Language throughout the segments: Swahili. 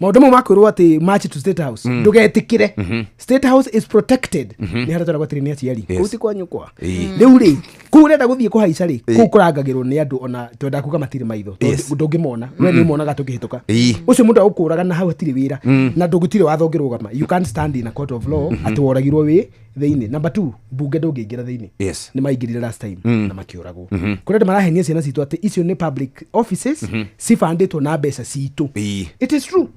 maundu mo makwirwo ati march to State House ndugetikire State House is protected ni hara twara gwatiri ni aciari kuti kwa nyukwa riu ri kurenda guthie kuhaica ri kukurangagirwo ni andu ona twenda kuga matiri maitho ndungimona we ni monaga tukihituka ucio mundu ukuraga na hau atiri wira na ndungutire wathongirugama you can't stand in a court of law ati woragirwo wi thiini. Number 2 bunge ndungiingira thiini ni maingirire last time na makiuragwo kurenda marahenia ciana citu ati icio ni public offices cifanditwo na mbeca citu. It is true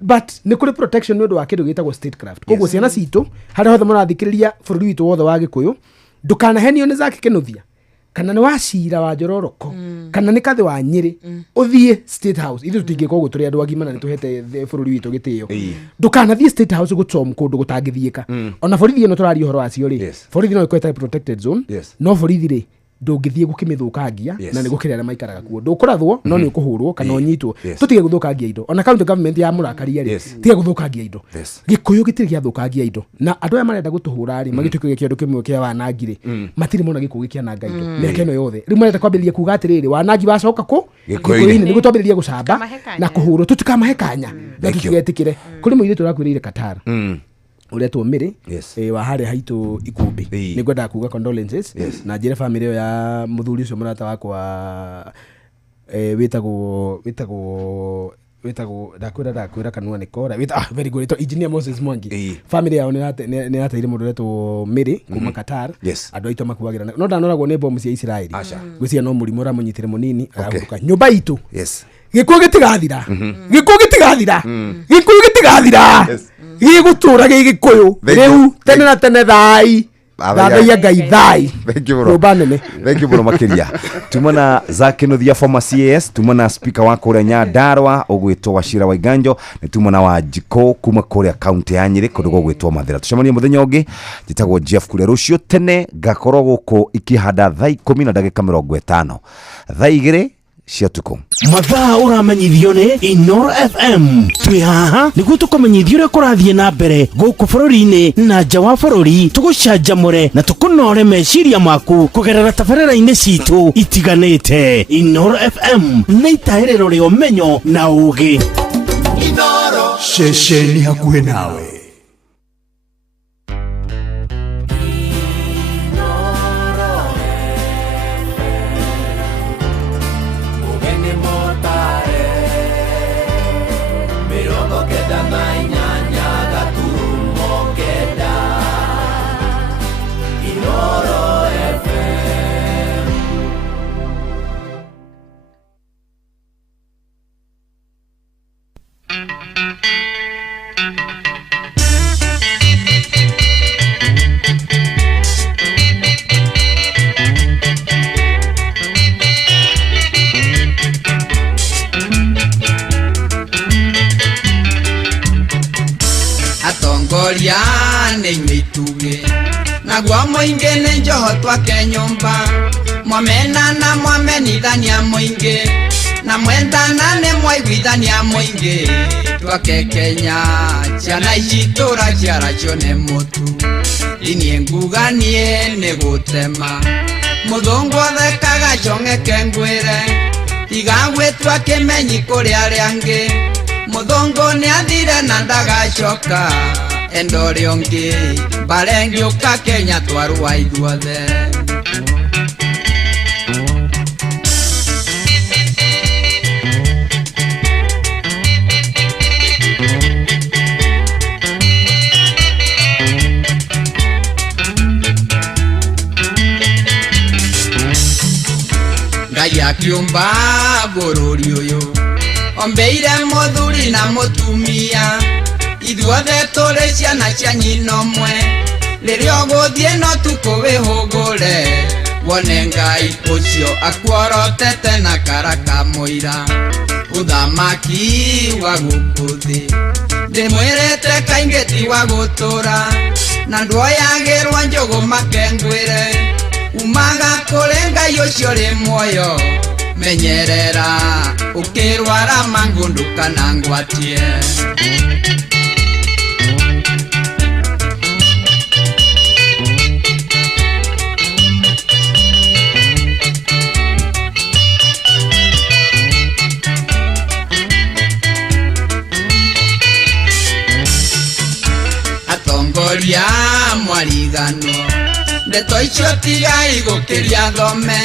but ni kuri protection ndu wa kindu gitagwo statecraft koguo ciana citu hari hothe murathikiriria bururi witu wothe wa Gikuyu ndukanahenio ni Zaki Kinuthia kana ni wacira wa Njororoko kana ni Kathi wa Nyiri uthie State House ithu tutingiko guo turi andu agima na nituhete bururi witu gitio ndukanathie State House gutom kundu gutangithieka ona borithi no turari horo acio ri borithi no ikweta protected zone no borithi ri ndungithie gukimithukangia na ni gukirira na maikaraga kuo ndukurathwo no ni ukuhurwo kana unyitwo tutige guthukangia indo ona county government ya Murakaria ri tige guthukangia indo Gikuyu gitiri gia thukangia indo na andu aya marenda gutuhura ri magitukiria kindu kimwe kia wanangire matiri mona Gikuyu gikiananga indo meke no yothe ri marenda kwambiriria kuga atiriri wanangi bacoka ku Gikuyu ni gutwambiriria gucamba na kuhurwo tutikamahekanya na tutigetikire kuri muire turakwirire Katara uretwo Miri wa hare haitu Ikumbi ni gwenda kuga condolences na njire family ya muthuri ucio murata wakwa witagwo ndakwira kanua ni kora very good engineer Moses Mwangi family yao ni ataire mundu retwo Miri kuma Qatar andu aito makuagira no ndanoragwo ni bomb cia Israeli gwicia no murimo ramunyitire munini arahuka nyumba itu Gikuyu gitigathira Gikuyu gitigathira gigutura Gikuyu riu tene na tene thai Thadaya Ngai thai. Thank you bro makiria. Tumana Zaki Kinuthia former CAS, tumana speaker wa kure Nyandarua ogwitwo Wachira Waiganjo, ni tumana wa Jiko kuma kure county ya Nyeri kundu gwitwo Mathira. Tucemanie muthenya ungi jitagwo Jeff kure rucio tene gakorwo guko ikihanda thaa 10 na ndagika 50 thaa 2 ciatuko mathaa uramenyithio ni Inoro FM twihaha niguo tukomenyithio ria kurathie na mbere guku bururi-ini na nja wa bururi tugucanjamure na tukunore meciria maku kugerera tabarĩra-inĩ citu itiganĩte. Inoro FM nĩ itaĩrĩro rĩa ũmenyo na ũũgĩ. Inoro ceceni hakuhĩ nawe. Nagwa moinge ne njoho twake nyumba mwamena na mwamenithania moinge na mwendana ne mwaiguithania moinge twake Kenya ciana icitura ciaracio ne mutu inie nguganie ne gutema muthungu thekaga chongeke ngwire igagwitwa kimenyi kuri aria angi muthungu ni athire na ndagacoka endori ongi barengi uka Kenya twarua ithuothe Ngai akiumba bururi uyu ombeire muthuri na mutumia ithuothe tũrĩ ciana cia nyina ũmwe rĩrĩa ũgũthiĩ no tukũwĩhũgũre wone Ngai ũcio akuorotete na kara kamũira ũthamaki wa gũkũ thĩ ndĩmwĩrĩte kaingĩ ti wa gũtũra na nduoyagĩrwo njũgũ makengwĩre umaga kũrĩ Ngai ũcio rĩ muoyo menyerera ũkĩrwara mangũ ndũkanangwatie ithano ndeto icio tiga igũkĩria thome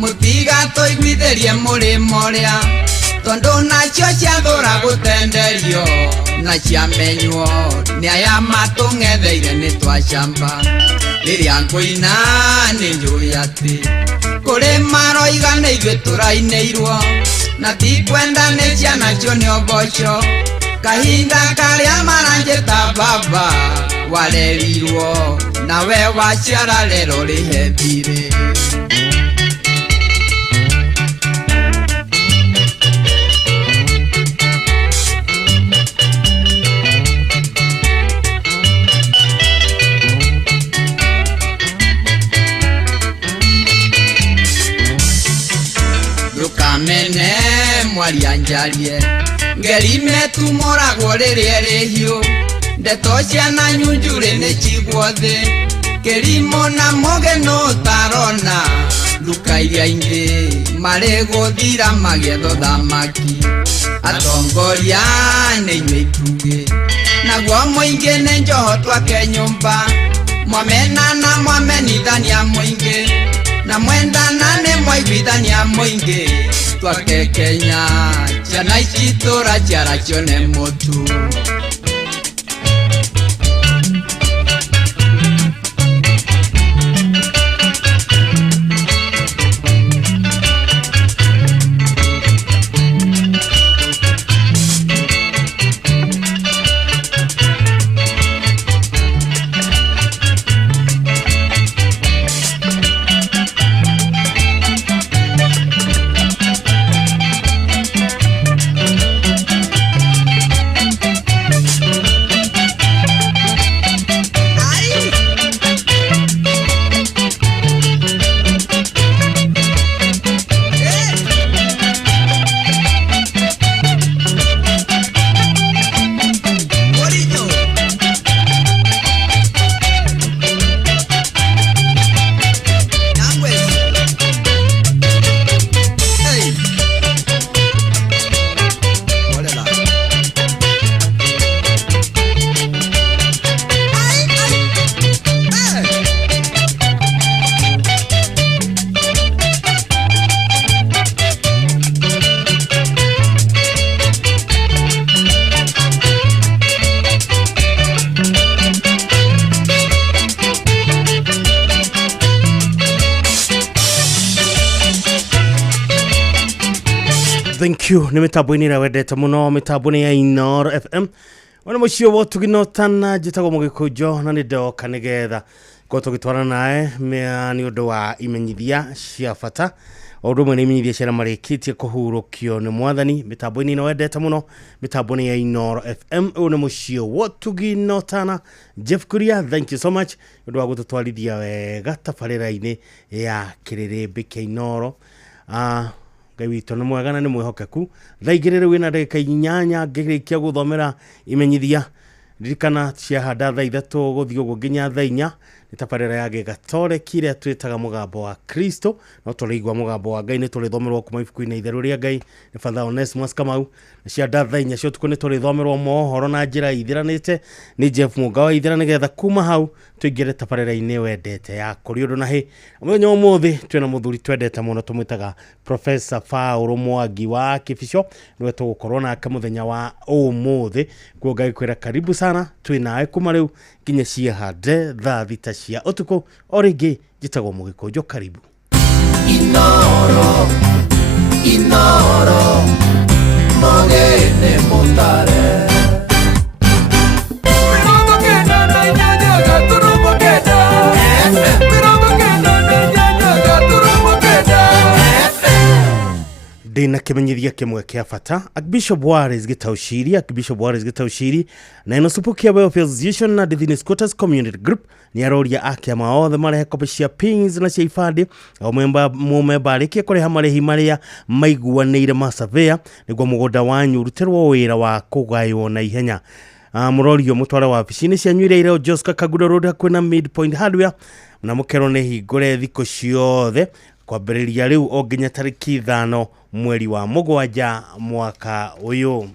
mũtiga tũiguithĩrie mũrĩmo ũrĩa tondu nacio ciathũra gũtenderio na ciamenywo nĩ aya matũng'etheire nĩ twacamba rĩrĩa ngũina nĩ njũĩ atĩ kũrĩ maroiga nĩ ithuĩ tũrainĩirwo na ti kwenda nĩ ciana cio nĩ ũboco kahinda karĩa maranjĩta baba warerirwo nawe waciara rero rĩhe thirĩ Mene mwari anjarie ngeri metumoragwo rĩrĩa rĩhiũ ndeto ciana nyunjure nĩ cigwo thĩ kĩrimũ na mũgeno ũtarona nduka iria ingĩ marĩ gũthira magĩetho thamaki atongoria nĩ inyuĩ ituge naguo mũingĩ nĩ njoho twake nyũmba mwamena na mwamenithania mũingĩ na mwendana nĩ mwaiguithania mũingĩ twake Kenya ciana ici tũraciara cione mũtu Thank you. Nĩ mitambo-inĩ ĩrĩa wendete mũno mitambo-inĩ ya Inoro FM. Wana mũcio wo tuginotana njĩtagwo Mũgĩkũnjo na nĩ ndoka nĩgetha ko tũgĩtwarana nawe nĩ ũndũ wa imenyithia cia bata o ũndũ ũmwe nĩ imenyithia cia marĩkĩtie kũhurũkio nĩ Mwathani mitambo-inĩ ĩno wendete mũno mitambo-inĩ ya Inoro FM. Ũyũ nĩ mũcio wo tuginotana Jeff Kuria, thank you so much ũndũ wa gũtũtwarithia wega tabarĩra-inĩ ya kĩrĩrĩmbĩ kĩa Inoro. Ngai witũ nĩ mwega na nĩ mwĩhokeku. Thaa igĩrĩ rĩu ĩna ndagĩka inyanya ngĩrĩkia gũthomera imenyithia ririkana ciahanda thaa ithatũ gũthiĩ ũguo nginya thaa inya nĩ tabarĩra ya gĩgatoreki ĩrĩa twĩtaga mũgambo wa Kristo no tũrĩigua mũgambo wa Ngai nĩ tũrĩthomerwo kuma ibuku-inĩ itherũ rĩa Ngai nĩ Father Onesimus Kamau na ciahanda thaa inya cio ũtukũ nĩ tũrĩthomerwo mohoro na njĩra ithiranĩte nĩ Jeff Mũngawa ithira nĩgetha kuma hau tũingĩre tabarĩra-inĩ wendete ya kũrĩ ũndũ na hĩ mũthenya ũmũthĩ twĩna mũthuri twendete mũno tũmwĩtaga Professor Paul Mwangi wa Kĩbico nĩwe tũgũkorwo nake mũthenya wa ũmũthĩ kuo ngagĩkwĩra karibu sana twĩnawe kuma rĩu nginya ciahande thaa thita cia ũtukũ o rĩngĩ njĩtagwo Mũgĩkũnjo karibu. Inoro Mogene Mutare Dina kimenyithia kimwe kia bata Archbishop Wallace Gitaushiri na inosupukia Welfare Association na Divinity Squatters Community Group ni aroria akia maothe marehe kopi cia pins na cia ifadi au mumemba arikia kureha marehi maria maiguanĩire ma surveyor niguo mũgũnda wanyu uruterwo wĩra wa kũgaywo na ihenya. Mũrorio mũtware wa ofici-inĩ cia nywire ireo Josca Kagudo Road kwĩna Midpoint Hardware na mũkero nĩ hingũre thikũ ciothe kwambĩrĩria rĩu o nginya tarĩki 5 mweri wa Mũgwanja mwaka ũyũ.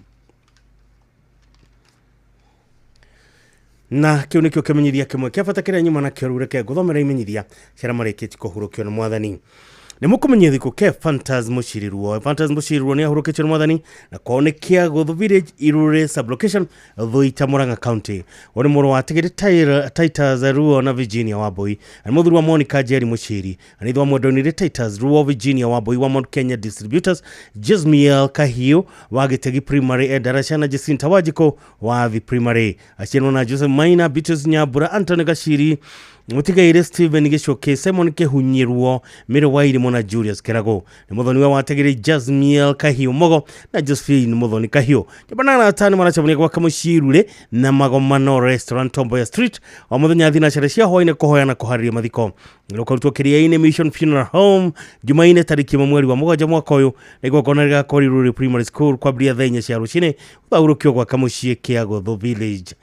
na kiu nikio kimenyithia kimwe kia bata kiria nyuma na kiorureke guthomera imenyithia ciara marikiti kuhurukio na mwathani ni mukumenye thiko ke Fantas Mushiriruo ni ahurukitio na mwathani na kwaonekia Gothu Village Irure sublocation Thuita Murang'a County woni muro wa tigiri Titus Ruo na Virginia Wambui ani muthuri wa Monica Jerry Mushiri ani thwa mwendonire Titus Ruo Virginia Wambui wa Mount Kenya Distributors Jasmiel Kahio wa Gitegi Primary Darasha na Jacinta Wajiko wa Vi Primary acienwa na Joseph Maina Beatrice Nyambura Anthony Gashiri mutigaire Steven Gicoke Simon Kehunyiruo Miriwairi Mona Julius Kerago ni muthoni wa wategere Jasmiel Kahio Mogo na Josephine muthoni Kahio kibanana atani marachabunia kwa kamushirure na Magomano Restaurant Tomboya Street wa muthenya thina cia hoine kuhoya na kuharria mathiko ngirukarutwo kiria-ine Mission Funeral Home Jumaine tariki mweri wa mũgwanja mwaka uyu niguo kona rigakora Irure Primary School kwambĩrĩria thaa 4 cia rũcinĩ gũthaurũkio gwa kamuciĩ kia Gothu Village.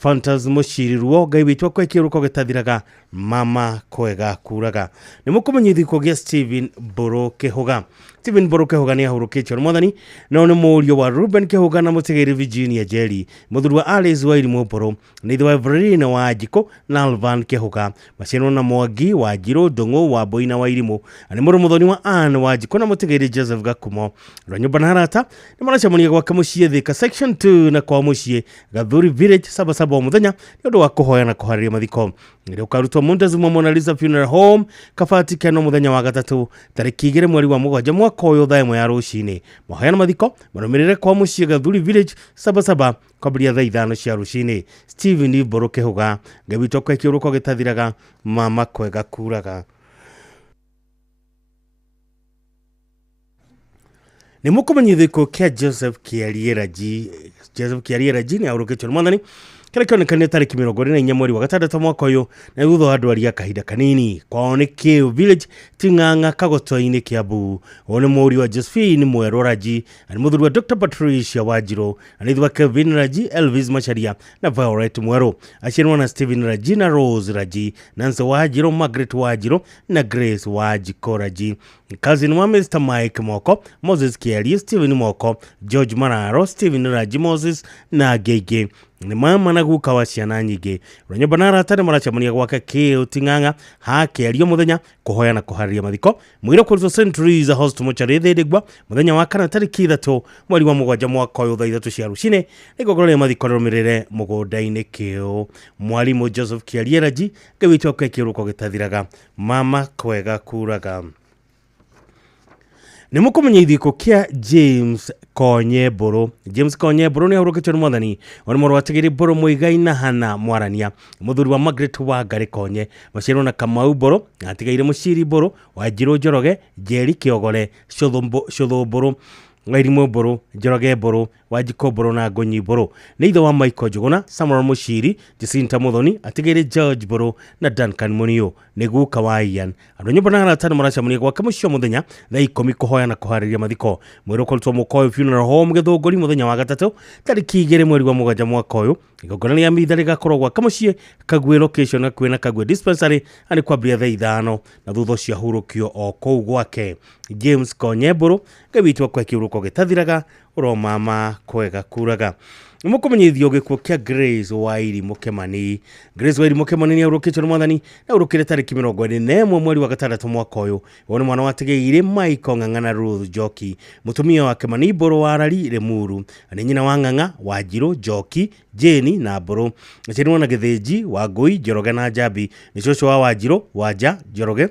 Fantas Mushiriruo Ngai witũ kwekĩruko gĩtathiraga mama kwega kuraga nĩ mũkũmenyithiko gĩa Steven Boro Kĩhũga. Steven Boro Kĩhũga nĩ ahurũkĩtio nĩ mwathani no nĩ mũriũ wa Ruben Kĩhũga na mũtigĩri Virginia Jerry mũthuri wa Alice wa Irimũ Boro nĩ ithe wa Evelyn wa Njiko na Alvan Kĩhũga maciarwo na Mwangi wa Njirũ Ndũng'ũ wa Boina wa Irimũ nĩ mũrũ mũthoni wa Anne wa Njiko na mũtigĩri Joseph Gakumo rwa nyũmba na harata nĩ maracemania gwaka mũciĩ Thika section 2 na kwa mũciĩ Gathuri Village sabasaba wa muthenya nĩ ũndũ wa kũhoya na kũharĩria mathiko nĩ ũkarutwo Montezuma Mona Lisa Funeral Home Kabati keno muthenya wa gatatu tariki 2 mweri wa mũgwanja mwaka ũyũ thaa 1 ya rũcinĩ mahoya na mathiko marũmĩrĩre kwa mũciĩ Gathuri Village sabasaba kwambĩrĩria thaa 5 cia rũcinĩ. Steven Boro Kĩhũga Ngai witũ kwekĩruko gĩtathiraga mama kwega kuraga. Ni mukumenyithiko kia Joseph Kiarieraji ni ahurũkĩtio nĩ mwathani kĩrĩa kĩonekana tariki 24 mweri wa gatandatũ mwaka ũyũ na thutha wa ndwari ya kahinda kanini kwao nĩ Kĩu Village Ting'ang'a Kagoto-inĩ Kiambu. Ũyũ nĩ mũriũ wa Josephine Mwerũ Raji na mũthuri wa Dr. Patricia Wanjirũ na ithe wa Kevin Raji Elvis Macharia na Violet Mwerũ aciarwo na Stephen Raji na Rose Raji Nancy Wanjirũ Margaret Wanjirũ na Grace Wanjiko Raji cousin wa Mr. Mike Moko Moses Kiari Stephen Moko George Mararo Stephen Raji Moses na Gege ni mama na guka wa ciana nyingĩ rũnyũmba na arata nĩ maracemania gwaka Kĩu Ting'ang'a hakĩario muthenya kuhoya na kuharĩria mathiko mwĩra kũrutwo St. Teresa Hospital Mochari Thĩndĩgwa muthenya wa kana tariki 3 mweri wa mũgwanja mwaka ũyũ thaa 3 cia rũcinĩ igongona rĩa mathiko rĩrũmĩrĩre mũgũnda-inĩ Kĩu. Mwarimũ Joseph Kiarieraji Ngai witũ kwekĩruko gĩtathiraga mama kwega kuraga. Ni mukumenyithiko kia James Konye Boro ni ahurũkĩtio nĩ mwathani wani mũrũ wa tigiri Boro Muigai na Hana Mwarania mũthuri wa Margaret Wangari Konye maciarwo na Kamau Boro atigaire Mushiri Boro wa Njirũ Njoroge Njeri Kĩogore Cũthũ Boro Wairimũ Boro Njoroge Boro Wanjiko Boro na Ngonyi Boro nĩ ithe wa Michael Njũgũna Samuel Mushiri Jacinta Muthoni atigaire George Boro na Duncan Munio nĩ guka wa Ian andũ nyũmba na arata nĩ maracemania gwaka mũciĩ muthenya thaa 10 kũhoya na kũharĩria mathiko mwĩrĩ ũkũrutwo Mũkũyũ Funeral Home Gĩthũngũri muthenya wa gatatũ tariki 2 mweri wa mũgwanja mwaka ũyũ igongona rĩa mitha rĩgakorwo gwaka mũciĩ Kagwe location na kwĩna Kagwe dispensary ani kwambĩrĩria thaa 5 na thutha ũcio ahurũkio o kũu gwake. James Konye Boro Ngai witũ kwekĩruko gĩtathiraga ro mama kwega kuraga. Mũkũmenyithio gĩkuũ kia Grace Wairimũ Kĩmani. Grace Wairimũ Kĩmani nĩ ahurũkĩtio nĩ mwathani na ahurũkĩre tariki 21 mweri wa gatandatũ mwaka ũyũ. Ũyũ nĩ mwana wa tigĩire Michael Ng'ang'a na Ruth Njoki mũtumia wa Kĩmani Boro wa Rari Lemuru nĩ nyina wa Ng'ang'a Wanjirũ Njoki Jeni na Boro aciarwo na Gĩthĩnji wa Ngũi Njoroge na Njambi nĩ cũcũ wa Wanjirũ Wanja Njoroge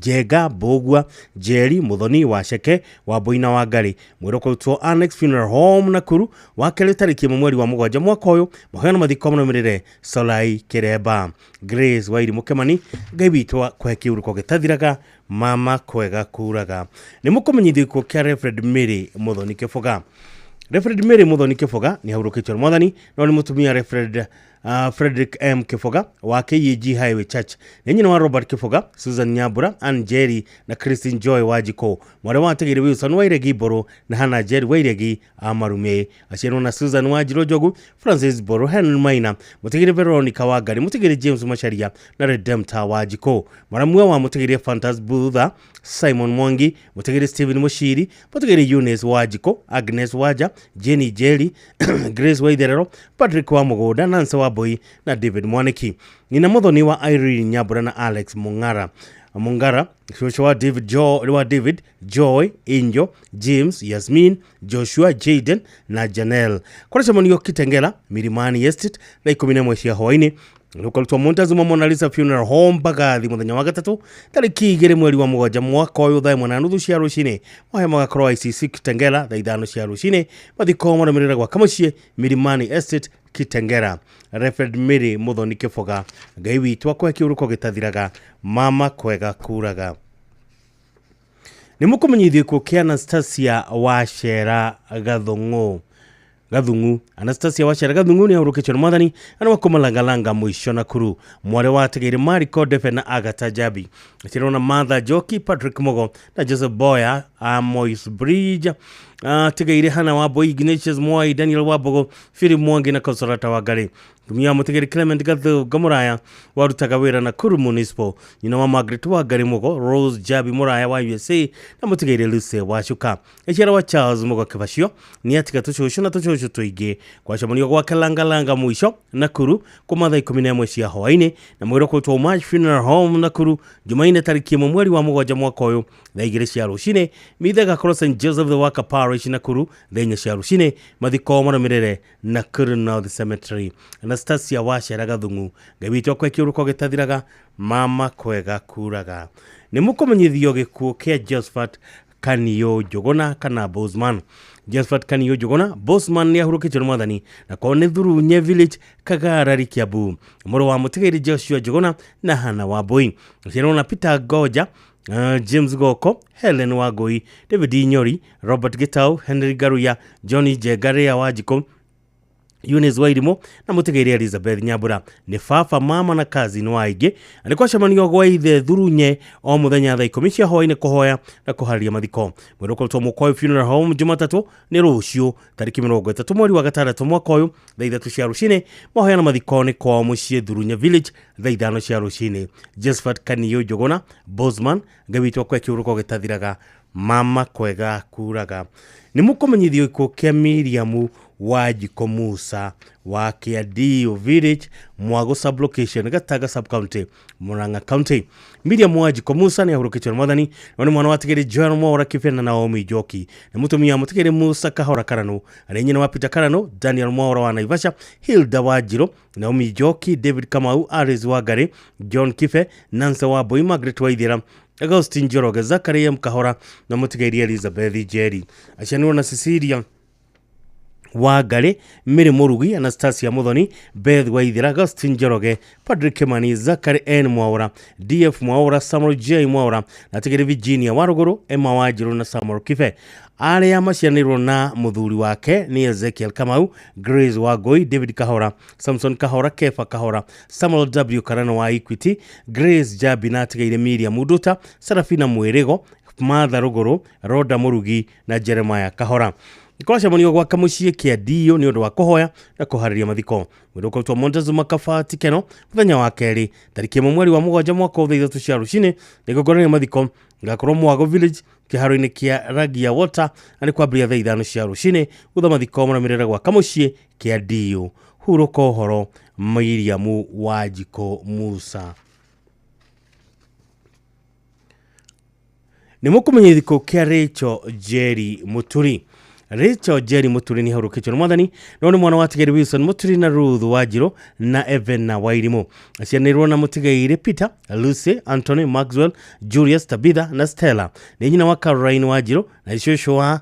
Jega Bogwa Jerry Muthoni wa Ceke wa Boina wa Ngari mwĩra kũrutwo Annex Funeral Home Nakuru wa kerĩ tariki 1 mweri wa mũgwanja mwaka ũyũ mahoya na mathiko marũmĩrĩre Solai Kĩremba. Grace Wairimũ Kĩmani Ngai witũ kwekĩruko gĩtathiraga mama kwega kuraga. Nĩ mũkũmenyithio kia Reverend Mary Muthoni Kĩbũga. Reverend Mary Muthoni Kĩbũga nĩ ahurũkĩtio nĩ mwathani no nĩ mũtumia Reverend Frederick M Kifoga wa KEG Highway Church na nyina wa Robert Kifoga, Susan Nyambura, Ann Jerry na Christine Joy Wajiko. Mware wa tegere Wilson Wairegi Boro na Hannah Jerry Wairegi Amarume. Aciarwo na Susan Wajiro Jogu, Francis Boro, Henry Maina, mutegere Veronica Wagari, mutegere James Masharia na Redempta Wajiko. Maramua wa mutegere Fantas Budha, Simon Mwangi, mutegere Steven Mushiri, mutegere Eunice Wajiko, Agnes Waja, Jenny Jerry, Grace Waitherero, Patrick Wamugoda, Nancy Waboi na David Mwaniki. Nina muthoni wa Irene Nyambura na Alex Mungara, Joshua David, Joy, Injo, James, Yasmin, Joshua, Jaden na Janelle. Kwa shamonio Kitengela, Milimani Estate na 11 cia hwaini. Lukalutwa Montezuma Mona Lisa Funeral Home Bagathi muthenya wa gatatu tariki 2 mweri wa mugwanja mwaka uyu thaa 1:30 cia rucini mahe magakorwo ICC Kitengela thaa 5 cia rucini mathiko maramirira gwa kamucie Milimani Estate Kitengela. Reverend Mary Muthoni Kifoga, Ngai witu akwe kiuruko gitathiraga mama kwega kuraga. Nimukumenyithie ku kia Anastasia Wachera Gathungu. Anastasia Wachera Gathungu ni aurukĩtwo nĩ Mwathani ana wakomalanga mwisho Nakuru. Mware wa tegere Mariko Defe na Agatha Jabi. Tirona Martha Joki, Patrick Mogo na Joseph Boya, Moise Bridge. Tegere Hana Waboi, Ignatius Mwai, Daniel Wabogo, Philip Mwangi na Consolata Wagari. Tumia mutegere Clement Gathu Gamuraya warutaga wira Nakuru Municipal. Nyina wa Margaret Wagari Mogo, Rose Jabi Muraya wa USA na mutegere Luce Wachuka. Echera wa Charles Mogo Kibashio ni atika tuchosho na tuchosho tuige kwa shamonio kwa kalanga mwisho Nakuru kwa mathaa 11 cia hwaini na mwiro kwitwa March Funeral Home Nakuru Jumaine tariki 1 mweri wa mugwanja mwaka uyu thaa 2 cia rucini Mithega Cross St Joseph the Waka Parish Nakuru thaa 4 cia rucini mathiko maramirire Nakuru North Cemetery. Anastasia Wachera Gathungu, Ngai witu akwe kiuruko gitathiraga mama kwega kuraga. Nimukumenyithio gikuo kia Josephat Kanio Jogona kana Bosman. Josephat Kanio Jogona, Bosman ni ahurukĩtwo nĩ Mwathani na kone Thurunye Village Kagarari Kiambu. Mũrũ wa mũtigĩri Joshua Jogona na Hannah Wambui. Cionona Peter Goja, James Goko, Helen Wagoi, David Nyori, Robert Gitau, Henry Garuya, Johnny Jegarea Wajiko, Eunice Wairimo na mutegeri Elizabeth Nyambura. Ni fafa mama na kazi no aige alikuwa shamanio gwa ithe Thurunye o muthenya thaa 10 cia hwaini kuhoya na kuharia mathiko. Mwiro kwa Mukoi Funeral Home Jumatatu ni rucio tariki 30 mweri wa gatandatu mwaka uyu thaa 3 cia rucini mahoya na mathiko ni kwa mucie Thurunye Village thaa 5 cia rucini. Josephat Kanio Jogona, Bosman, Ngai witu kwa kiuruko gitathiraga mama kwega kuraga. Nimukumenyithio ikuo kia Miriam Wajiko Musa wa Kiadio Village Mwago Sublocation Gataga Subcounty Murang'a County. Miriam Wajiko Musa ni ahurukĩtwo nĩ Mwathani na nĩ mwana wa tegere Joel Mwaura Kibena na Naomi Joki. Nĩ mutumia mutegere Musa Kahora Karano arĩ nyina wa Peter Karano, Daniel Mwaura wa Naivasha, Hilda Wajiro, Naomi Joki, David Kamau, Aris Wagari, John Kife, Nancy Waboi, Margaret Waithira, Augustine Njoroge, Zakaria Mkahora na mutegere Elizabeth Jerry. Aciarwo na Cecilia Wagari, Mary Murugi, Anastasia Muthoni, Beth Waithira, Augustine Njoroge, Patrick Kimani, Zachary N Mwaura, DF Mwaura, Samuel J Mwaura na tegere Virginia Waruguru, Emma Wajiro na Samuel Kife. Aria macianirwo na muthuri wake ni Ezekiel Kamau, Grace Wagoi, David Kahora, Samson Kahora, Kefa Kahora, Samuel W Karano wa Equity, Grace Jabi na tegere Miriam Muduta, Sarafina Mwirego, Martha Ruguru, Roda Murugi na Jeremiah Kahora. Kwa shamonio gwa kamucie Kiadio ni undu wa kuhoya na kuhariria mathiko. Mwiro kwa Montezuma Kafati Keno muthenya wa keri tariki 1 mweri wa mugwanja mwaka wa 3 cia rucini ni gogorania mathiko ngakorwo Mwago Village kiharo-ini kia Ragia Water ani kwambia thaa 5 cia rucini gutha mathiko maramirira gwa kamucie Kiadio. Huruko horo Miriam Wajiko Musa. Nimukumenyithio kia Rachel Jerry Muturi. Rachel Jerry Muturi ni ahurukĩtwo nĩ Mwathani na nĩ mwana wa tegere Wilson Muturi na Ruth Wajiro na Evan na Wairimo. Aciarĩirwo na mutigĩri Peter, Lucy, Anthony, Maxwell, Julius, Tabitha na Stella. Nĩ nyina wa Caroline Wajiro na icũcũ wa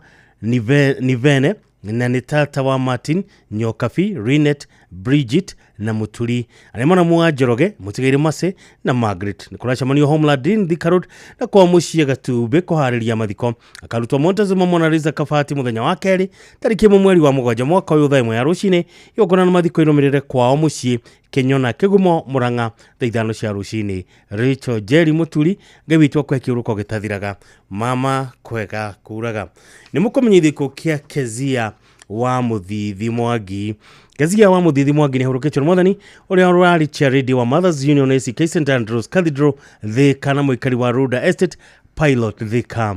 Nivene na nĩ tata wa Martin, Nyokafi, Rinet, Bridget na Muturi anemana mwa Njoroge Mutigaire Mase na Margaret nikuracamania Homeland in Thika Road na kwa muciĩ Gatube kuhariria mathiko akarutwo Montezuma Mona Lisa Kabati muthenya wa keri tariki 1 mweri wa 7 mwaka uyu thaa 1 ya rucini igongona na mathiko irumirire kwao muciĩ Kenyona Kigumo Murang'a thaa 5 cia rucini. Rachel Jerry Muturi ngawitwo kwa kiuruko gitathiraga mama kwega kuraga ni mukumenyithiko kia Kezia wa Muthithi Mwangi. Kezia wa Muthithi Mwangi ni huruketwo mwathani uria urari charity wa Mothers Union ACK St Andrews Cathedral Thika na muikari wa Ruda Estate Pilot Thika.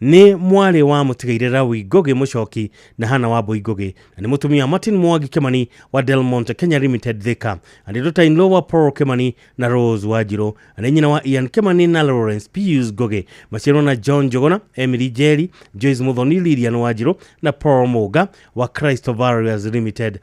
Ni mwale wa Mutigaire Rawi Goge Mushoki na Hana wa Boigoge na ni mutumia Martin Mwangi Kimani wa Del Monte Kenya Limited Thika and daughter in law wa Paul Kimani na Rose Wajiro na nyina wa Ian Kimani na Lawrence Pius Goge machero na John Jogona Emily Jerry Joyce Muthoni Lilian Wajiro na Paul Moga wa Christ Warriors Limited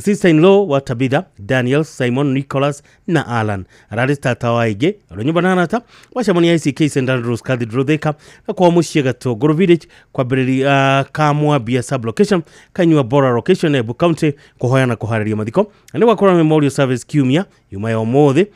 sister-in-law wa Tabitha Daniel Simon Nicholas na Alan Radista Tawaige nyumba nanata wachamani ICK St Andrews Cathedral Thika na kwa muciĩ Gatũngũrũ Village kwa biriri kamwa bia sub location Kanyua Bora location Embu County kuhoya na kuhariria mathiko ni wakora memorial service kiumia yuma ya ũmũthĩ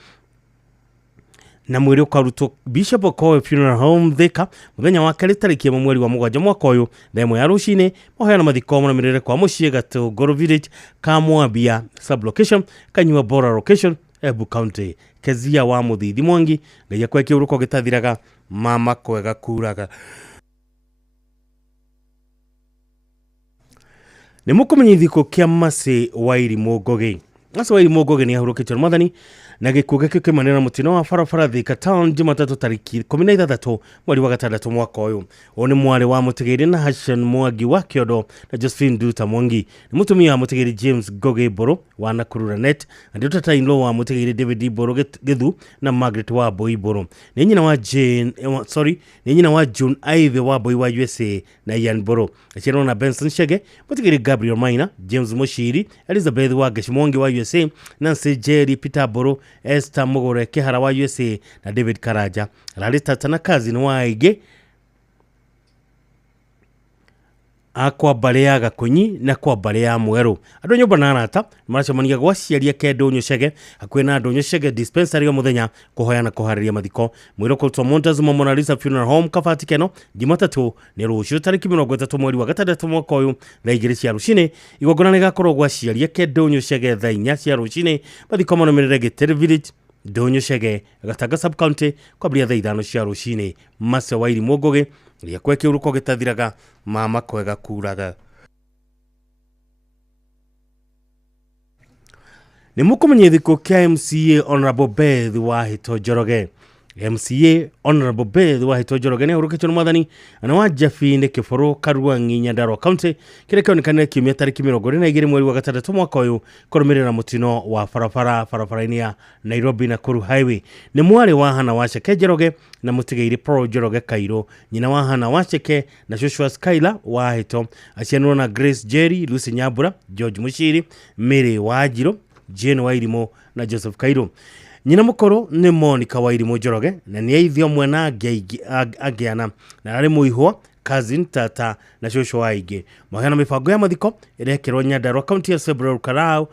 na mwiri ukarutwo Bishop Okoye Funeral Home Thika muthenya wa keri tariki 1 mweri wa 7 mwaka uyu thaa 1 ya rucini mahoya na mathiko maramirire kwa muciĩ Gatũngũrũ Village Kamwambia sub location Kanyua Bora location Embu County. Kezia wa Muthithi Mwangi ngai akwe kiuruko gitathiraga mama kwega kuraga ni mukumenyithiko kia Mase wa Irimu Ngoge. Mase wa Irimu Ngoge ni ahuruketwo mwathani na gikuge kikimanira mutino wa farafara Thika Town Jumatatu tariki 16 mweri wa 6 mwaka uyu. Oni mwale wa Mutigaire na Hassan Mwangi wa Kiodo na Josephine Duta Mwangi ni mutumia wa Mutigaire James Goge Boro wa Nakuru Net and daughter in law wa Mutigaire David Boro Githu na Margaret wa Boy Boro ni nyina wa June Ive wa Boy wa USA na Ian Boro achero na Benson Shege Mutigaire Gabriel Maina James Mushiri Elizabeth wa Geshmongi wa USA Nancy Jerry Peter Boro Esther Mugore Kihara wa USA na David Karaja Lalista Tanakazi ni waige akwa barea Gakunyi na kwa barea Mweru andu nyumba na arata maracemania gwaciaria Kendo Nyoshege akwena andu Nyoshege dispensary ya muthenya kuhoya na kuhariria mathiko mwiro kultwa Montezuma Mona Lisa Funeral Home Kabati Keno Jumatatu ni rucio tariki 30 mweri wa 6 mwaka uyu thaa 2 cia rucini igongona nigakorwo gwaciaria Kendo Nyoshege thaa 4 cia rucini mathiko maramirire Gitiri Village Nyoshege Gatanga sub county kwambia thaa 5 cia rucini. Mase wa Irimu Ngoge ria kwe kiuruko gitathiraga mama kwega kuraga ni mukumenyithiko kia MCA Honorable Beth wa Hito Njoroge. MCA Honorable Beth wa Hito Njoroge ni huruketwo mwathani ana wa Jafine Kiboro Karuang'i Nyandarua County kire kionekana kiumia tariki 22 mweri wa 6 mwaka uyu kurumirira mutino wa barabara-ini ya Nairobi Nakuru Highway. Ni mwari wa Hana Wacheke Njoroge na Mutigaire Paul Njoroge Kairo nyina wa Hana Wacheke na Joshua Skyler wa Hito acianwo na Grace Jerry Lucy Nyambura George Mushiri Mary Wajiro Jane wa Irimu na Joseph Kairo. Nyina mukoro ni Monica wa Irimu Njoroge na ni aithio mwena agiana na ari muihwa cousin tata na shosho waige mahana mipango ya mathiko irekirwo Nyandarua County ya February Karau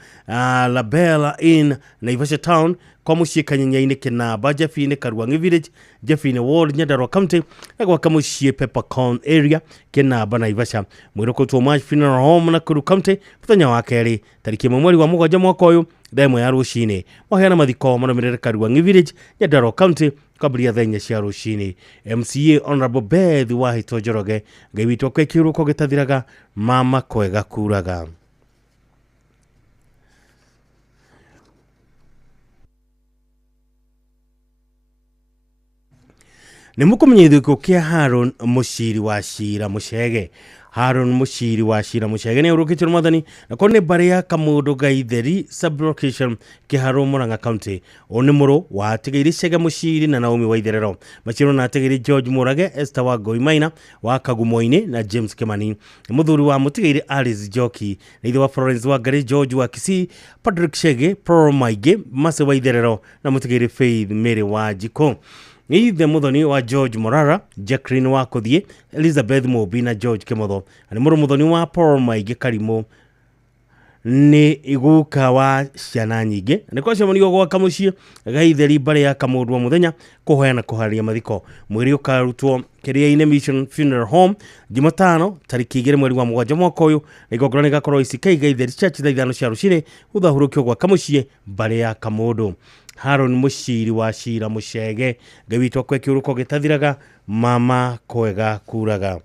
Labella in Naivasha Town kwa muciĩ Kanyinya-inĩ Kinamba Jefine Karuang'i Village Jefine Ward Nyandarua County na kwa muciĩ Peppercorn area Kinamba Naivasha mwiro kultwo March Funeral Home Nakuru County muthenya wa keri tariki 1 mweri wa 7 mwaka uyu thaa 1 ya rucini mahana mathiko maramirire Karuang'i Village Nyandarua County kabria thaa 4 cia rucini. MCA Honorable Beth wa Hito Njoroge ngai witwo kwe kiuruko gitathiraga mama kwega kuraga ni mukumenyithiko kia Haron Mushiri wa Shira Mushege. Haron Mushiri wa Shira Mushege ni urukitwo mwathani na kone baria Kamundu Gaitheri sub location Kiharo Murang'a County oni muro wa Tigaire Shege Mushiri na Naomi Waitherero machiro na Tigaire George Murage Esther wa Goimaina wa Kagumoine na James Kimani muthuri wa Mutigaire Alice Joki na ithe wa Florence wa Gary George wa Kisii Patrick Shege Pro Maige Mase Waitherero na Mutigaire Faith Mary wa Jiko ithe muthoni wa George Morara Jacqueline wa Kuthie Elizabeth Mobi na George Kimotho ani muru muthoni wa Paul Maige Karimo ni iguka wa ciana nyingi ni kwa cemanio gwa kamucie gaitheri bare ya kamundu wa muthenya kuhoyana kuharia mathiko mwiri ukarutwo Kiria-ini Mission Funeral Home Jumatano tariki 2 mweri wa 7 mwaka uyu igongona gakorwo isikai gaitheri church thaithano cia rucini uthahurukio gwa kamucie bare ya kamundu Haron Mushiri wa Shira Mushege gawitwa kwe kiuruko gitathiraga mama kwega kuraga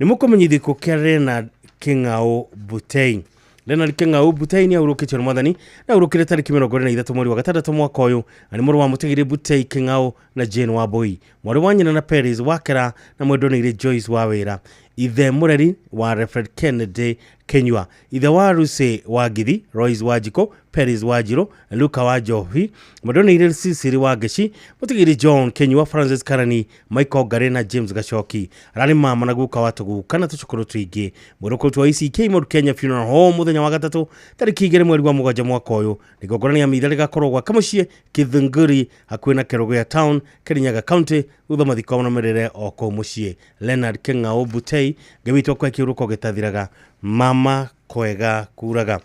ni mukumenyithi ku Leonard King'ao Butei Leonard King'ao Butei ni aurukitio mwathani na urukire tariki 23 mweri wa 6 mwaka uyu ani muru wa mutigiri Butei King'ao na Jane Wambui mwari wa nyina na Paris Wakera na mwendonire Joyce Wawira ithe mureri wa Reverend Kennedy Kenywa ithe wa Ruse wa Githi Royce Wajiko Paris Wajiro Luka wa Johi mwendonire Sisiri wa Geshi mutigiri John Kenywa Francis Karani Michael Garena James Gashoki arari mama na guka watugu kana tucukuru twingi muruko twa ICK Mount Kenya Funeral Home muthenya wa gatatu tariki 2 mweri wa 7 mwaka uyu nigongorania mithere gakorwo gwa kamucie Kithunguri hakwina Kerogo ya town Kirinyaga County utha mathiko na merere oko mucie Leonard King'ao Butei gawitwa kwa kiuruko gitathiraga mama kwega kuraga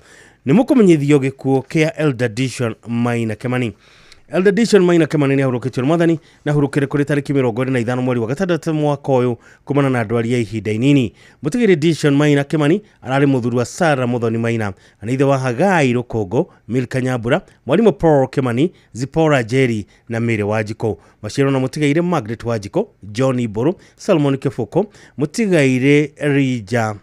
ni mukumenyithio gikuo kia Elder Dishon Maina Kimani Elder Dishon Maina Kimani ni ahurukitio mwathani na hurukire kuri tariki 25 mweri wa 6 mwaka uyu kumana na ndwari ya ihinda inini mutigiri Dishon Maina Kimani arari muthuri wa Sara Muthoni Maina na ithe wa Hagai Rukongo Milka Nyambura mwalimu Paul Kimani Zipora Jerry na Mire Wajiko mashiro na mutigaire Margaret Wajiko John Iboro Salmon Kefuko mutigaire Rija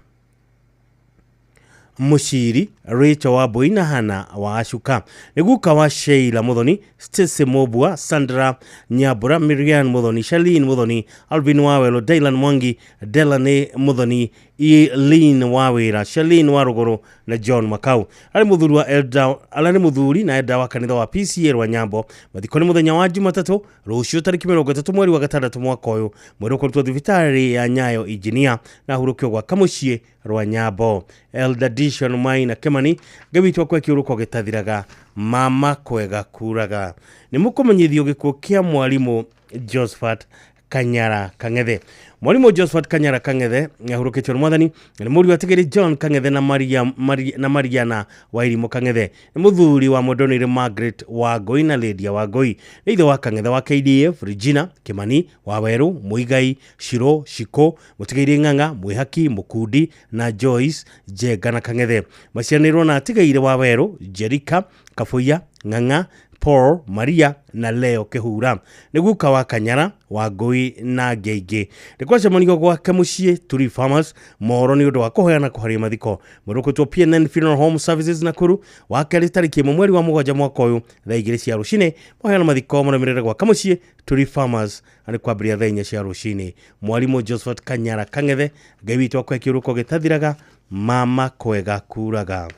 Mushiri Rachel Wambui na Hana wa Ashuka niguka wa Sheila Muthoni Stacy Mobua Sandra Nyambura Miriam Muthoni Shalin Muthoni Alvin Wawelo Dylan Mwangi Delane Muthoni Eileen Wawira Shalin Waruguru na John Makau ali muthuri wa Elda alani muthuri na Elda wa kanitha wa PCA wa Nyambo mathiko ni muthenya wa Jumatatu rucio tariki 3 mweri wa 6 mwaka uyu mwiri kurutwo thibitari ya Nyayo Engineer na hurukio gwa kamucie rwa Nyambo Elder Dishon Maina Kimani gawitwa kwa kiuruko gitathiraga mama kwega kuraga ni mukumenyithio gikuo kia mwalimu Josephat Kanyara Kang'ethe mwalimu Josephat Kanyara Kang'ethe ahurukitio mwathani ni muri wa tigiri John Kang'ethe na Mariana Wairimu Kang'ethe ni muthuri wa mwendonire Margaret Wangui na Lydia Wangui ni ithe wa Kang'ethe wa KDF Regina Kimani Waweru Muigai Shiro Shiko mutigiri Ng'ang'a Mwihaki Mukundi na Joyce Jega na Kang'ethe macianirwo na tigaire Waweru Jerika Kafuya Ng'ang'a Paul Maria na Leo Kehura niguka wa Kanyara Wangui na Geige nikwa cemanio gwa kamucie Turi Farmers moro ni undu wa kuhoyana kuharia mathiko murukutwo PNN Funeral Home Services Nakuru wa keri tariki 1 mweri wa 7 mwaka uyu thaa 2 cia rucini kuhoyana mathiko muramirire gwa kamucie Turi Farmers ani kwambiria thaa 4 cia rucini mwalimu Josephat Kanyara Kang'ethe gawitwa kwa kiuruko gitathiraga mama kwega kuraga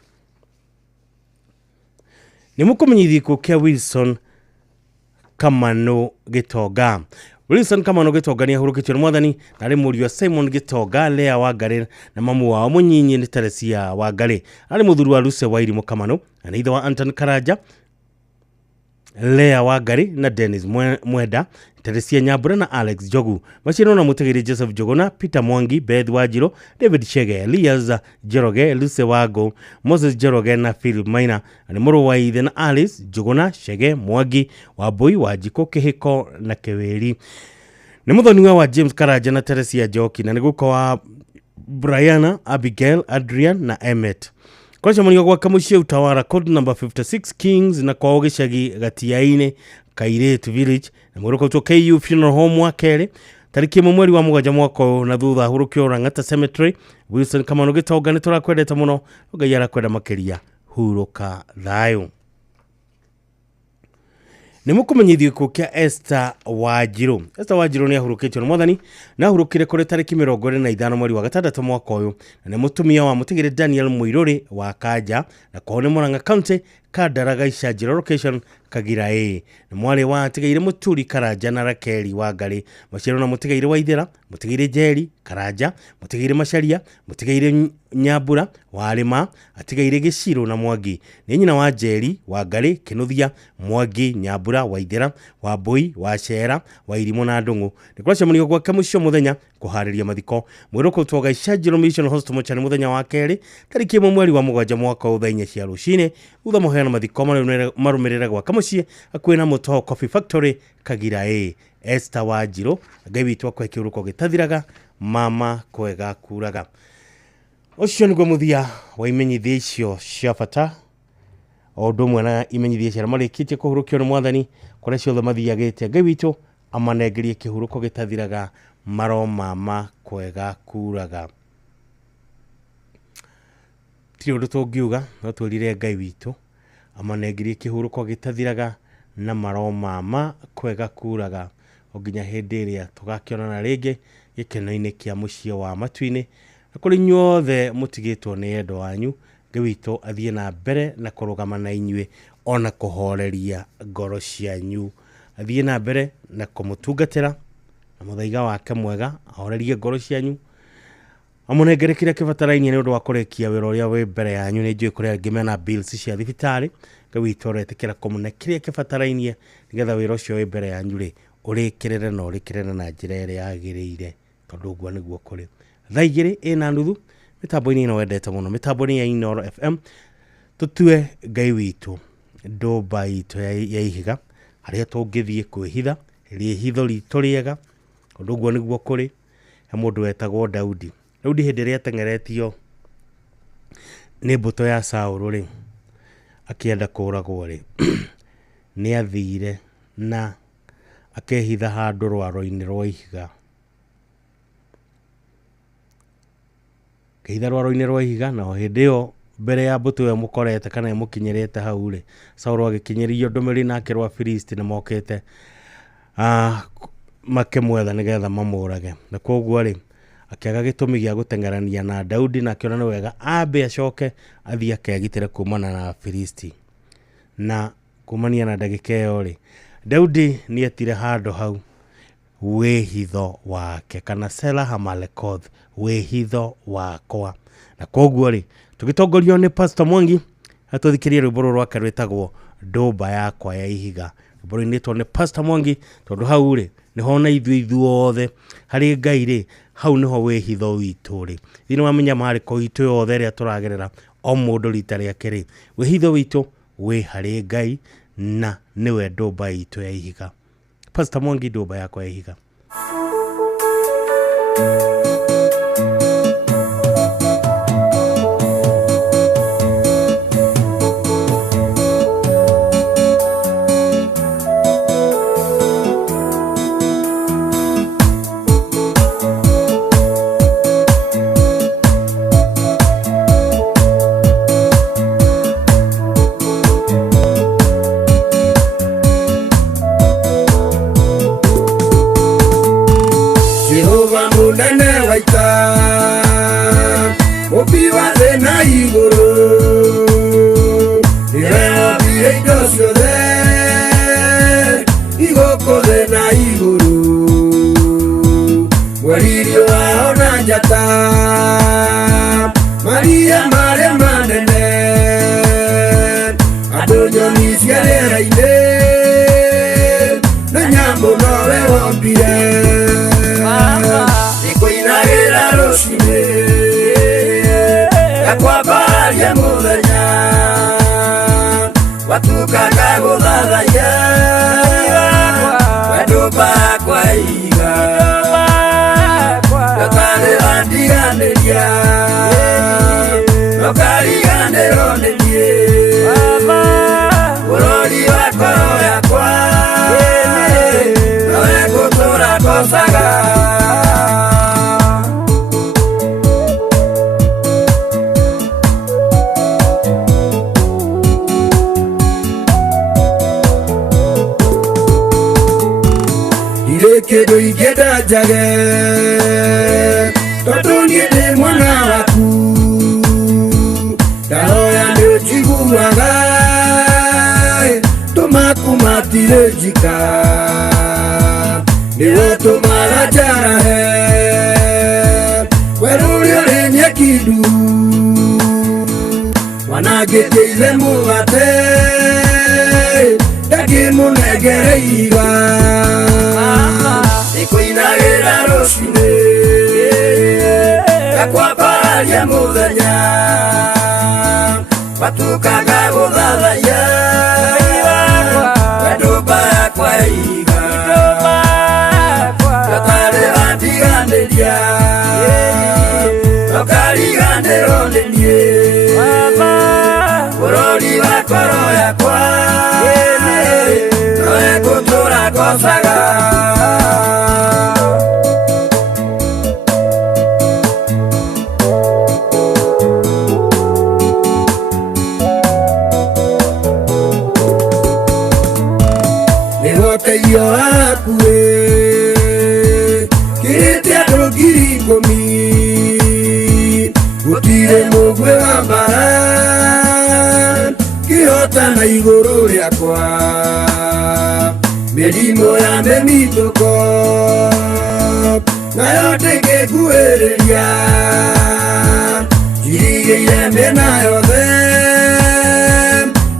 ni mukumenyithio ku kia Wilson Kamano Gitonga Wilson Kamano Gitonga ni ahurukitio mwathani na ari muri wa Simon Gitonga Lea Wangari na mamu wao munyinyi ni Teresia Wangari ari muthuri wa Ruse Wairimu Kamano na ithe wa Anton Karaja Lea Wangari na Dennis Mwenda Teresia Nyambura na Alex Jogu mashino na mutigiri Joseph Jogona Peter Mwangi Beth Wajiro David Chege Elias Jeroge Luce Wago Moses Jeroge na Philip Maina ani muru wa ithe na Alice Jogona Chege Mwangi Wambui Wajiko Kihiko na Keweri ni muthoni wa James Karaja na Teresia Joki na niguko wa Brianna Abigail Adrian na Emmet kwa cemanio gwa kamucie Utawara code number 56 Kings na kwa ogicagi Gatiaine Kairetu Village na muruko to KU Funeral Home wa Kere tariki 1 mweri wa 7 mwaka na thutha hurukio Rangata Cemetery Wilson Kamano Gitonga ni turakwendete muno ugayara kwenda makeria huruka thayo ni mukumenyithio ku kia Esther Wajiro ni ahurukitio mwathani na ahurukire kuri tariki 25 mweri wa 6 mwaka uyu na ni mutumia wa mutigire Daniel Muiruri wa Kaja na kwa Murang'a County Kadaraga Icajiro location Kagira A na mwale wa tigaire Muturi Karaja na Rakeli Wangari mashiro na mutigaire Waithera mutigaire Jeri Karaja mutigaire Masharia mutigaire Nyambura Warima atigaire Giciro na Mwangi ni nyina wa Jeri Wangari Kinuthia Mwangi Nyambura Waithera Wambui Wacera Wairimu na Ndungu ni kwa cemanio gwa kamucio muthenya kuhariria mathiko mwiroko twoga Ishajiro Mission Host Mochani muthenya wa keri tariki 1 mweri wa 7 mwaka wa 4 rucine utha muheana mathiko marumirira gwa kamucie akwina Mutoho Coffee Factory Kagira Esther Wanjiru Ngai witu akwa kiuruko gitathiraga mama kwega kuraga ucio niguo muthia wa imenyithia icio cia bata ondo mwana imenyithia cia marikitie kuhurukio ni mwathani kuria ciothe mathiagite Ngai witu amanengerie kihuruko gitathiraga maro mama kwega kuraga ti undu tungiuga no twirire Ngai witu amanengerie kihuruko gitathiraga na maro mama kwega kuraga oginya hindi iria tugakionana ringi gikeno-ini kia mucie wa matuini na kuri nyothe mutigitwo ni endo wanyu Ngai witu athie na mbere na kurugama na inyue ona kuhoreria ngoro cianyu athie na mbere na kumutungatira na muthaiga wake mwega ahorerie ngoro cianyu amunengere kiria kibatarainie ni undu wa kurekia wira uria we mbere yanyu ni njui kuria ngimena bills cia thibitari Ngai witu oretekera kumune kiria kibatarainie nigetha wira ucio we mbere yanyu ri urikirire na urikirire na njira iria yagiriire tondu guo niguo kuri thaigiri ina nuthu mitambo-ini ino wendete muno mitambo-ini ya Inoro FM tutue Ngai witu ndomba itu ya ihiga haria tungithie kwihitha rihitho ritu riega tondu guo niguo kuri he mundu wetagwo Daudi hindi ria tengeretio ni mbuto ya Saulu ri akienda kuragwo ri ni athire na akehitha handu rwaro-ini rwa ihiga keitha rwaro-ini rwa ihiga na hindi yo mbere ya mbuto yo mukorete kana mukinyirite hau ri Saulu agikinyirio ndumiri nake rwa Filisti ni mokete makemwetha nigetha mamurage na koguo ri akiaga gitumi gia gutengerania na Daudi na akiona ni wega ambe acoke athie akegitire kumana na Filisti na kumania na ndagika iyo ri Daudi ni etire handu hau wehitho wake kana Sela Hamalekoth wehitho wakwa na koguo ri tugitongorio ni Pastor Mwangi atuthikirie rwimbo rwake rwitagwo ndomba yakwa ya ihiga rwimbo rwinitwo ni Pastor Mwangi tondu hau ri niho na ithuothe hari Ngai ri hau niho wehitho witu ri thini wamenya mari ko itu yothe ria turagerera o mundu rita riake ri wehitho witu we hari Ngai na niwe ndomba itu ya ihiga Pastor Mwangi ndomba yakwa ya ihiga Maria Maria Manene Adonyo nisiare ine na nyambo nowe wambire Nikoina gira rosine ya kwa bari ya muthenya watukaga guthathaiya wendomba kwa ihiga Nokariganero niye urori wako yakwa noe kutura kosaga Irekedo igeda jage Totonie de mwana waku Dahoya ndio chiguaga Tomakumatire jika Niwo tomarajara he Werurio renye kidu Wanagete ile mugate Dagi munegere iga Ikuinagira rosine gakwambararia muthenya batukaga guthathaiya wendumba yakwa iga gatari bandiganĩria nokariganĩrwo nĩ niĩ bũrũri wakwa roho yakwa noe gũtũra ngocaga nĩgũteithio wakuĩ kĩrĩte andũ 10,000 gũtirĩ mũgwĩ wa mbara kĩhotana igũrũ rĩakwa mĩrimũ ya mĩmitũko nayo ndĩngĩkuhĩrĩria njirigĩire mĩena yothe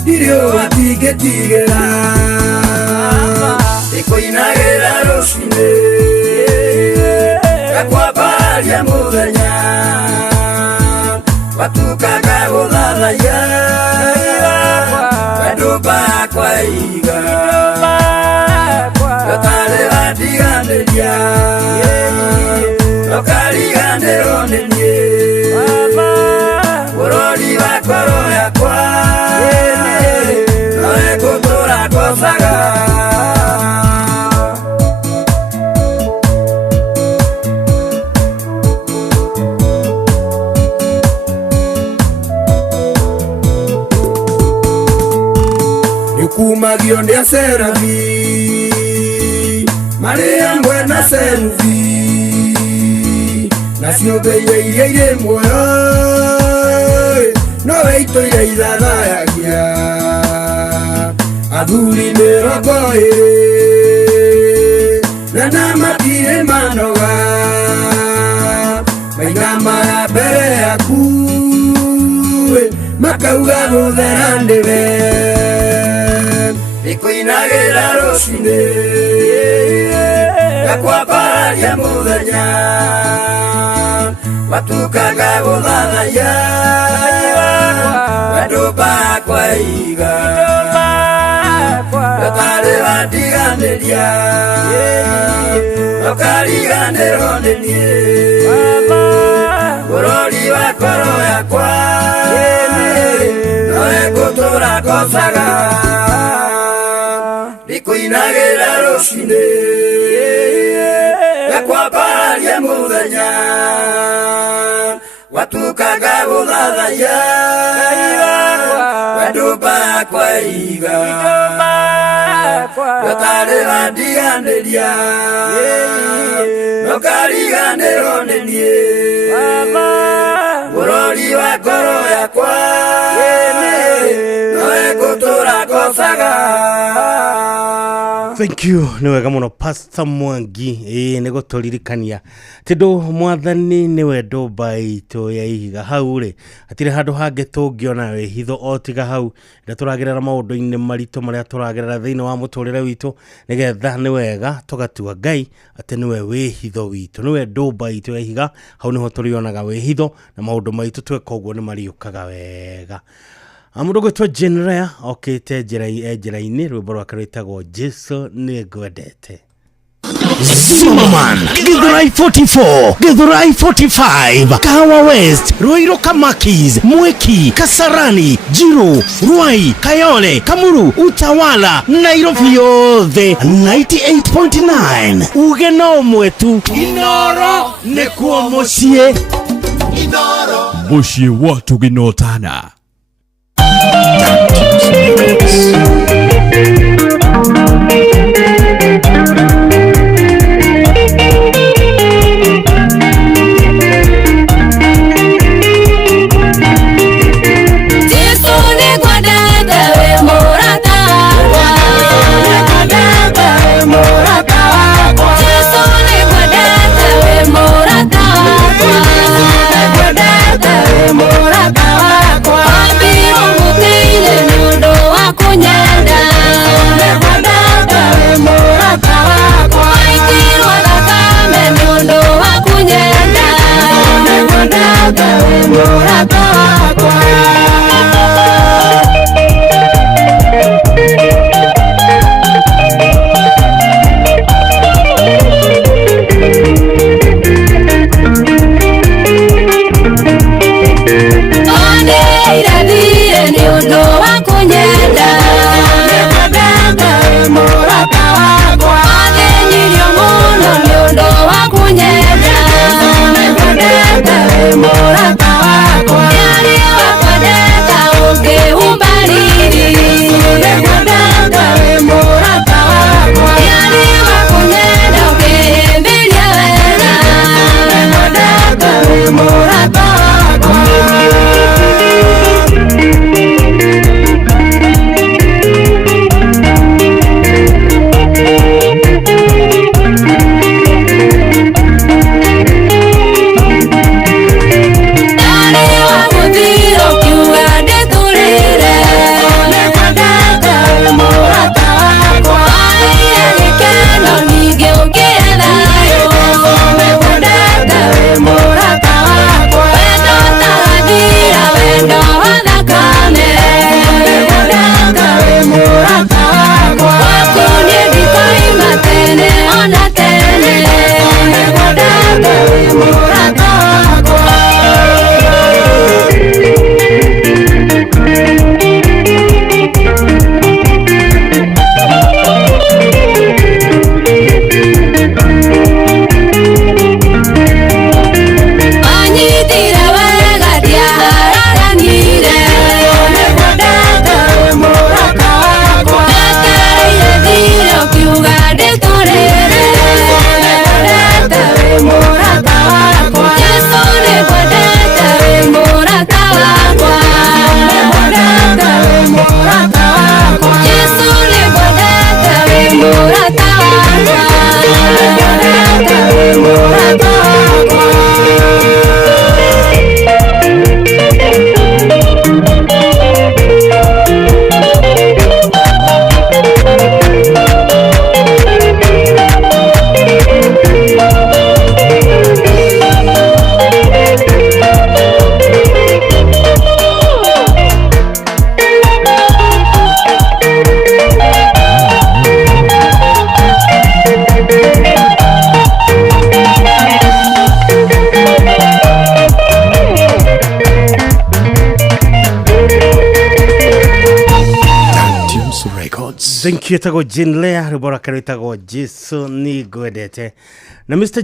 ndirĩ watingĩtigĩra ndĩkũinagĩra rũcinĩ gakwambararia muthenya batukaga gũthathaiya wendumba yakwa iga gatari bandiganĩria nokariganĩrwo nĩ niĩ bũrũri wakwa roho yakwa noe gũtũra ngocaga kumagio nĩ acerathi marĩ amwe na seruthi na ciũmbe iria irĩ muoyo nowe itũire ithathayagia athuri 20 na matirĩ manoga maigama ya mbere yaku makauga gũthera ndĩwe ndĩkũinagĩra rũcinĩ gakwambararia muthenya batukaga gũthathaiya wendumba yakwa iga gatari bandiganĩria nokariganĩrwo nĩ niĩ bũrũri wakwa roho yakwa noe gũtũra ngocaga ndĩkũinagĩra rũcinĩ gakwambararia muthenya batukaga gũthathaiya wendumba yakwa iga gatari bandiganĩria nokariganĩrwo nĩ niĩ bũrũri wakwa roho yakwa noe gũtũra ngocaga. Thank you nĩ wega mũno Pastor Mwangi nĩ gũtũririkania tondũ mwathani nĩwe ndũmba itũ ya ihiga hau rĩ hatirĩ handũ hangĩ tũngĩona wĩhitho o tiga hau rĩrĩa tũragerera maũndũ-inĩ maritũ marĩa tũragerera thĩinĩ wa mũtũrĩre witũ nĩgetha nĩ wega tũgatua Ngai atĩ nĩwe wĩhitho witũ nĩwe ndũmba itũ ya ihiga hau nĩho tũrĩonaga wĩhitho na maũndũ maitũ tweka ũguo nĩ mariũkaga wega. Mũndũ gwĩtwo General okĩte njĩra-inĩ rwĩmbo rwake rwĩtagwo Jesu nĩngwendete. Zimmerman, Githurai 44, Githurai 45, Kahawa West, Ruiru Kamakis, Mweki, Kasarani, Jiru, Ruai, Kayole, Kamuru, Utawala, Nairobi yothe 98.9. Ugeno mwetu Inoro nekuo mucie Inoro mucie watu ginotana. Morata wakwa, Abiro mukile nudo wakunyenda. Thank you tago Jinlea rubora karitago Jesu ni gwedete. Na Mr.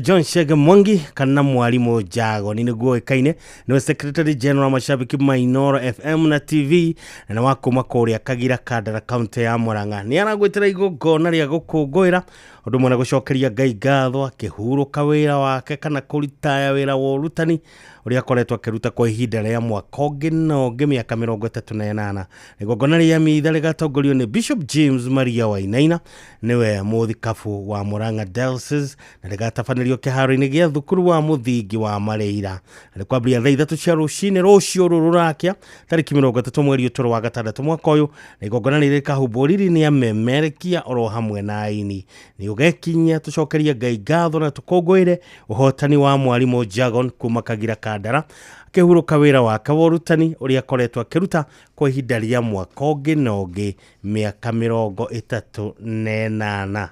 John Shege Mwangi kana mwalimu Jago niguo ikaine ni Secretary General mashabiki Mainoro FM na TV na wako makori akagira kadara county ya Murang'a ni aragwetera igogona ria gukungwira undu mwana gucokeria Ngai ngatho akihuruka wira wake kana kuritaya wira wa urutani uria akoretwo akiruta kwa ihinda ria mwaka nginoge miaka 38 igogona ria mitha rigatongorio ni Bishop James Maria Wainaina niwe muthikabu wa Murang'a Diocese na rigatafanirio kiharo-ini gia thukuru wa muthingi wa Mareira ni kwambia thaa 3 cia rucini rucio rurakia tariki 30 mweri utoro wa gatandatũ mwaka uyu na igogona rikahumbũriri ni amemerekia oro hamwe na aini ni ugekinya tucokeria Ngai ngatho na tukongwire uhotani wa mwalimu Jagon kuma Kagira Kadara akihuruka wira wake wa urutani uria akoretwo akiruta kwa ihinda ria mwaka nginoge miaka 38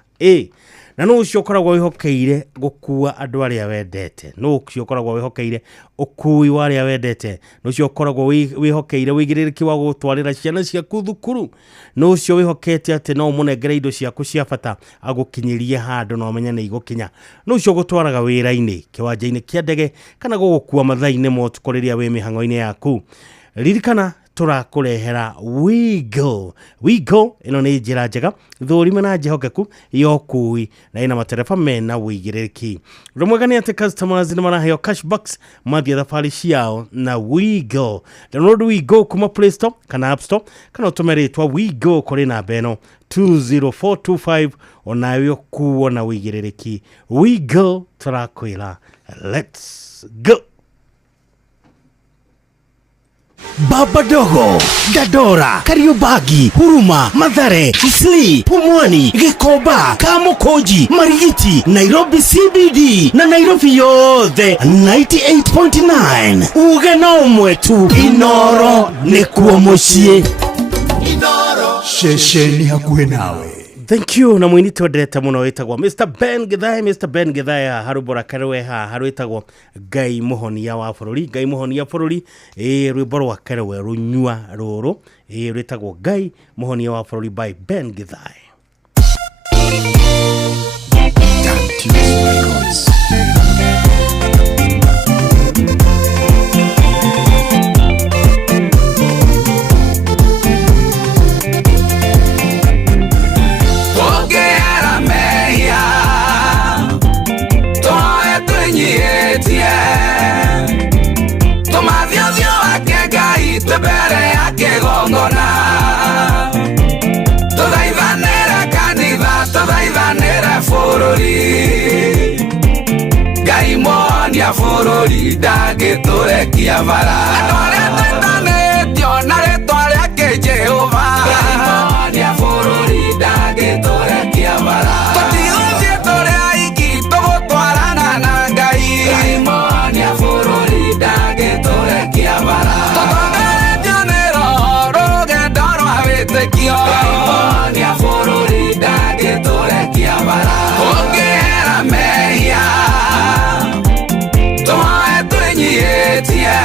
na no ucio koragwo wihokeire gukua andu aria wendete no ucio koragwo wihokeire ukui wa aria wendete no ucio koragwo wihokeire wigiririki wa gutwarira ciana ciaku thukuru no ucio wihokete ati no munengere indo ciaku cia bata agukinyirie handu no menya ni igukinya no ucio gutwaraga wira-ini kiwanja-ini kia ndege kana gugukua mathaa-ini motukuriria wi mihango-ini yaku ririkana turakurehera Wigo ino ni njira njega thurima na njehokeku yokui na ina matereba mena wigiriki rumwega ni ati customers ni maraheo cashbacks mathia thafari ciao na Wigo download Wigo kuma Play Store kana App Store kana utumeretwa Wigo kuri namba eno 20425 onayo kuona wigiriki Wigo turakwira let's go. Baba Dogo, Dadora, Kariobagi, Huruma, Mathare, Isli, Pumwani, Gikoba, Kamukoji, Marigiti, Nairobi CBD, na Nairobi yothe 98.9. Ugena mwetu Inoro nikuo mucie. Inoro shesheni hakuhe nawe. Thank you na mwinito ndeta muno wetagwo Mr. Ben Githaya harubora karewe harwetagwo Ngai Muhonia wa bururi rwimbo rwa karewe runyua ruru rwetagwo Ngai Muhonia wa bururi by Ben Githaya. Ngai Muhonia bururi ndangiturekia bara atware tetanetio na ritwa riake Jehova. Ngai Muhonia bururi ndangiturekia bara tutiguthie turi aiki tugutwarana na Ngai. Ngai Muhonia bururi ndangiturekia bara tutongeretio ni roho rugendo rwa witikio. Ngai Muhonia bururi ndangiturekia bara ungihera mehia tumae twinyihitie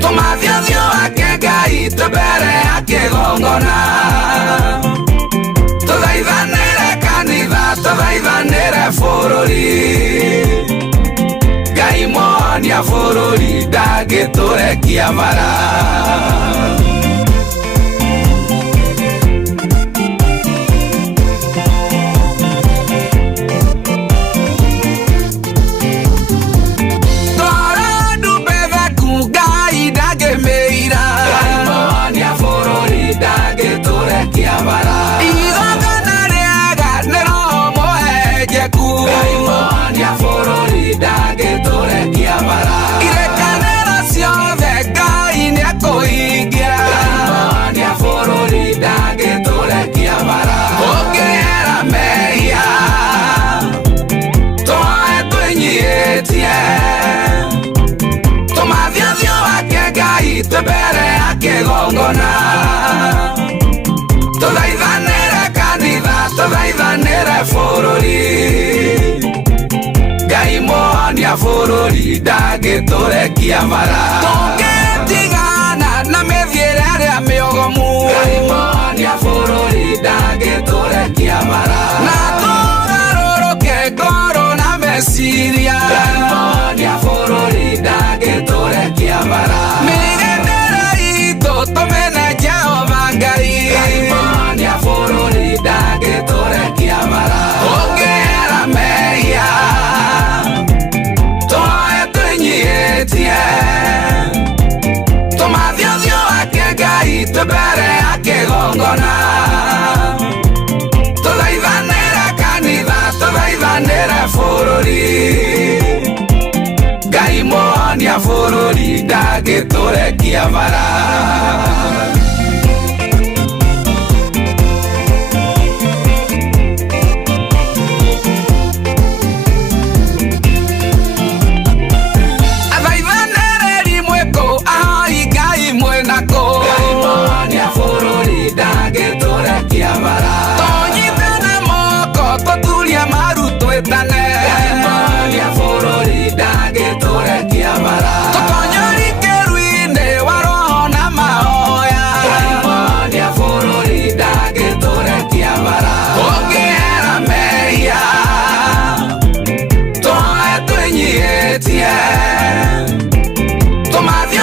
tumathiothio wake Ngai tubere ya kigongona tuthaithanire kanitha tuthaithanire bururi. Ngai Muhonia bururi ndangiturekia bara. Tubere ya kigongona tuthaithanire kanitha tuthaithanire bururi. Ngai Muhonia bururi ndangiturekia bara tungitigana na mithiire aria miogomu. Ngai tumene Jehova Ngai Gaimonia bũrũri ndangĩtũrekia bara ũngĩera mehia tũhoe twĩnyihĩtie tũmathiĩ ũthiũ wake Ngai mbere ya kĩgongona tũthaithanĩre kanitha tũthaithanĩre bũrũri Ngai mũhonia bũrũri ndangĩtũrekia bara Ngai mũhonia bũrũri ndangĩtũrekia bara ũngĩera mehia tũhoe twĩnyihĩtie tũmathiĩ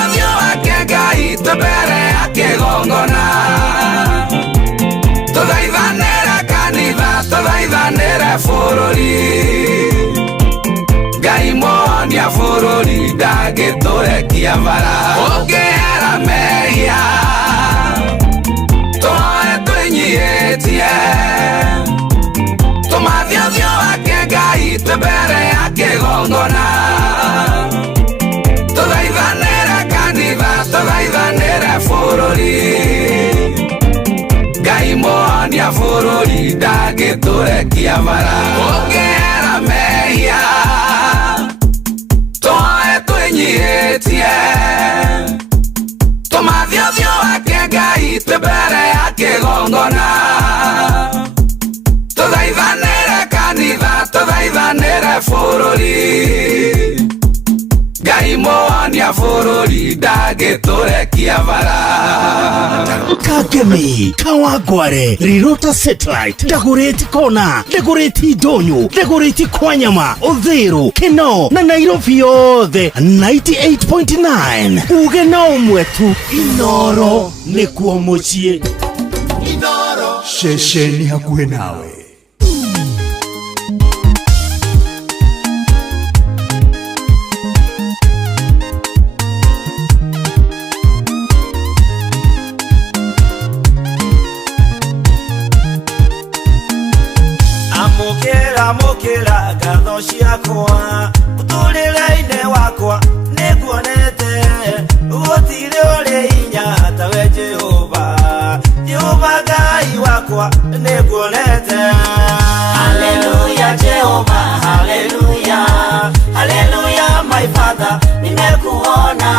ũthiũ wake Ngai mbere ya kĩgongona tũthaithanĩre kanitha tũthaithanĩre bũrũri Ngai mũhonia bũrũri ndangĩtũrekia bara ũngĩera mehia tũhoe twĩnyihĩtie tũmathiĩ ũthiũ wake Ngai mbere ya kĩgongona tũthaithanĩre kanitha tũthaithanĩre bũrũri Ngai mũhonia bũrũri ndangĩtũrekia bara Kagemi, Kawangware, Rirota Satellite, Dagoretti Kona, Dagoretti Donyo, Dagoretti Kwanyama, Odhero, Keno, na Nairobi yothe 98.9 uge na umwetu Inoro nĩkuo mũciĩ Inoro shesheni hakuhĩ nawe Amukira ngatho ciakwa mũtũrĩre-inĩ wakwa nĩguonete gũtirĩ ũrĩ hinya ta we Jehova Jehova Ngai wakwa nĩguonete Hallelujah Jehova Hallelujah Hallelujah my Father nimekuona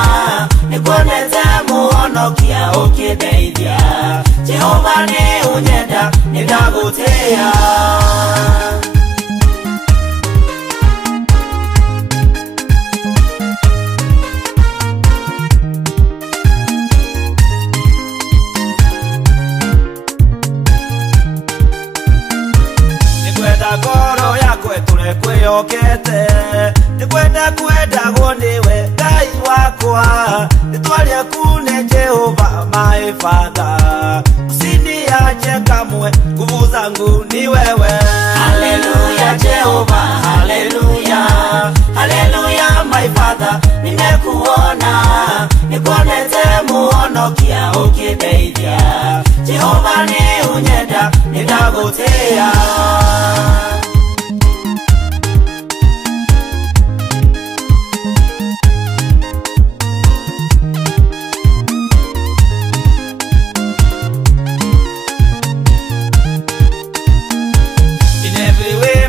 nĩguonete mũhonokia ũkĩndeithia Jehova nĩ ũnyenda nĩndagũtĩĩa ngoro yakwe turekwĩyokete nĩkwendagwo nĩwe Ngai wakwa rĩtwa rĩaku nĩ Jehova my Father usiniache kamwe nguvu zangu ni wewe Hallelujah Jehova Hallelujah Hallelujah my Father nimekuona nikuonete muhonokia ũkĩndeithia Jehova nĩ ũnyenda nĩndagũtĩĩa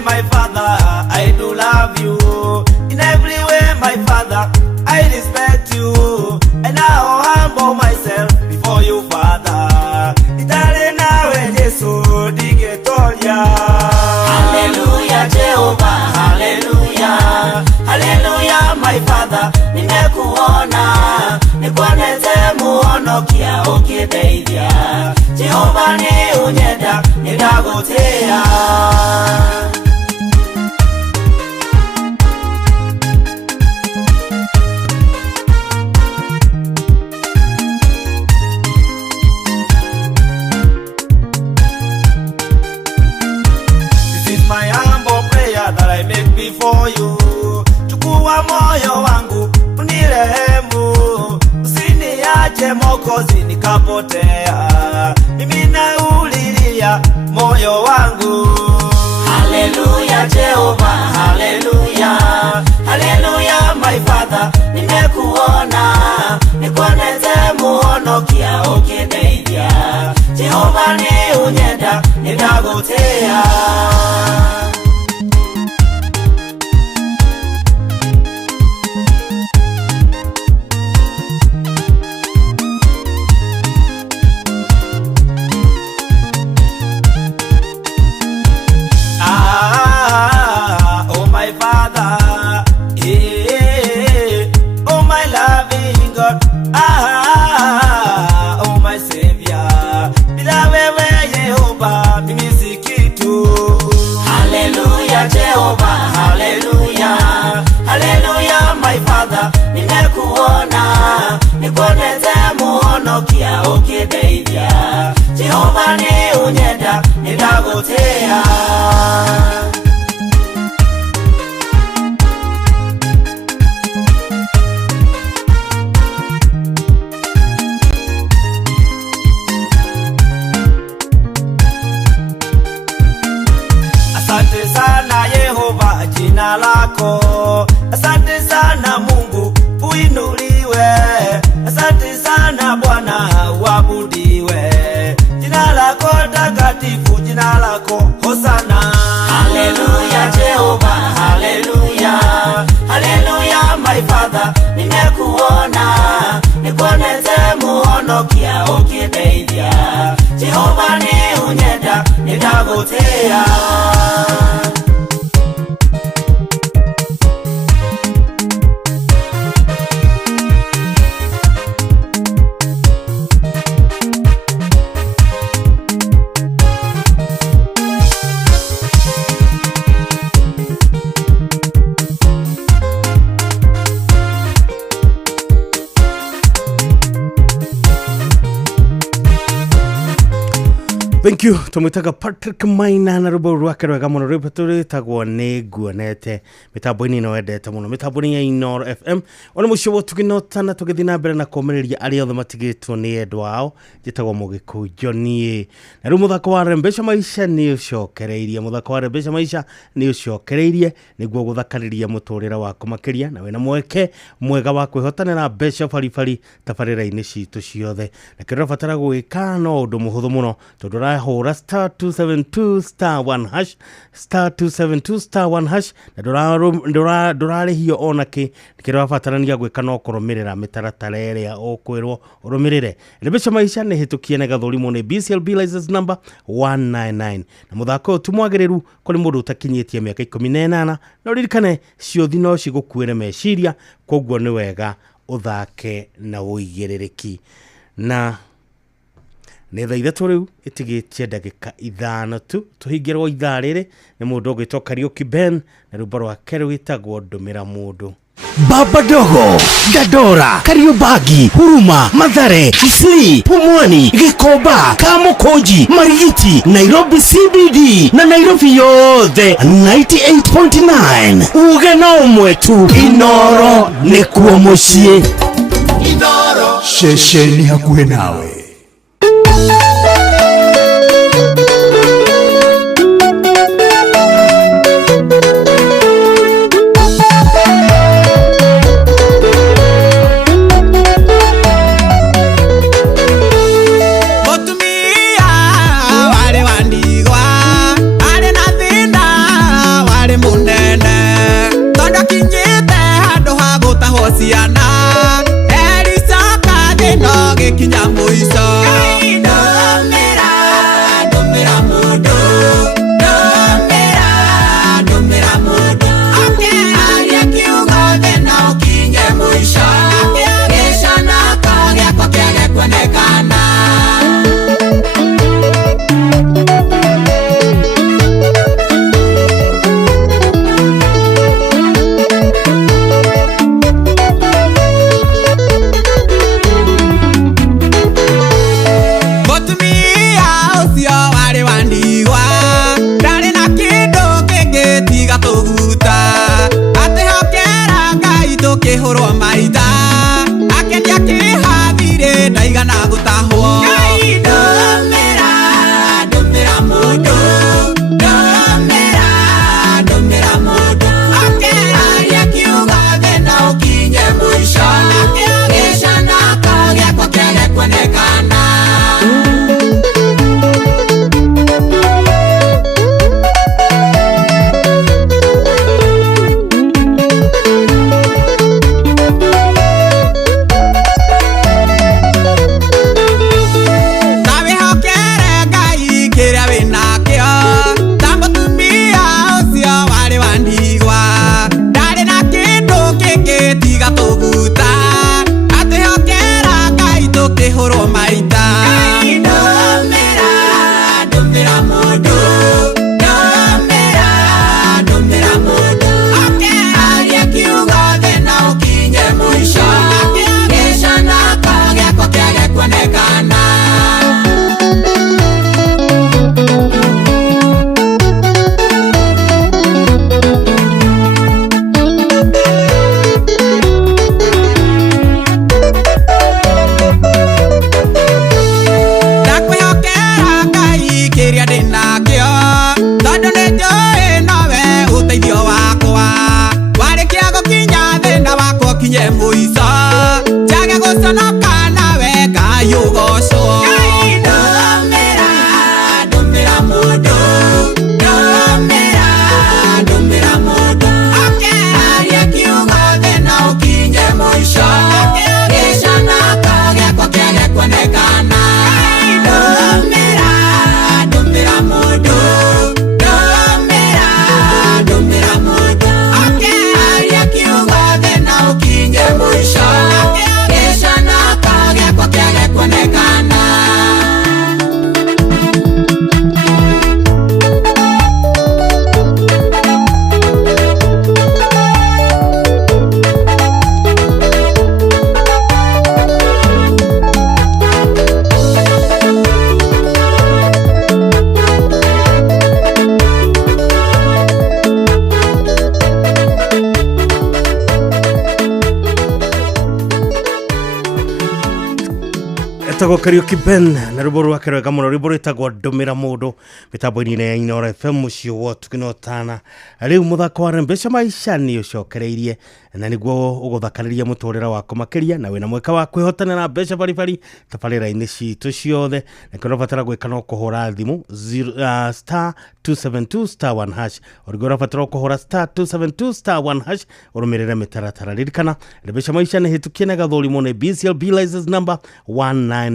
my Father, I do love you. In every way, my Father, I respect you. And I'll humble myself before you, Father. Hallelujah, Jehovah, hallelujah. Hallelujah, my Father, nimekuona. Nikuonete muhonokia ũkĩndeithia. Jehova nĩ ũnyenda, nĩndagũtĩĩa. kwake Mwokozi nikapotea, mimi naulilia moyo wangu. Haleluya Jehova, haleluya, haleluya my Father, nimekuona, nikoneze muono kia ukideithia. Jehova ni unyenda, nidagotea. Kia ukideithia. Jehova ni unyenda, nidagotea. Asante sana Yehova jina lako, asante sana Mungu uinuliwe, asante sana Bwana uabudiwe, jina lako takatifu, jina lako hosana. Haleluya Jehova, haleluya, haleluya my Father, nimekuona, nikoneze muono kia ukideithia. Jehova ni unyenda, nidagotea. Thank you. Tumitaga Patrick Maina na rubo rwake rwega muno rwipaturi tagwo ni guonete mitambo-ini no endete muno mitambo-ini ya Inoro FM ona mucio tuginotana tugithina mbere na komereria ari othe matigitwo ni endwa ao jitagwo Mugikuyu nie na ru muthako wa Rembesha Maisha ni ucokereirie muthako wa Rembesha Maisha ni ucokereirie niguo guthakariria muturira waku makiria na wena mweke mwega wa kwihotanira mbeca baribari tabarira-ini citu ciothe na kirira batara gwika no undu muhuthu muno tondu hora star 272 star 1 hash star 272 star 1 hash na ndurarihio onaki nikira batarania gwika no kurumirira mitaratara iria okwirwo urumirire. Rembesha Maisha ni hitukie na gathurimo ni BCLB license number 199 na muthako tumwagiriru kuri mundu utakinyitie miaka 18 na uririkane ciothi no cigukuire meciria koguo ni wega uthake na uigiririki na ne thaitha turiu itigitie ndagika 5 tu tuhingirwo ithaa riri ni mundu ugwitwo Kariuki Ben na rubo rwake rwitagwo Ndumira Mundu. Baba Dogo, Dadora, Kariobagi, Huruma, Mathare, Isli, Pumwani, Gikomba, Kamukonji, Marigiti, Nairobi CBD na Nairobi yothe 98.9. Ugena umwetu Inoro nikuo mucie. Inoro Shesheni hakuhe nawe. Ciana Elisa kadeno gikinya muico Etagwo Kariuki Ben na rwimbo rwake rwega muno rwimbo rwitagwo ndumira mundu mitambo-ini ya Inoro FM mucio wo tukinotana riu muthako wa Rembesha Maisha ni ucokereirie na niguo uguthakariria muturira wako makiria na wina mweka wa kwihotana na mbeca baribari tabarira-ini citu ciothe na kana batara gwika no kuhura thimu star 272 star 1 hash origora batara kuhura star 272 star 1 hash urumirire mitaratara ririkana Rembesha Maisha ni hitukie na gathurimo ni BCLB license number 199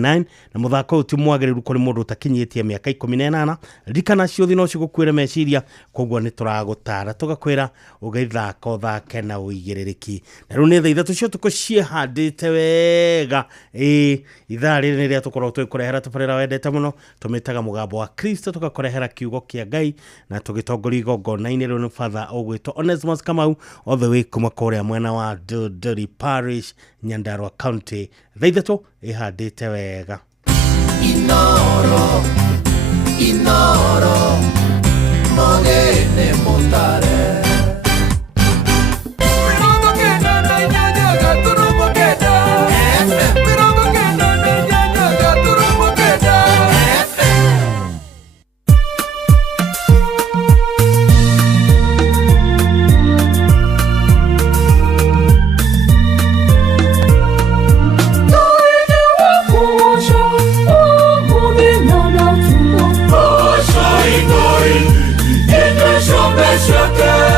na muthako uti mwagiriru kuri mundu utakinyitie miaka 18 rikana ciothi no cigukwire meciria koguo ni turagutara tugakwira ugeithaka thake na uigiririki na riu ni tha ithatu cio tukucie handite wega ithaa riri ni ria tukorwo twikurehera tabarira wendete muno tumitaga mugambo wa Kristo tugakorehera kiugo kia Ngai na tugitongoria igongona-ini riu ni Father ogwitwo Onesimus Kamau all the way kuma kuria mwena wa Dodori Parish Nyandarua County tha ithatu ihandite wega Inoro Mogene Motare Shaka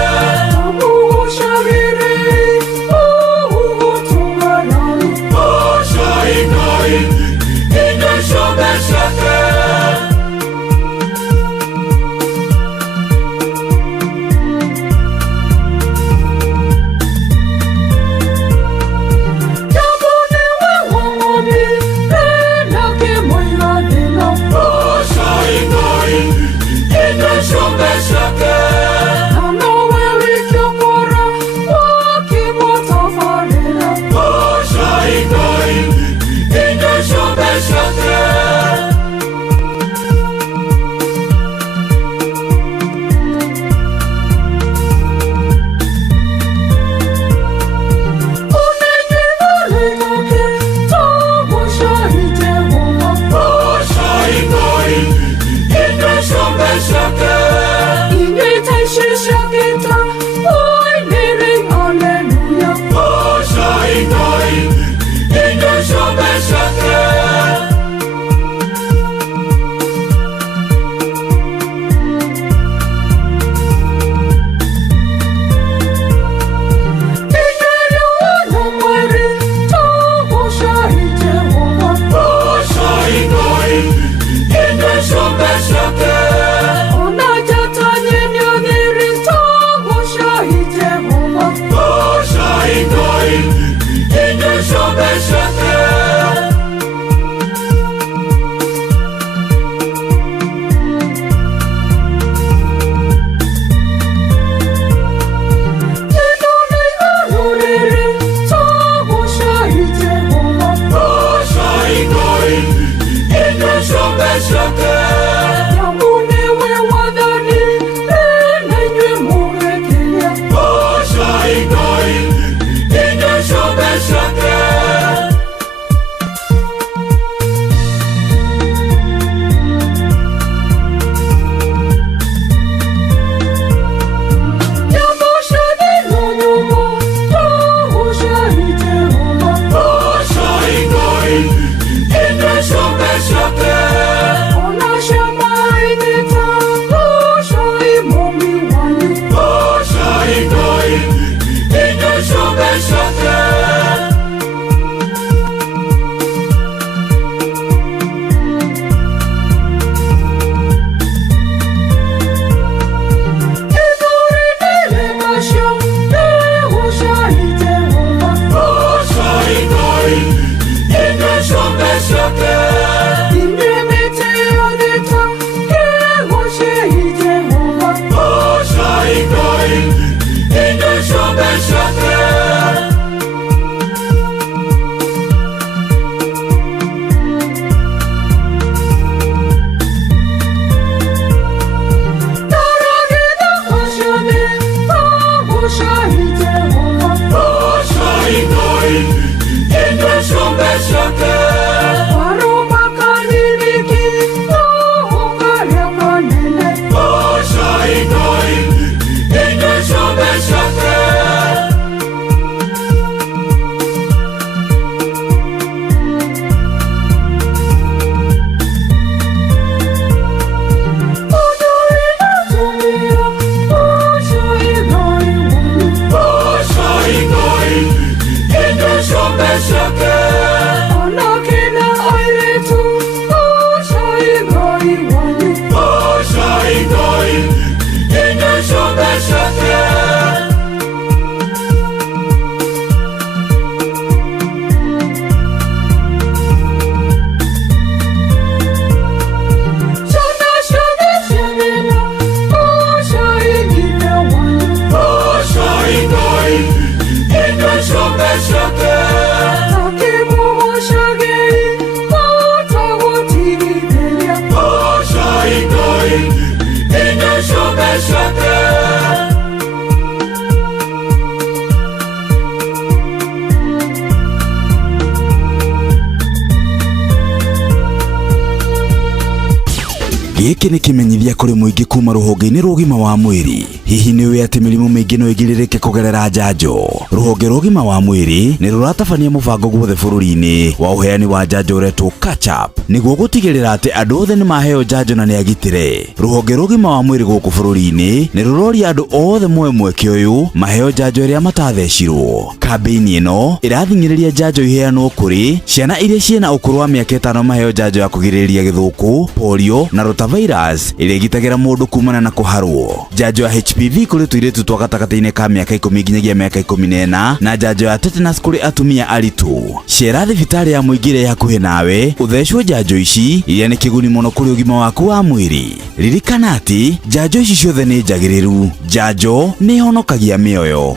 Gĩkĩ nĩ kĩmenyithia kũrĩ mũingĩ kuma rũhonge-inĩ rwa ũgima wa mwĩrĩ. Hihi nĩ ũĩ atĩ mĩrimũ mĩingĩ no ĩgirĩrĩke kũgerera njanjo? Rũhonge rwa ũgima wa mwĩrĩ nĩ rũratabania mũbango guothe bũrũri-inĩ wa ũheani wa njanjo ũretwo catch up nĩguo gũtigĩrĩra atĩ andũ othe nĩ maheo njanjo na nĩ agitĩre. Rũhonge rwa ũgima wa mwĩrĩ gũkũ bũrũri-inĩ nĩ rũroria andũ othe moe mweke ũyũ maheo njanjo ĩrĩa matathecirwo. Kambĩini ĩno ĩrathing'ĩrĩria njanjo iheanwo kũrĩ ciana iria ciĩna ũkũrũ wa mĩaka 5 maheo njanjo ya kũgirĩrĩria gĩthũkũ, polio na rotavirus ĩrĩa ĩgitagĩra mũndũ kumana na kũharwo. Njanjo ya HPV kũrĩ tũirĩtu twa gatagatĩ-inĩ ka mĩaka 10 nginyagia mĩaka 14 na njanjo ya tetanus kũrĩ atumia aritũ. Cera thibitarĩ ya mũingĩ ĩrĩa hakuhĩ nawe ũthecwo njanjo ici iria nĩ kĩguni mũno kũrĩ ũgima waku wa mwĩrĩ. Ririkana atĩ njanjo ici ciothe nĩ njagĩrĩru. Njanjo nĩ ihonokagia mĩoyo.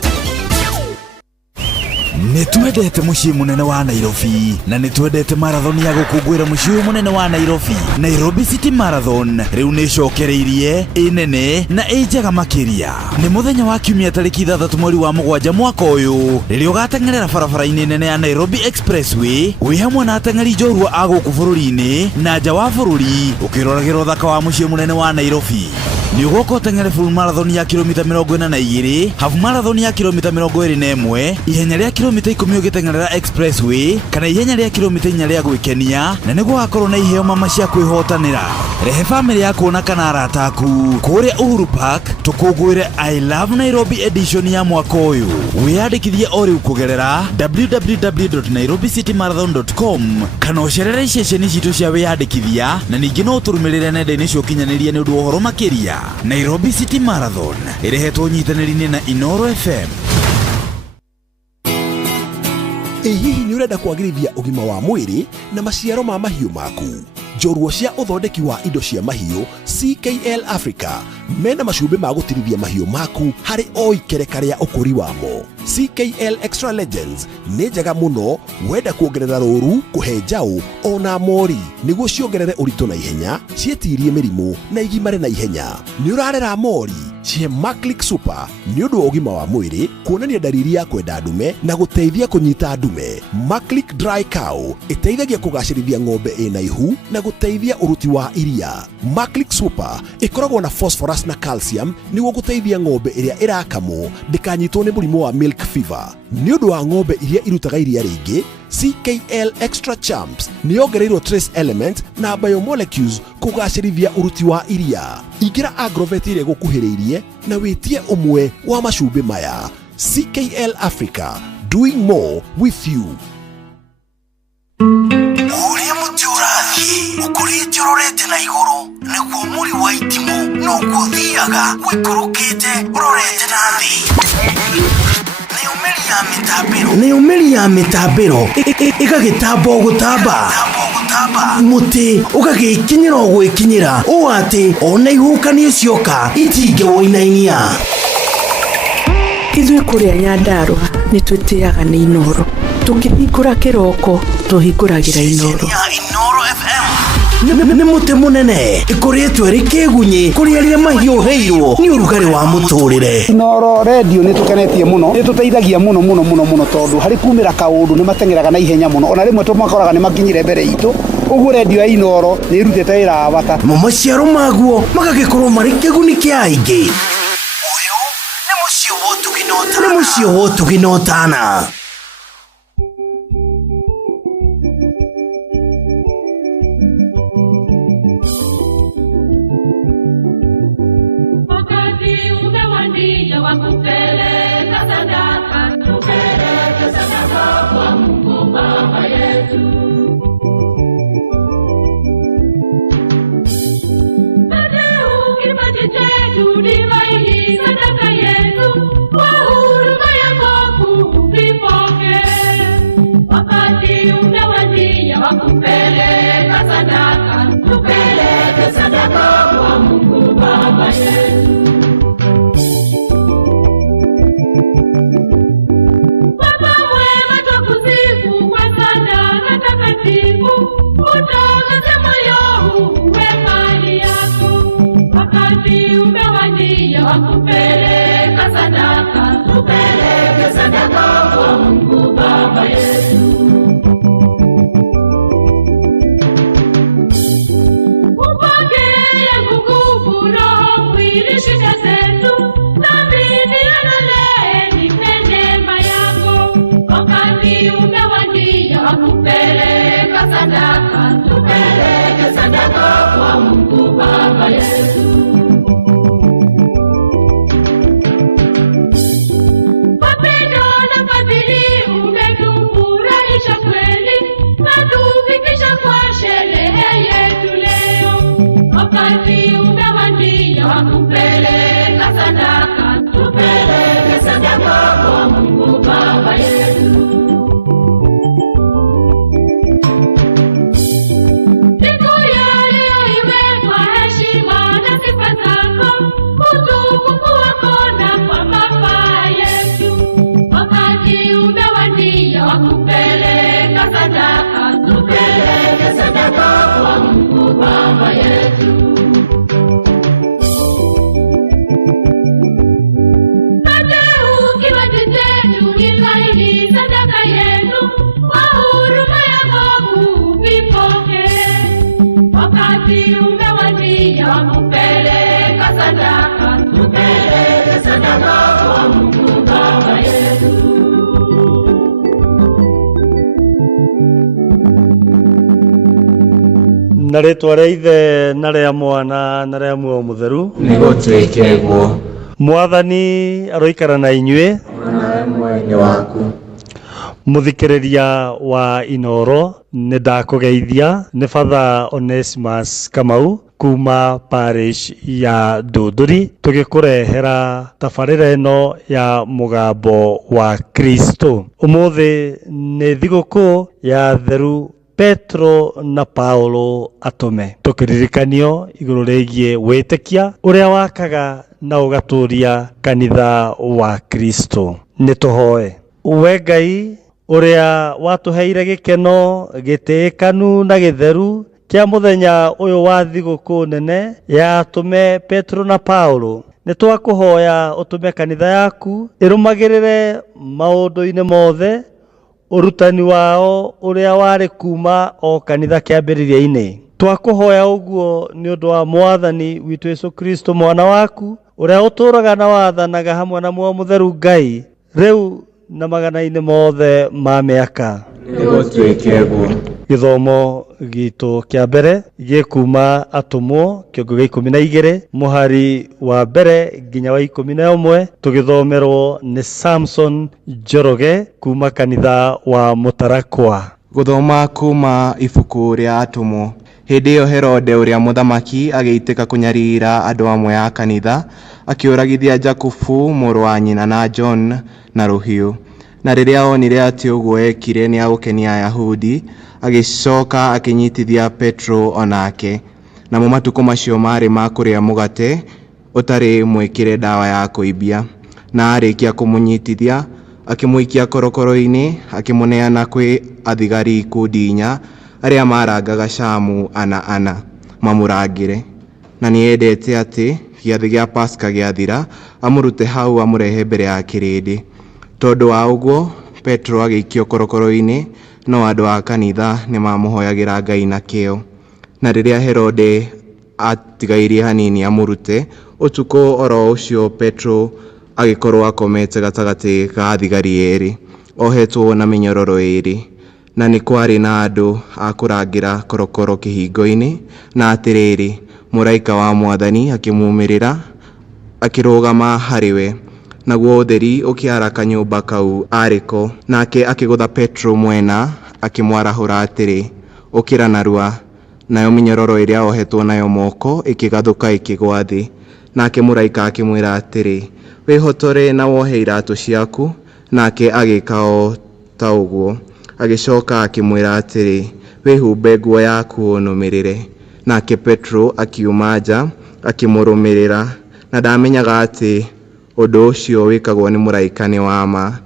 Nĩtwendete mũciĩ mũnene wa Nairobi na nĩtwendete marathon ya gũkũngũĩra mũciĩ mũnene wa Nairobi. Nairobi City Marathon rĩu nĩ cokereirie ĩnene na ĩnjega makĩria. Nĩ mũthenya wa kiumia tarĩki 6 mweri wa 7 mwaka ũyũ rĩrĩa ũgateng'erera barabara-inĩ nene ya Nairobi Expressway wĩ hamwe na ateng'eri njorua a gũkũ bũrũri-inĩ na nja wa bũrũri ũkĩroragĩra ũthaka wa mũciĩ mũnene wa Nairobi. Nĩ ũgoka ũteng'ere full marathon ya kilomita 42, half marathon ya kilomita 21, ihenya rĩa kilomita 10 ũgĩteng'erera expressway kana ihenya rĩa kilomita 4 rĩa gwĩkenia, na nĩguo hakorwo na iheo mama cia kwĩhotanĩra. Rehe family yaku na kana arata aku kũrĩa Uhuru Park tũkũngũĩre I Love Nairobi edition ya mwaka ũyũ. Wĩyandĩkithie o rĩu kũgerera www.nairobicitymarathon.com kana ũcerere iceceni citũ cia wĩyandĩkithia, na ningĩ no ũtũrũmĩrĩre nenda-inĩ cia ũkinyanĩria nĩ ũndũ wa ũhoro makĩria. Nairobi City Marathon ĩrehetwo nyitanĩri-inĩ na Inoro FM. Hihi nĩ ũrenda kwagĩrithia ũgima wa mwĩrĩ na maciaro ma mahiũ maku? Njorua cia ũthondeki wa indo cia mahiũ CKL Africa mena macumbĩ ma gũtirithia mahiũ maku harĩ o ikereka rĩa ũkũri wamo. CKL Extra Legends nĩ njega mũno wenda kuongerera rũru, kũhe njaũ ona mori nĩguo ciongerere ũritũ na ihenya, cietirie mĩrimũ na igimare na ihenya. Nĩ ũrarera mori? Cihe Maclick Super nĩ ũndũ wa ũgima wa mwĩrĩ, kuonania dalili ya kwenda ndume na gũteithia kũnyita ndume. Maclick Dry Cow ĩteithagia kũgacĩrithia ng'ombe ĩna ihu na gũteithia ũruti wa iria. Maclick Super ĩkoragwo na phosphorus na calcium nĩguo gũteithia ng'ombe ĩrĩa ĩrakamwo ndĩkanyitwo nĩ mũrimũ wa milk fever. Nĩ ũndũ wa ng'ombe iria irutaga iria rĩingĩ, CKL Extra Champs nĩ yongereirwo trace element na biomolecules kũgacĩrithia uruti wa iria. Ingĩra Agrovet ĩrĩa gũkuhĩrĩirie na wĩtie ũmwe wa macumbĩ maya. CKL Africa, doing more with you. Ũrĩa mũtĩ ũrathiĩ ũkũrĩte ũrorete na igũrũ, nĩguo mũri wa itimũ no gũthiaga gwĩkũrũkĩte ũrorete na thĩ. Nĩ umĩri ya mĩtambĩro ĩgagĩtamba gũtamba, mũtĩ ũgagĩkinyĩra gwĩkinyĩra, ũũ atĩ ona ihukanio cioka itingĩwoinainia. Ithuĩ kũrĩa Nyandarua nĩ twĩtĩaga nĩ Inoro, tũkĩhingũra kĩroko tũhingũragĩra Inoro. Nĩ mũtĩ mũnene ĩkoretwo ĩrĩ kĩgunyi kũrĩ arĩa mahiũhĩirwo nĩ ũrugarĩ wa mũtũrĩre. Inoro radio nĩ tũkenetie mũno, nĩ tũteithagia mũno tondũ harĩ kumĩra kaũndũ nĩ mateng'eraga na ihenya mũno, ona rĩmwe tũmakoraga nĩ makinyire mbere itũ. Ũguo radio ya Inoro nĩ ĩrutĩte wĩra wa bata, maciaro maguo magagĩkorwo marĩ kĩguni kĩa aingĩ. Ũyũ nĩ mũciĩ wa ũtugi na ũtana. na ritwa ria ithe na ria mwana na ria muoyo mutheru nigutwikegwo mwathani aroikara na inyue na mwene waku muthikiriria wa Inoro nindakugeithia ni Father Onesimus Kamau kuma parish ya Ndunduri tugikurehera tabarira ino ya mugambo wa Kristo. Umuthi ni thiguku ya theru Petro na Paulo atume tukiririkanio iguru rigie witikia uria wakaga na ugaturia kanitha wa Kristo. Nituhoe. We Ngai uria watuheire gikeno gitiikanu na githeru kia muthenya uyu wa thiguku nene ya atume Petro na Paulo, nitwakuhoya utume kanitha yaku irumagirire maundu-ini mothe urutani wao uria wari kuma o kanitha kiambiriria-ini. Twakuhoya uguo ni undu wa mwathani witu Yesu Kristo mwana waku uria uturaga na wathanaga hamwe na muoyo mutheru Ngai riu na magana-ini mothe ma miaka. nigutwikegwo Githomo gitu kia mbere gikuma atumwo kiongo gia 12 muhari wa mbere nginya wa 11 tugithomerwo ni Samson Njoroge kuma kanitha wa Mutarakwa. Guthoma kuma ibuku ria atumwo. Hindi iyo Herode uria muthamaki ageitika kunyarira andu amwe a kanitha akiuragithia Jakubu muru wa nyina na John na ruhiu. Na riria onire ati uguo ekire ni agukenia Ayahudi agicoka akinyitithia Petro onake. Na mu matuko macio mari ma kuria mugate utari mwikire dawa ya kuibia. Na arikia kumunyitithia akimuikia korokoro-ini akimuneana kwi athigari ikundi 4 aria marangaga Shamu ana mamurangire. Na niendete ati giathi gia Pasaka giathira amurute hau amurehe mbere ya kirindi. Tondu wa uguo Petro agikio korokoro-ini no andu a kanitha ni mamuhoyagira Ngai na kio. Na riria Herode atigairie hanini amurute utuko oro ucio Petro agikorwo akomete gatagati ka athigari eri ohetwo na minyororo eri. Na ni kwari na andu akurangira korokoro kihingo-ini na atiriri muraika wa mwathani akimumirira akirugama hariwe. Naguo utheri ukiara kanyumba kau ariko nake akigutha Petro mwena akimwarahura atiri ukira narua. Nayo minyororo iria ohetwo nayo moko ikigathuka ikigwa thi. Nake muraika akimwira atiri wihotore na wohe iratu ciaku. Nake agikao ta uguo agicoka akimwira atiri wihumbe nguo yaku unumirire. Nake Petro akiuma nja akimurumirira na ndamenyaga ati undu ucio wikagwo ni muraika ni wama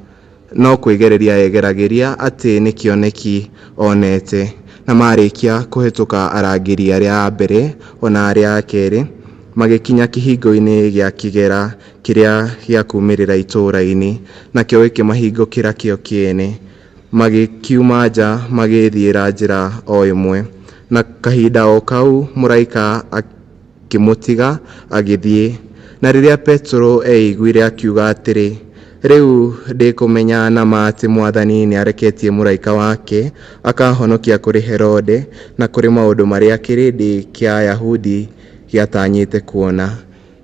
no kwigereria yegerageria ati ni kioneki onete. Na marikia kuhituka arangiri aria mbere ona aria keri magikinya kihingo-ini gia kigera kiria gia kumirira itura-ini na kio mahingo kira kio kiene magikiuma nja magithiira njira o imwe. Na kahinda o kau muraika akimutiga agithie. Na riria Petro eiguire akiuga atiri riu ndikumenya na mati mwathani ni areketie muraika wake akahonokia kuri Herode na kuri maundu maria kirindi kia Ayahudi gĩatanyĩte kuona.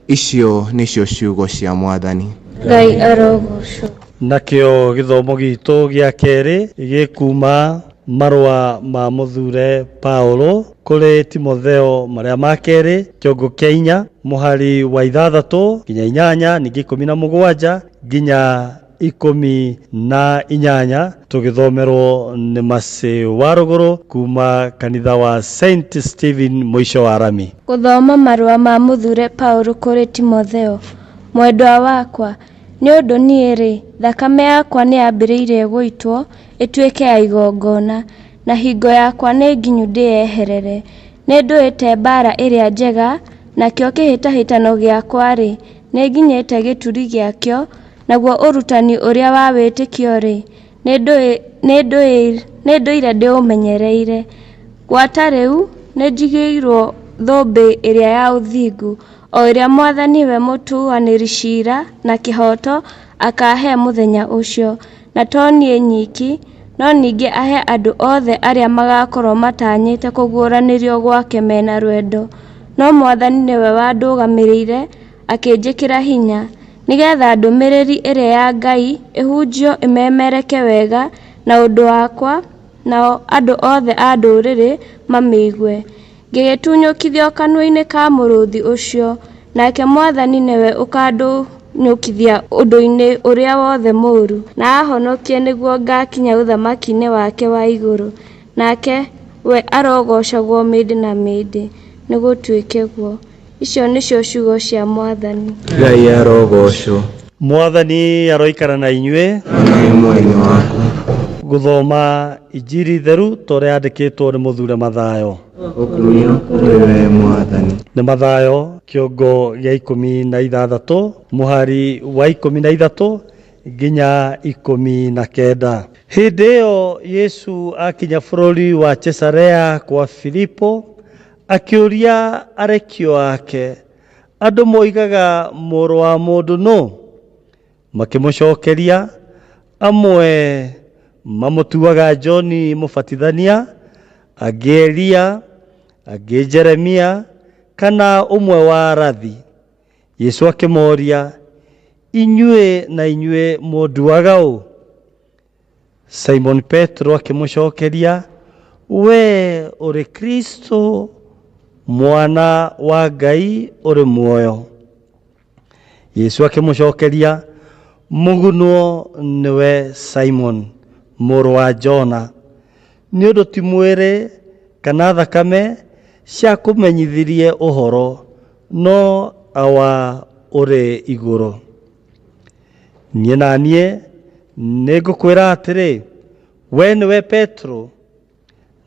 Icio nĩcio ciugo cia Mwathani. Ngai arogocwo. Nakĩo gĩthomo gitũ gĩa kerĩ gĩkuma marũa ma mũthure Paulo kũrĩ Timotheo marĩa ma kerĩ kĩongo kĩa 4 mũhari wa 6 nginya 8 ningĩ 17 nginya 18 tũgĩthomerwo nĩ Mase wa Rũgũrũ kuma kanitha wa St Stephen Mũico wa Rami. Gũthoma marũa ma mũthure Paulo kũrĩ Timotheo. Mwendwa wakwa, nĩ ũndũ niĩ-rĩ, thakame yakwa nĩ yambĩrĩirie gũitwo ĩtuĩke ya igongona, na hingo yakwa nĩ nginyu ndĩyeherere. Nĩ ndũĩte mbara ĩrĩa njega, nakĩo kĩhĩtahĩtano gĩakwa-rĩ, nĩ nginyĩte gĩturi gĩakĩo, naguo ũrutani ũrĩa wa wĩtĩkio-rĩ, nĩ ndũire ndĩũmenyereire. Gwata rĩu, nĩ njigĩirwo thũmbĩ ĩrĩa ya ũthingu, o ĩrĩa Mwathani we mũtuanĩri cira na kĩhoto akahe mũthenya ũcio, na to niĩ nyiki, no ningĩ ahe andũ othe arĩa magakorwo matanyĩte kũguũranĩrio gwake mena rwendo. No Mwathani nĩwe wandũgamĩrĩire akĩnjĩkĩra hinya, nĩgetha ndũmĩrĩri ĩrĩa ya Ngai ĩhunjio ĩmemereke wega na ũndũ wakwa, nao andũ othe a ndũrĩrĩ mamĩigue. Ngĩgĩtunyũkithio kanua-inĩ ka mũrũthi ũcio, nake Mwathani nĩwe ũkandũnyũkithia ũndũ-inĩ ũrĩa wothe mũũru, na ahonokie nĩguo ngakinya ũthamaki-inĩ wake wa igũrũ. Nake we arogocagwo mĩndĩ na mĩndĩ, nĩ gũtuĩke guo. Icio nĩcio ciugo cia Mwathani. Ngai arogocwo. Mwathani aroikara na inyuĩ. Mwene waku. Gũthoma injiri theru tũrĩa yandĩkĩtwo nĩ mũthure Mathayo. Ũkuruyo kũrĩ we Mwathani. Nĩ Mathayo kĩongo gĩa 16 mũhari wa 13 nginya 19. Hĩndĩ ĩyo Yesu akinya bũrũri wa Cesarea kwa Filipo, akĩũria arekio ake, andũ moigaga mũrũ wa mũndũ nũ? Makĩmũcokeria, amwe mamũtuaga John Mũbatithania, angĩ Elia, angĩ Jeremia, kana ũmwe wa arathi. Yesu akĩmoria, inyuĩ mũnduaga ũ? Simon Petro akĩmũcokeria, we ũrĩ Kristo, mwana wa Ngai ũrĩ muoyo. Yesu akĩmũcokeria, mũgunwo nĩwe Simon, mũrũ wa Jona, nĩ ũndũ ti mwĩrĩ kana thakame ciakũmenyithirie ũhoro, no awa ũrĩ igũrũ. Niĩ naniĩ nĩngũkwĩra atĩrĩ, we nĩwe Petro,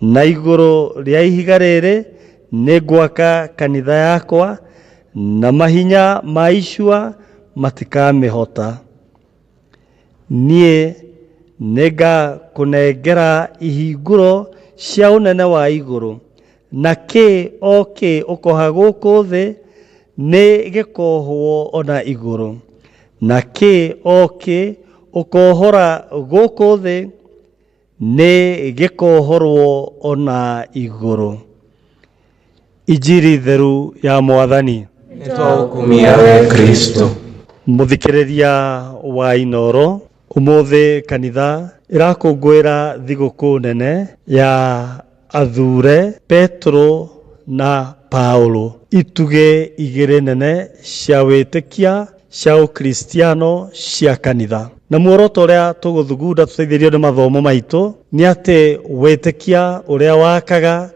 na igũrũ rĩa ihiga rĩrĩ nĩngwaka kanitha yakwa, na mahinya ma icua matikamĩhota. Niĩ nĩngakũnengera ihingũro cia ũnene wa igũrũ, na kĩ ũkoha gũkũ thĩ nĩ gĩkohwo ona igũrũ, na kĩ ũkohora gũkũ thĩ nĩ gĩkohorwo ona igũrũ. Injiri theru ya Mwathani. Nĩtwakumia we Kristo. Mũthikĩrĩria wa Inoro, ũmũthĩ kanitha ĩrakũngũĩra thigũkũ nene ya athure Petro na Paulo, itugĩ igĩrĩ nene cia wĩtĩkia cia ũkristiano cia kanitha. Na muoroto ũrĩa tũgũthugunda tũteithĩrio nĩ mathomo maitũ nĩ atĩ wĩtĩkia ũrĩa wakaga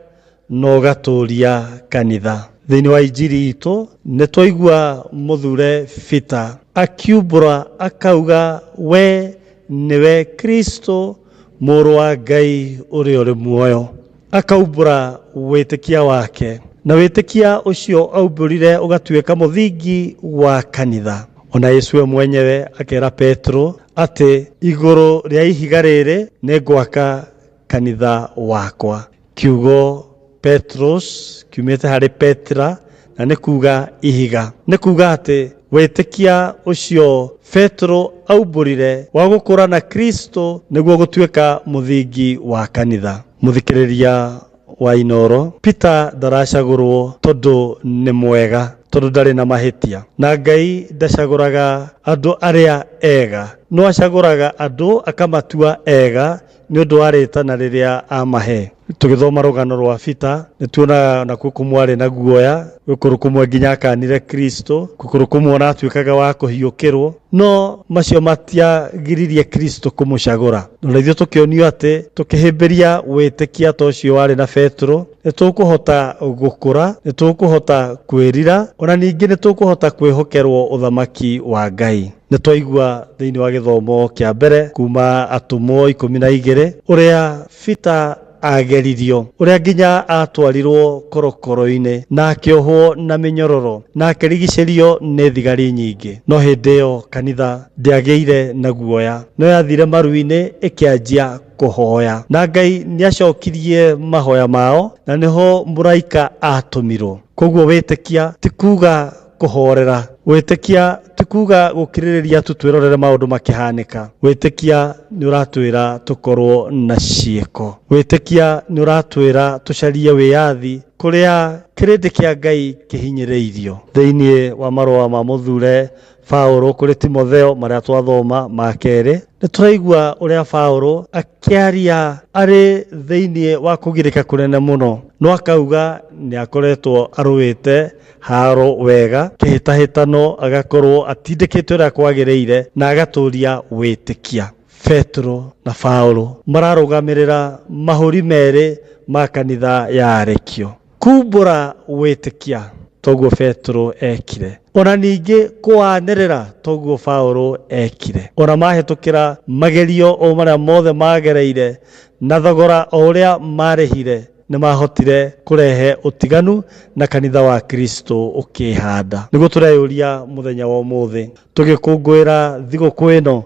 na ũgatũũria kanitha. Thĩinĩ wa injiri itũ nĩ twaigua mũthure Peter akiumbũra akauga, we nĩwe Kristo, mũrũ wa Ngai ũrĩ muoyo. Akaumbũra wĩtĩkia wake, na wĩtĩkia ũcio aumbũrire ũgatuĩka mũthingi wa kanitha. Ona Yesu we mwenyewe akera Petro atĩ igũrũ rĩa ihiga rĩrĩ nĩngwaka kanitha wakwa. Kiugo Petros kiumĩte harĩ Petra, na nĩ kuga ihiga. Nĩ kuga atĩ wĩtĩkia ũcio Petro aumbũrire wa gũkũra na Kristo nĩguo gũtuĩka mũthingi wa kanitha. Mũthikĩrĩria wa Inoro, Peter ndaracagũrwo tondu nĩ mwega, tondu ndarĩ na mahĩtia, na Ngai ndacagũraga andũ arĩa ega, no acagũraga andũ akamatua ega nĩ ũndũ wa rĩtana rĩrĩa amahe. Tũgĩthoma rũgano rwa Peter nĩtuonaga nakuo kũmwarĩ na guoya, gũkũrũ kũmwe nginya akanire Kristo, gũkũrũ kũmwe ona atuĩkaga wa kũhiũkĩrwo, no macio matiagiririe Kristo kũmũcagũra. Na ithuĩ tũkĩonio atĩ tũkĩhĩmbĩria wĩtĩkia ta ũcio warĩ na Petro, nĩtũkũhota gũkũra, nĩtũkũhota kwĩrira, ona ningĩ nĩtũkũhota kwĩhokerwo ũthamaki wa Ngai. Nĩtwaigua thĩinĩ wa gĩthomo kĩa mbere kuma Atũmwo 12 ũrĩa Peter ageririo, ũrĩa nginya atwarirwo korokoro-inĩ na akĩohwo na mĩnyororo na akĩrigicĩrio nĩ thigari nyingĩ, no hĩndĩ ĩyo kanitha ndĩagĩire na guoya, no yathire maru-inĩ ĩkĩanjia kũhoya, na Ngai nĩacokirie mahoya mao, na nĩho mũraika atũmirwo. Koguo wĩtĩkia ti kuga kũhorera, wĩtĩkia ti kuga gũkirĩrĩria tu twĩrorere maũndũ makĩhanĩka, wĩtĩkia nĩ ũratwĩra tũkorwo na ciĩko, wĩtĩkia nĩ ũratwĩra tũcarie wĩyathi kũrĩa kĩrĩndĩ kĩa Ngai kĩhinyĩrĩirio. Thĩinĩ wa marũa ma mũthure Paulo kũrĩ Timotheo marĩa twathoma ma kerĩ, nĩtũraigua ũrĩa Paulo akĩaria arĩ thĩinĩ wa kũgirĩka kũnene mũno, no akauga nĩakoretwo arũĩte haro wega, kĩhĩtahĩtano agakorwo atindĩkĩte ũrĩa kwagĩrĩire na agatũria wĩtĩkia. Petro na Paulo mararũgamĩrĩra mahũri merĩ ma kanitha ya Arekio, kumbũra wĩtĩkia toguo Petro ekire, ona ningĩ kũwanĩrĩra toguo Paulo ekire, ona mahĩtũkĩra magerio o marĩa mothe magereire na thogora o ũrĩa marĩhire, nĩ mahotire kũrehe ũtiganu na kanitha wa Kristo ũkĩhanda. Nĩguo tũreyũria mũthenya wa ũmũthĩ tũgĩkũngũĩra thigũkũ ĩno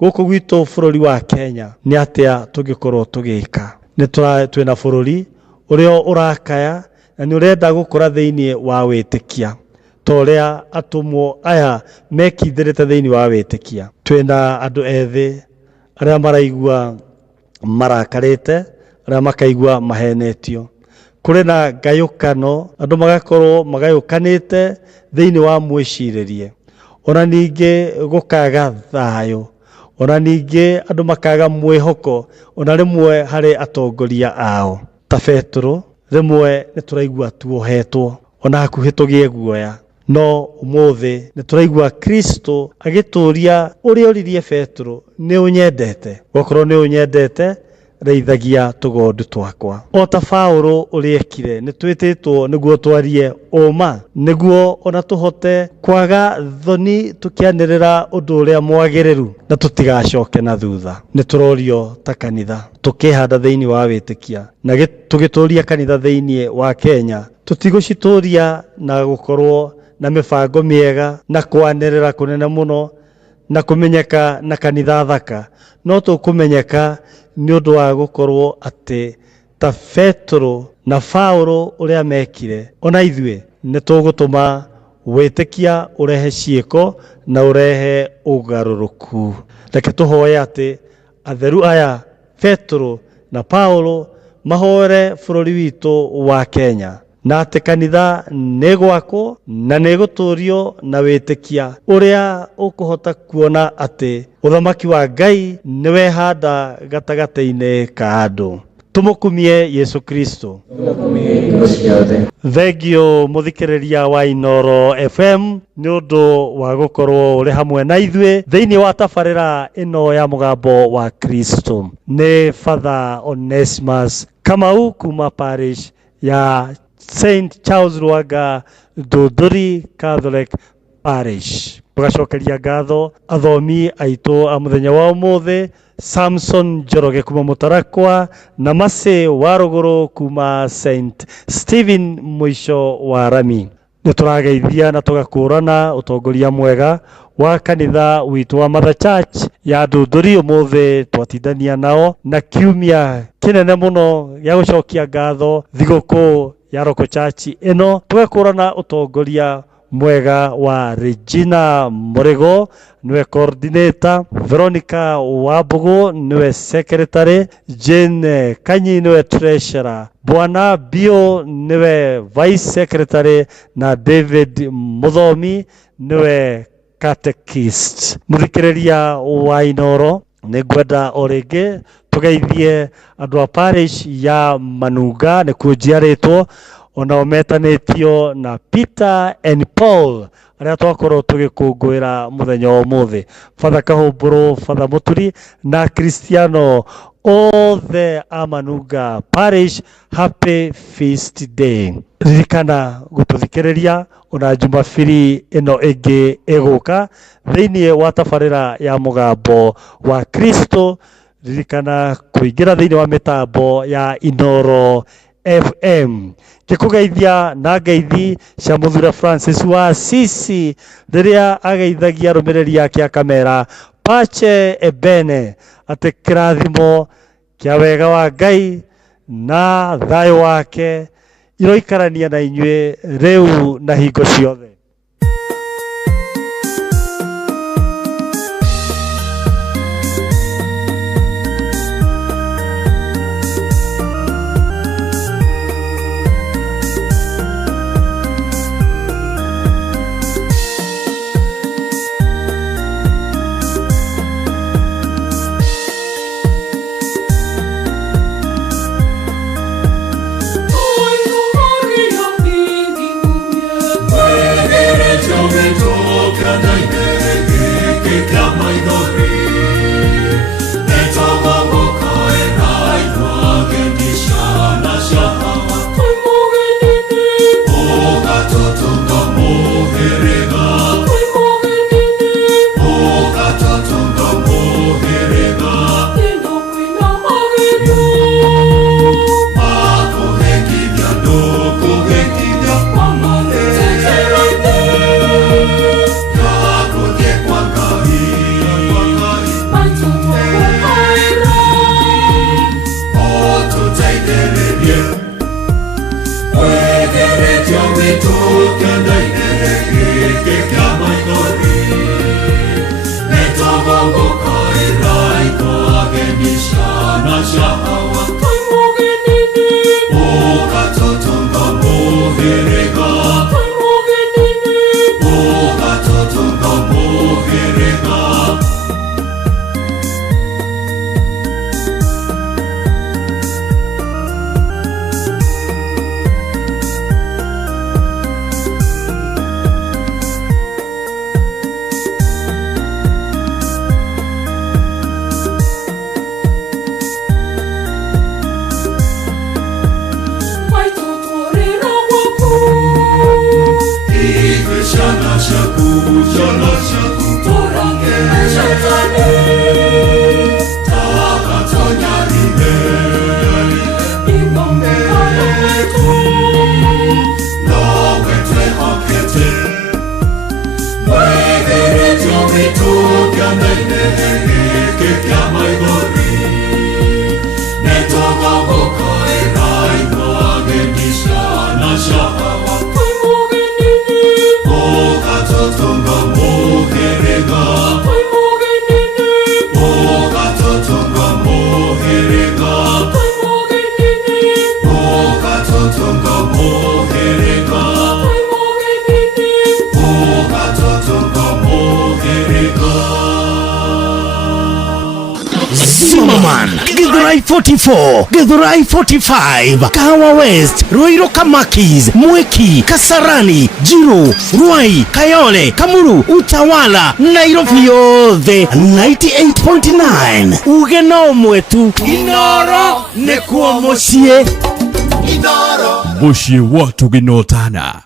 gũkũ gwitũ bũrũri wa Kenya, nĩ atĩa tũngĩkorwo tũgĩka? Twĩna bũrũri ũrĩa ũrakaya na nĩ ũrenda gũkũra thĩinĩ wa wĩtĩkia ta ũrĩa atũmwo aya mekindĩrĩte thĩinĩ wa wĩtĩkia. Twĩna andũ ethĩ arĩa maraigua marakarĩte, arĩa makaigua mahenetio. Kũrĩ na ngayũkano, andũ magakorwo magayũkanĩte thĩinĩ wa mwĩcirĩrie, ona ningĩ gũkaga thayũ, ona ningĩ andũ makaga mwĩhoko ona rĩmwe harĩ atongoria ao. Ta Petro rĩmwe nĩtũraigua tuohetwo ona hakuhĩ tũgĩe guoya, no ũmũthĩ nĩtũraigua Kristo agĩtũria ũrĩa oririe Petro, nĩ ũnyendete? Gwakorwo nĩ ũnyendete, reithagia tũgondu twakwa. O ta Paulo ũrĩa ekire, nĩtwĩtĩtwo nĩguo twarie ũma, nĩguo ona tũhote kwaga thoni tũkĩanĩrĩra ũndũ ũrĩa mwagĩrĩru na tũtigacoke na thutha. Nĩtũrorio ta kanitha tũkĩhanda thĩinĩ wa wĩtĩkia na tũgĩtũria kanitha thĩinĩ wa Kenya, tũtigũcitũria na gũkorwo na mĩbango mĩega na kwanĩrĩra kũnene mũno na kũmenyeka na kanitha thaka, no tũkũmenyeka nĩ ũndũ wa gũkorwo atĩ ta Petro na Paulo ũrĩa mekire, ona ithuĩ nĩtũgũtũma wĩtĩkia ũrehe ciĩko na ũrehe ũgarũrũku. Reke tũhoye atĩ atheru aya Petro na Paulo mahoere bũrũri witũ wa Kenya, na atĩ kanitha nĩ gwakwo na nĩ gũtũrio na wĩtĩkia ũrĩa ũkũhota kuona atĩ ũthamaki wa Ngai nĩ wehanda gatagatĩ-inĩ ka andũ. Tũmũkumie Yesu Kristo. Thengio mũthikĩrĩria wa Inoro FM nĩ ũndũ wa gũkorwo ũrĩ hamwe na ithuĩ thĩinĩ wa tabarĩra ĩno ya mũgambo wa Kristo. Nĩ Father Onesimus Kamau kuma parish ya St. Charles Lwanga Ndũndũri Catholic Parish. Tũgacokeria ngatho athomi aitũ a mũthenya wa ũmũthĩ, Samson Njoroge kuma Mũtarakwa na Mase wa Rũgũrũ kuma St. Stephen Mũico wa Rami. Nĩtũrageithia na tũgakũrana ũtongoria mwega wa kanitha witũ wa Mother Church ya Ndũndũri ũmũthĩ twatindania nao na kiumia kĩnene mũno gĩa gũcokia ngatho thigũkũ ya Roko Church ĩno, tũgakũrana ũtongoria mwega wa Regina Murego niwe coordinator, Veronica Wabugu niwe secretary, Jane Kanyi niwe treasurer, Bwana Bio niwe vice secretary na David Muthomi niwe catechist. Muthikiriria wa Inoro nĩngwenda o rĩngĩ tũgeithie andũ a parish ya Manunga nĩ kũnjiarĩtwo onao metanĩtio na Peter and Paul arĩa twakorwo tũgĩkũngũĩra mũthenya wa ũmũthĩ. Father Kahumbũrũ, Father Mũturi na Cristiano othe a Manunga parish, happy feast day. Ririkana gũtũthikĩrĩria ona Jumapili ĩno ĩngĩ ĩgũka thĩinĩ wa tabarĩra ya mũgambo wa Kristo. Ririkana kũingĩra thĩinĩ wa mĩtambo ya Inoro FM. Kĩkũgeithia na ngeithi cia Mũthure Francis wa Assisi rĩrĩa ageithagia arũmĩrĩri yake akamera Pache Ebene atĩ kĩrathimo kĩa wega wa Ngai na thayũ wake iroikarania na inyuĩ rĩu na hingo ciothe. Githurai 44, Githurai 45, Kahawa West, Ruiru Kamakis, Mweki, Kasarani, Jiru, Ruai, Kayole, Kamuru, Utawala, Nairobi yothe 98.9. Ugeno mwetu Inoro nekuo mucie. Inoro mucie watu ginotana.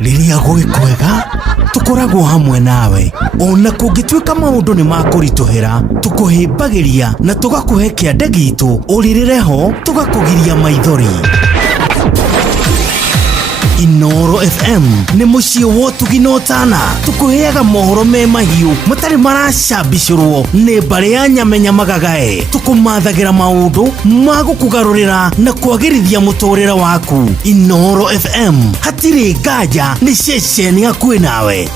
Riria gwi kwega tukoragwo hamwe nawe ona kungituika maundu ni makurituhira tukuhimbagiria na tugakuhe kiande gitu uririreho tugakugiria maithori. Inoro FM ni muciĩ wa ũtugi na ũtana tukuheaga mohoro me mahiũ matari maracambicũrwo nĩ mbarĩ ya nyamenya magagae tukumathagira maundu magukugarurira na kwagĩrithia mũtũrĩre waku. Inoro FM hatirĩ nganja nĩ ceceni hakuhĩ nawe.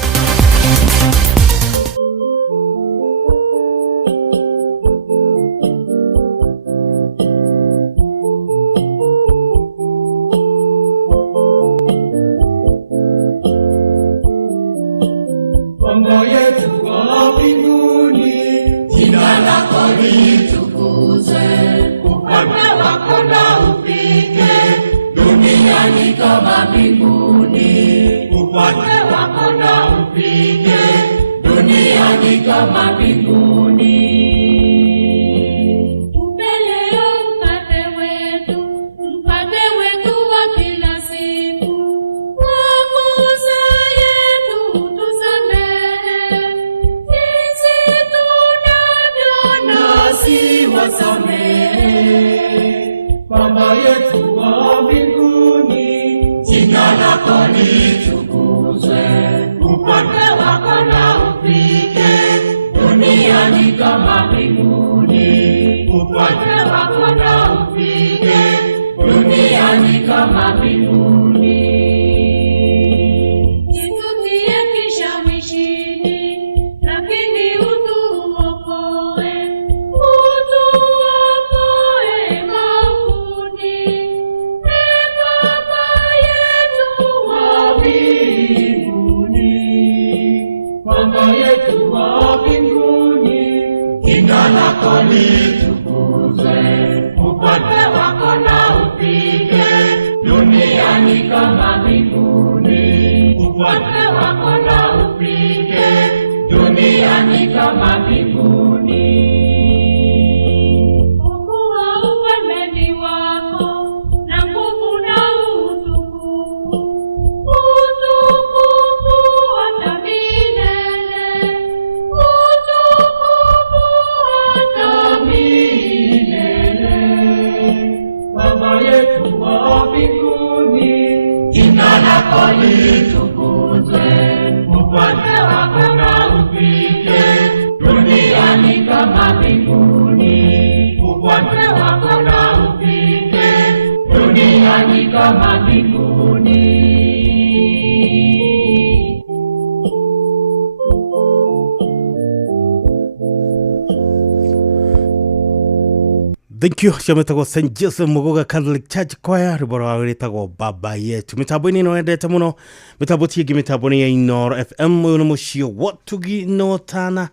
Thank you. Shametagwo St. Joseph Mugoga Catholic Church Choir. Riboro wa wĩtagwo Baba Yetu. Mitambo-inĩ ĩno endete mũno. Mitambo tiĩngĩ mitambo-inĩ ya Inoro FM. Ũyũ nĩ mũciĩ wa ũtugi na ũtana.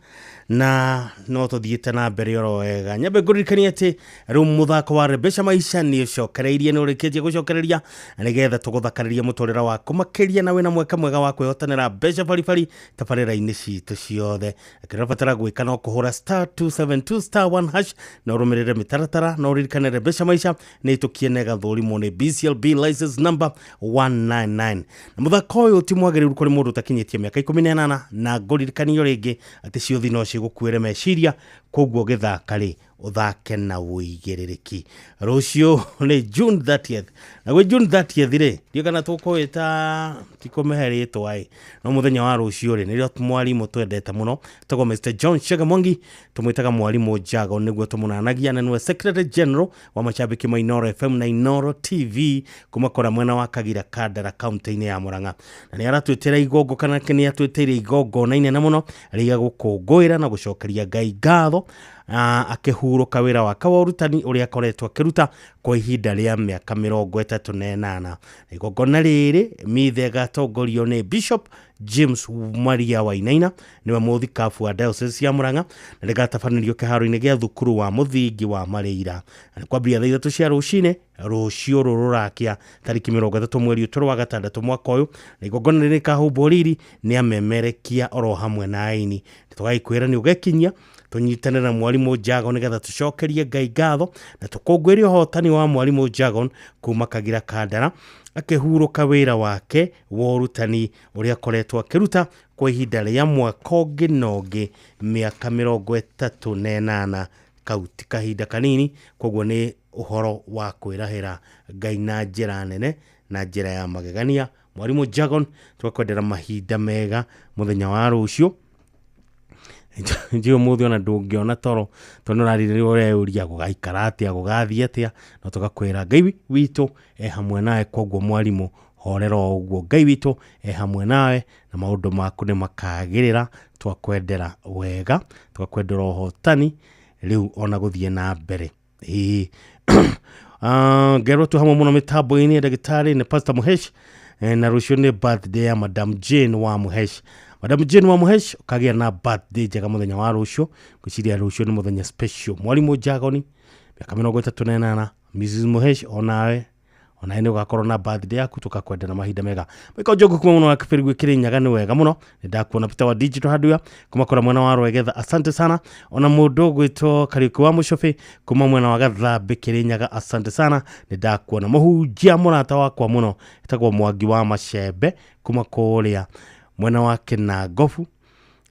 Na no tuthiĩte na mbere oro wega. Nyambe ngũririkanie atĩ rĩu mũthako wa Rebesha Maisha nĩ ũcokereirie nĩ ũrĩkĩtie gũcokereria nĩgetha tũgũthakaririe mũtũrĩre waku makĩria na wĩna mweka mwega wa kwĩhotanĩra mbeca baribari tabarĩra-inĩ citũ ciothe. Kĩrabatara gwĩka no kũhũra *272*1# na ũrũmĩrĩre mĩtaratara na ũririkane Rebesha Maisha nĩ ĩtũkie gathũrimwo nĩ BCLB license number 199. Na mũthako ũyũ ti mwagĩrĩru kũrĩ mũndũ ũtakinyĩtie mĩaka 18 na ngũririkanio rĩngĩ atĩ ciothe no cigũkuĩre meciria koguo gĩthaka rĩ uthake na ũigĩrĩrĩki. Rũciũ nĩ June 30th. Na gwĩ June 30th rĩ, ndio kana tũkũĩta tikũmehe rĩtwa no mũthenya wa rũciũ rĩ nĩrĩo mwarimũ twendete mũno tagwo Mr. John Chega Mwangi, tũmwĩtaga mwarimũ Jago nĩguo tũmũnanagia na nĩwe Secretary General wa macambĩki ma Inoro FM na Inoro TV kuma kora mwena wa Kagira Kandara kaunti-inĩ ya Murang'a. Na nĩ aratwĩtĩra igongo kana nĩ atwĩtĩire igongo na inene mũno rĩga gũkũngũĩra na gũcokeria Ngai ngatho akĩhurũka wĩra wake wa ũrutani ũrĩa akoretwo akĩruta kwa ihinda rĩa mĩaka 38. Igongona rĩrĩ mithe gatongorio nĩ Bishop James Maria Wainaina niwe muthikabu wa diocese ya Murang'a na rigatabanĩrio kĩharo-inĩ gĩa thukuru wa mũthingi wa Marĩira kwambĩrĩria thaa 3 cia rũcinĩ rũcio rũrakia tariki 30 mweri wa gatandatũ mwaka ũyũ na igongona rĩrĩ kahũmbwo riri nĩ amemerekia oro hamwe na aini tũgaikwĩra nĩ ũgekinyia tunyitane na mwalimu Jagon nigetha tucokerie Ngai ngatho na tukũngũĩrie ũhotani wa mwalimu Jagon kuma Kagira Kandara akĩhurũka wĩra wake wa ũrutani ũrĩa akoretwo akĩruta kwa ihinda rĩa mwaka ũngĩ na ũngĩ mĩaka 38 kauti kahinda kanini koguo nĩ ũhoro wa kwĩrahĩra Ngai na njĩra nene na njĩra ya magegania. Mwalimu Jagon twakwendera mahinda mega mũthenya wa rũciũ njio muthi ona ndũngĩona toro tondũ rarĩrĩria ũrĩa ũria gũgaikara atĩa gũgathiĩ atĩa no tũgakwĩra Ngai witũ hamwe nawe koguo mwalimu horera ũguo Ngai witũ hamwe nawe na maũndũ maku nĩ makagĩrĩra twakwendera wega twakwendera ũhotani rĩu ona gũthiĩ na mbere ngero tu hamwe mũno mĩtambo-inĩ ndagĩtarĩ nĩ Pastor Muhesh na rũciũ nĩ birthday ya Madam Jane wa Muhesh. Madam Jane wa Muhesh kagia na birthday njega mũthenya wa rũciũ ngwĩciria rũciũ nĩ mũthenya special. Mwalimu Jagoni mĩaka 38 Mrs Muhesh onawe nĩ ũgakorwo na birthday yaku tukakwenda na mahinda mega mwĩka njogu kuma mũno wa kĩbĩrĩ gwĩkĩrĩ nyaga nĩ wega mũno nĩ ndakuona Peter wa digital hardware kuma kora mwena wa Rwegetha asante sana ona mũndũ gwĩtwo Kariuki wa Mũcobe kuma mwena wa Gathambe kĩrĩ nyaga asante sana nĩ ndakuona mũhunjia mũrata wakwa mũno etagwo Mwangi wa Macembe kuma kũrĩa mwena wa Kinangobu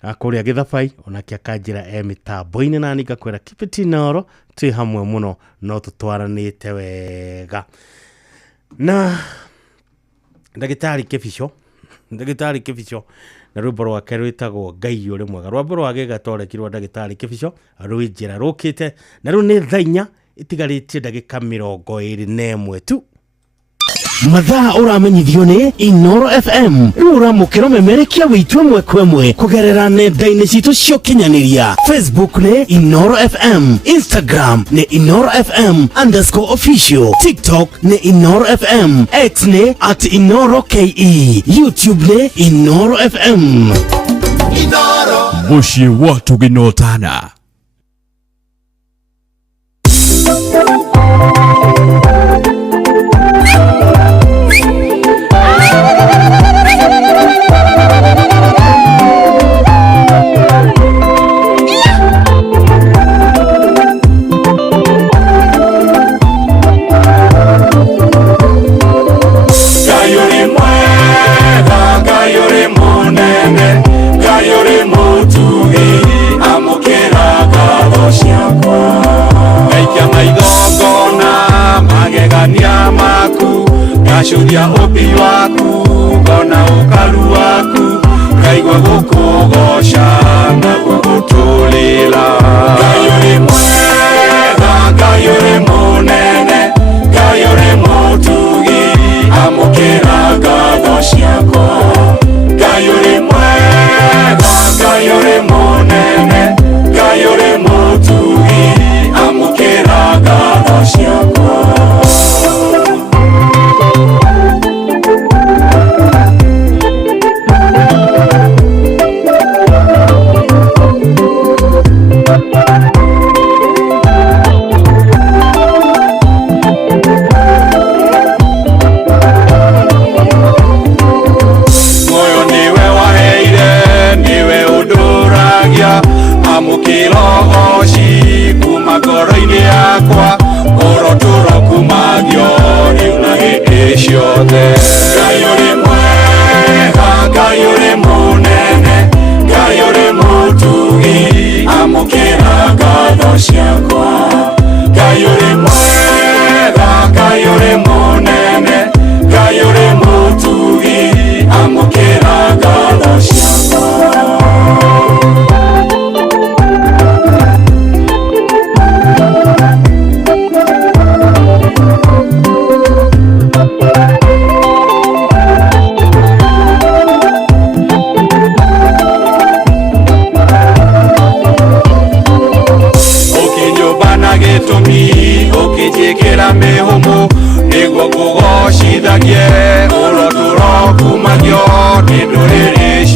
akũrĩa Gĩthabai onake akanjĩra mĩtambo-inĩ na nĩ ngakwĩra keep it inoro twĩ hamwe mũno no tũtwaranĩte wega na ndagĩtarĩ Kĩbico na rwĩmbo rwake rwĩtagwo Ngai ũrĩ mwega rwĩmbo rwa gĩgatoreki rwa ndagĩtarĩ Kĩbico rwĩ njĩra rũkĩte na rĩu nĩ thaa 4 itigarĩtie ndagĩka 21 tu mathaa uramenyithio ni Inoro FM rĩu ũramũkĩra ũmemerekia wĩitũ ĩmwe kwa ĩmwe kũgerera nenda-inĩ citũ cia ũkinyanĩria Facebook ni Inoro FM, Instagram ni Inoro FM_official, TikTok ni Inoro FM, X ni @InoroKE, YouTube ni Inoro FM. Muciĩ wa tũgĩnotana. Shudia opi waku kona ukalu waku kaigwa gukugosha na gugutulila Ngai mwega Ngai munene Ngai mutugi amukira ngatho ciako Ngai mwega Ngai munene Ngai mutugi amukira ngatho ciako Mukirogoshi kuma ngoro-inĩ yakwa ũrotũro kumagio rĩu na hĩndĩ ciothe Ngai ũrĩ mwega Ngai ũrĩ mũnene Ngai ũrĩ mũtugi amũkĩra ngatho ciakwa Ngai ũrĩ mwega Ngai ũrĩ mũnene Ngai ũrĩ mũtugi amũkĩra ngatho ciakwa ukijikira mihumu niguo kugoshithagie uroturo kumagio ni ndũrĩrĩ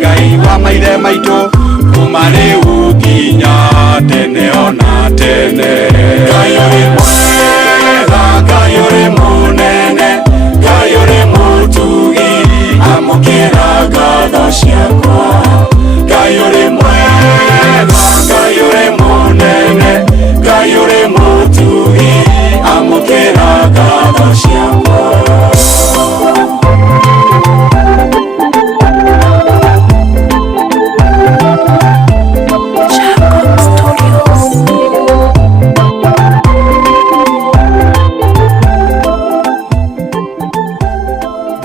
ngai wa maithe maitũ kuma rĩu nginya tene ona tene. Ngai ũrĩ mwega, Ngai ũrĩ mũnene, Ngai ũrĩ mũtugi, amũkĩra ngatho ciakwa. Ngai ũrĩ mwega, Ngai ũrĩ mũnene, Ngai ũrĩ mũtugi, amũkĩra ngatho ciakwa.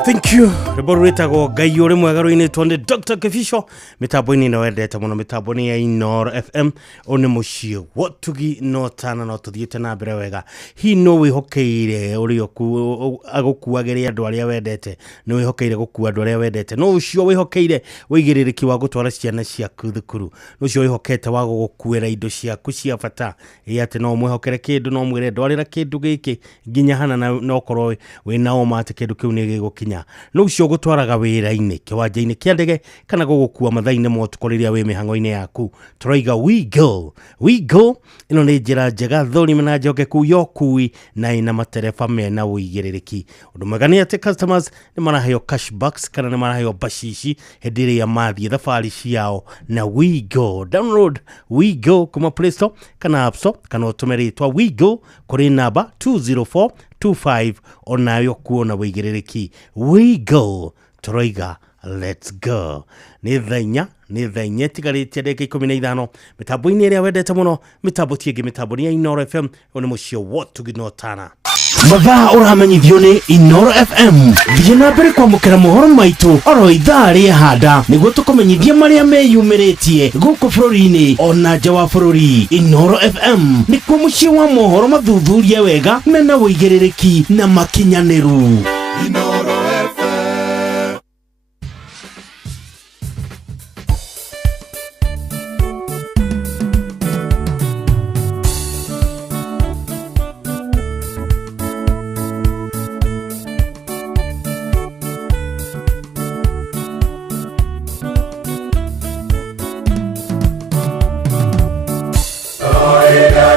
Thank you. Rĩmbo rwĩtagwo Ngai ũrĩ mwega rũinĩtwo nĩ Dr. Kĩbico mĩtambo-inĩ ĩno wendete mũno mĩtambo-inĩ ya Inoro FM one mũciĩ wotugi no tana no tũthiĩte na mbere wega. Hihi no wĩhokeire ũrĩ agũkuagĩria andũ arĩa wendete, no wĩhokeire gũkua andũ arĩa wendete, no ũcio wĩhokeire wĩigĩrĩrĩki wa gũtwara ciana ciaku thukuru, no ũcio wĩhokete wa gũkuĩra indo ciaku cia bata, atĩ no mwĩhokere kĩndũ no mwĩre ndwarĩra kĩndũ gĩkĩ nginya hana no korwo wĩna ũma atĩ kĩndũ kĩu nĩ gĩgũkinya, no ũcio gũtwaraga wĩra-inĩ kĩwanja-inĩ kĩa ndege kana gũgũkua mathaa-inĩ motuko rĩrĩa wĩ mĩhang'o-inĩ yaku. Tũroiga we go ĩno nĩ njĩra njega thũrime na njogeku ya ũkui na ĩna matereba mena ũigĩrĩrĩki. Ũndũ mwega nĩ atĩ customers nĩ maraheo cashbacks kana nĩ maraheo bashishi hĩndĩ ĩrĩa mathiĩ thabarĩ ciao na we go. Download we go kuma Play Store kana App Store kana ũtũme rĩtwa we go kũrĩ namba 20425 onayo kuona wĩigĩrĩrĩki. We go tũroiga let's go. Nĩ thaa inya tigarĩtie ndagĩka 15 mĩtambo-inĩ ĩrĩa wendete mũno, mĩtambo tiĩngĩ mĩtambo-inĩ ya Inoro FM one mũciĩ wotugi no tana. Mathaa ũramenyithio nĩ Inoro FM. Thiĩ na mbere kwamũkĩra mohoro maitũ oro ithaa rĩa handa nĩguo tũkũmenyithia marĩa meyumĩrĩtie gũkũ bũrũri-inĩ ona nja wa bũrũri. Inoro FM nĩkuo mũciĩ wa mohoro mathuthurie wega mena wĩigĩrĩrĩki na makinyanĩru. Inoro FM. Aradime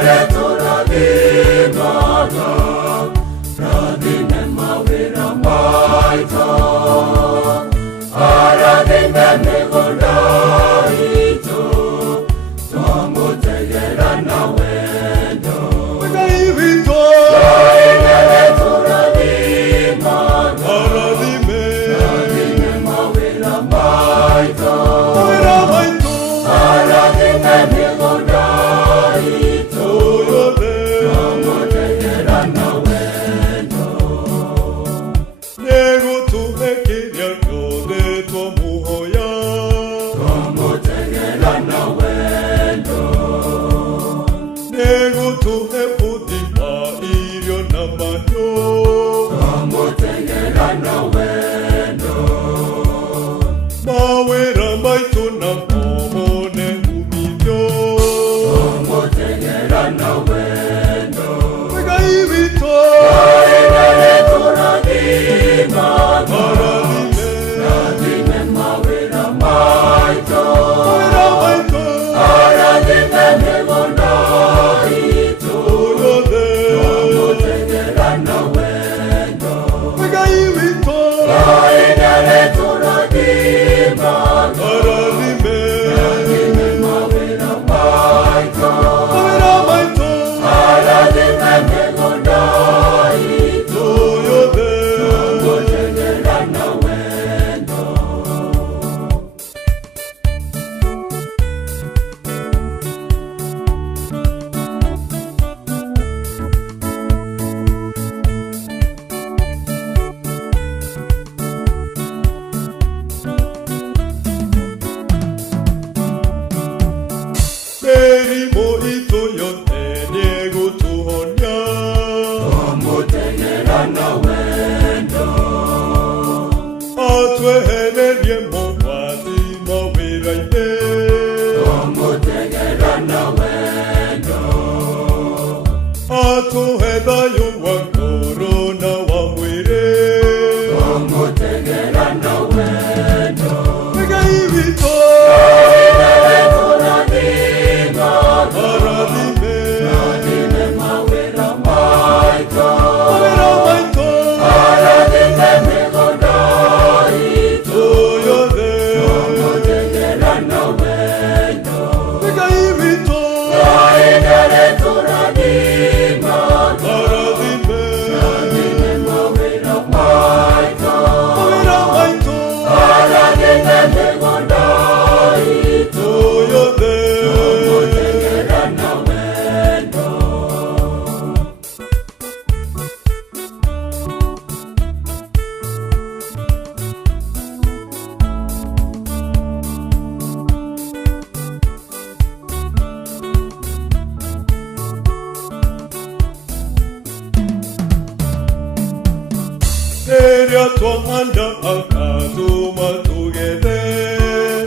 Uria twahanda akatuma tugethe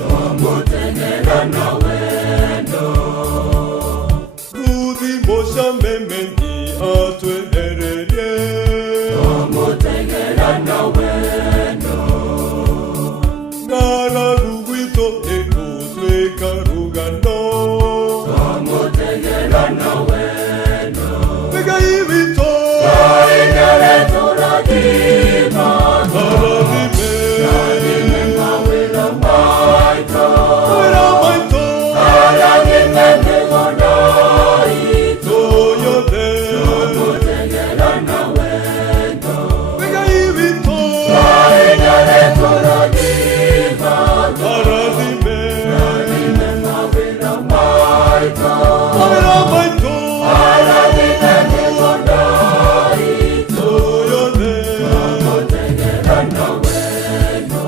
twamuteng'era na wendo Ruthi Mochamemeni atwehererie twamuteng'era na wendo Ng'aragu gwitũ ĩgũtuĩka rũgano twamuteng'era na wendo Ngai witũ Ngai nĩaretũrathima Arathime mawĩra maitũ Arathime mĩgũnda itũ yothe twamuteng'era na wendo Ngai witũ Ngai nĩaretũrathima Arathime mawĩra maitũ Arathime mĩgũnda itũ yothe twamuteng'era na wendo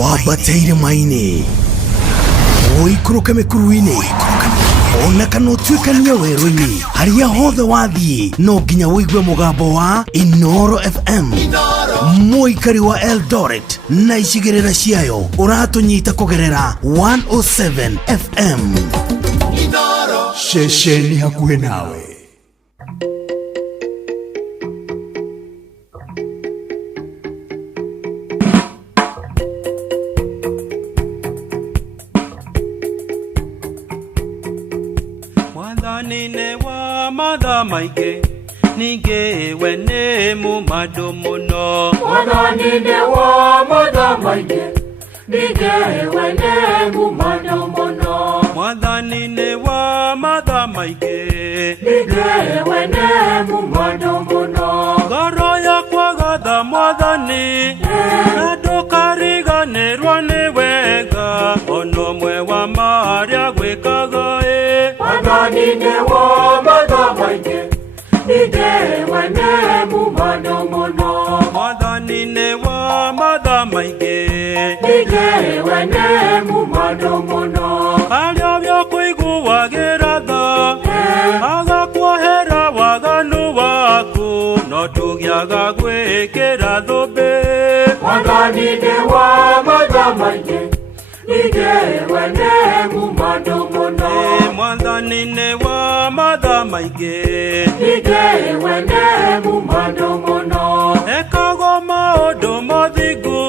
Wabateire maini Oikũrũka mĩkuru-inĩ Ona kana ũtuĩkania werũ-inĩ Harĩa hothe wathiĩ No nginya wĩigue mũgambo wa Inoro FM Mũikari wa Eldoret Na icigĩrĩra ciayo Ũratũnyita kũgerera 107 FM Inoro Ceceni hakuhĩ nawe Mwathani-nĩ wa mathaa maingĩ ningĩ we nĩ mũmandũ mũno Mwathani-nĩ wa mathaa maingĩ ningĩ we nĩ mũmandũ mũno Mwathani-nĩ wa mathaa maingĩ ningĩ we nĩ mũmandũ mũno Ngoro yakwa gatha Mwathani na ndũkariganĩrwo nĩ wega ona ũmwe wa marĩa gwĩkaga Mwathani-nĩ wa mathaa maingĩ ningĩ we nĩ mũmandũ mũno Mwathani-nĩ wa mathaa maingĩ ningĩ we nĩ mũmandũ mũno Harĩa ũkũiguagĩra tha agakuohera waganu waku no ndũgĩaga gwĩkĩra thũmbĩ Mwathani-nĩ wa mathaa maingĩ ningĩ we nĩ mũmandũ mũno Mwathani-nĩ wa mathaa maingĩ ningĩ we nĩ mũmandũ mũno Ekago maũndũ mathingu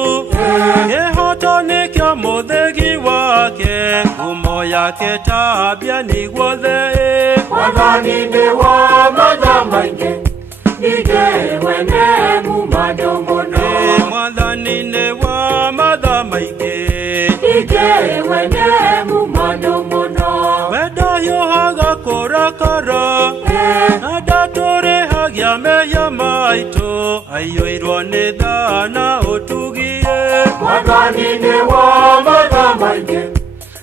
Kĩhoto nĩkĩo mũthĩgi wake Ngumo yake tambia nĩguothe Mwathani-nĩ wa mathaa maingĩ ningĩ we nĩ mũmandũ mũno Mwathani-nĩ wa mathaa maingĩ ningĩ we nĩ mũmandũ mũno Wendo hiũhaga kũrakara na ndatũrĩhagia mehia maitũ aiyũirwo nĩ tha na ũtugie Mwathani-nĩ wa mathaa maingĩ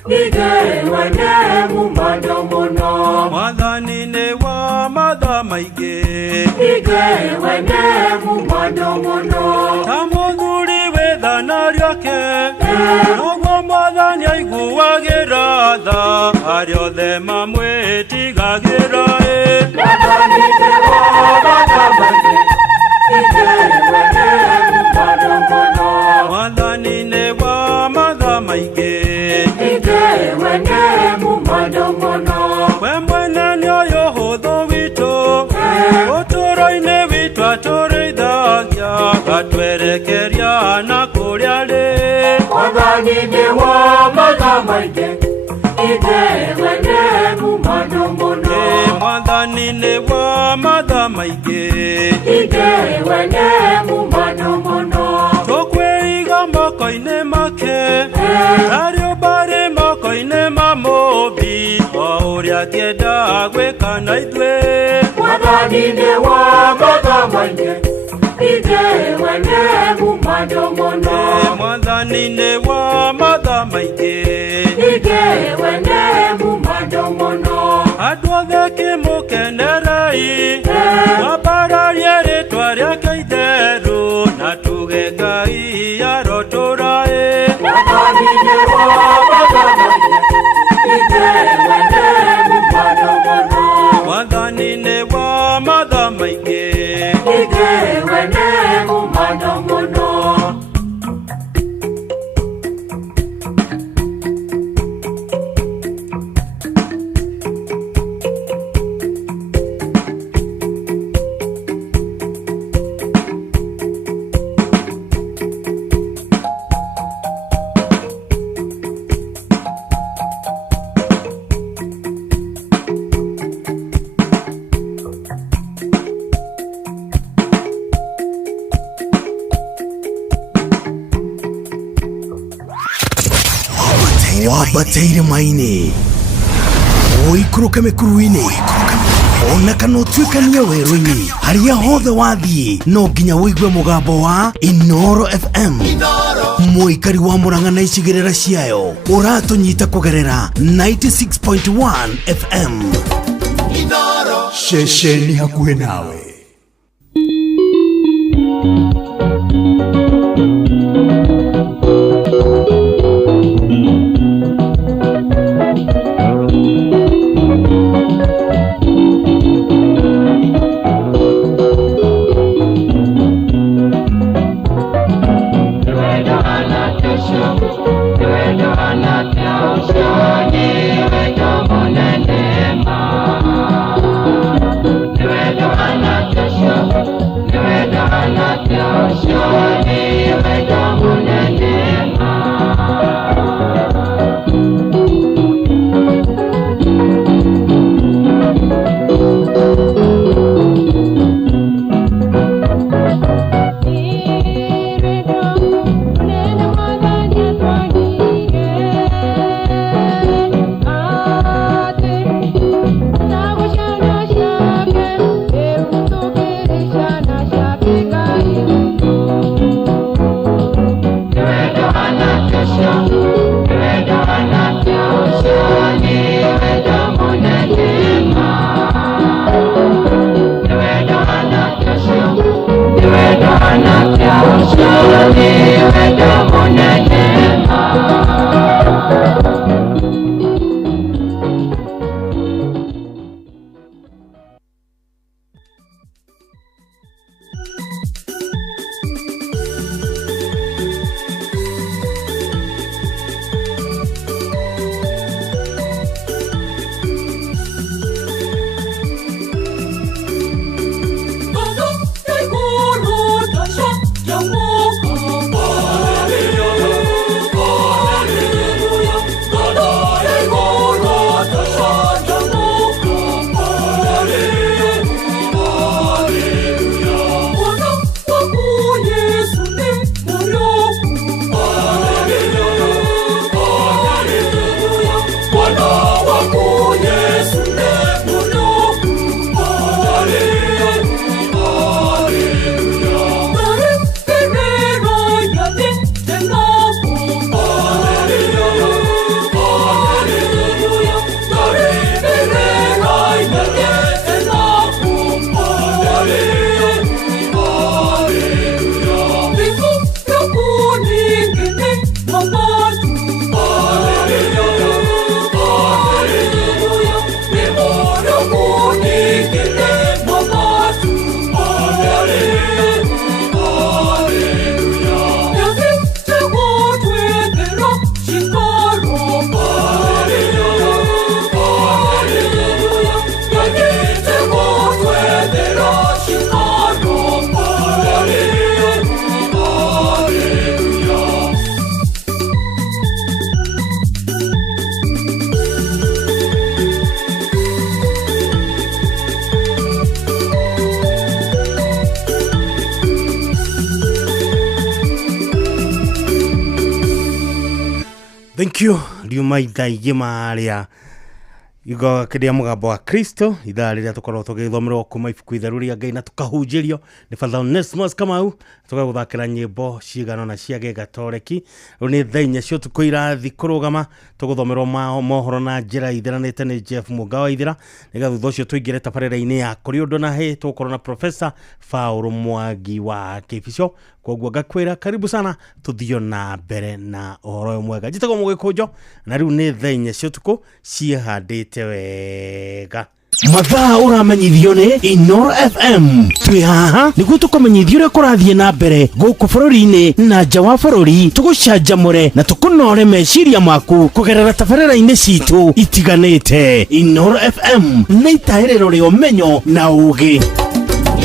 ningĩ we nĩ mũmandũ mũno Mwathani-nĩ wa mathaa maingĩ ningĩ we nĩ mũmandũ mũno ta mũthuri wĩthana rĩake noguo Mwathani aiguagĩra tha arĩa othe mamwĩtigagĩra Mwathani-nĩ wa mathaa maingĩ ningĩ we nĩ mũmandũ mũno Mwathani-nĩ wa mathaa maingĩ ningĩ we nĩ mũmandũ mũno we mwene nĩoĩ ũhũthũ witũ ũtũũro-inĩ witũ atũrĩithagia atwerekeria na kũrĩa rĩ Mwathani-nĩ wa mathaa maingĩ ningĩ we nĩ mũmandũ mũno Mwathani-nĩ wa mathaa maingĩ ningĩ we nĩ mũmandũ mũno tũkwĩiga moko-inĩ make tarĩ ũmbarĩ moko-inĩ ma mũmbi o ũrĩa angĩenda gwĩka na ithuĩ Mwathani-nĩ wa mathaa maingĩ ningĩ we nĩ mũmandũ mũno Mwathani-nĩ wa mathaa maingĩ ningĩ we nĩ mũmandũ mũno andũ othe kĩmũkene Ngai wambararie rĩtwa rĩake itheru na tuge Ngai arotũraĩ. Mwathani-nĩ wa Mwathani-nĩ wa matha maingĩ igewe nĩ mũmano mũno. Wabateire maini oikuruka mikuruini ona kana utwikania werũ-inĩ harĩa hothe wathiĩ no nginya wĩigue mũgambo wa Inoro FM. Mũikari wa Mũrang'a na icigĩrĩra ciayo ũratũnyita kũgerera 96.1 FM. Inoro ceceni hakuhĩ nawe. Thank you. Riuma ithaigĩ marĩa Igo kedia mugambo wa Kristo ithaa riria tukorwo tugithomerwo kuma ibuku itheru ria Ngai na tukahunjirio ni Father Onesmus Kamau tugaguthakira nyimbo cigano na cia Gigatoreki runi thainya cio tukoirathi kurugama tuguthomerwo mohoro na njira ithiranite ni Jeff Mugawa ithira nigathutha ucio tuingire tabarira-ini ya kuri undu na he tukorwo na Professor Faulu Mwangi wa Kibicio koguo ngakwira karibu sana tuthio na mbere na uhoro mwega njitagwo Mugikunjo na riu ni thainya cio tuko cihandite wega mathaa uramenyithio ni Inoro FM twi haha niguo tukomenyithio uria kurathie na mbere guku bururi-ini na nja wa bururi tugucanjamure na tukunore meciria maku kugerera tabarira-ini citu itiganite Inoro FM na itairiro ria umenyo na ugi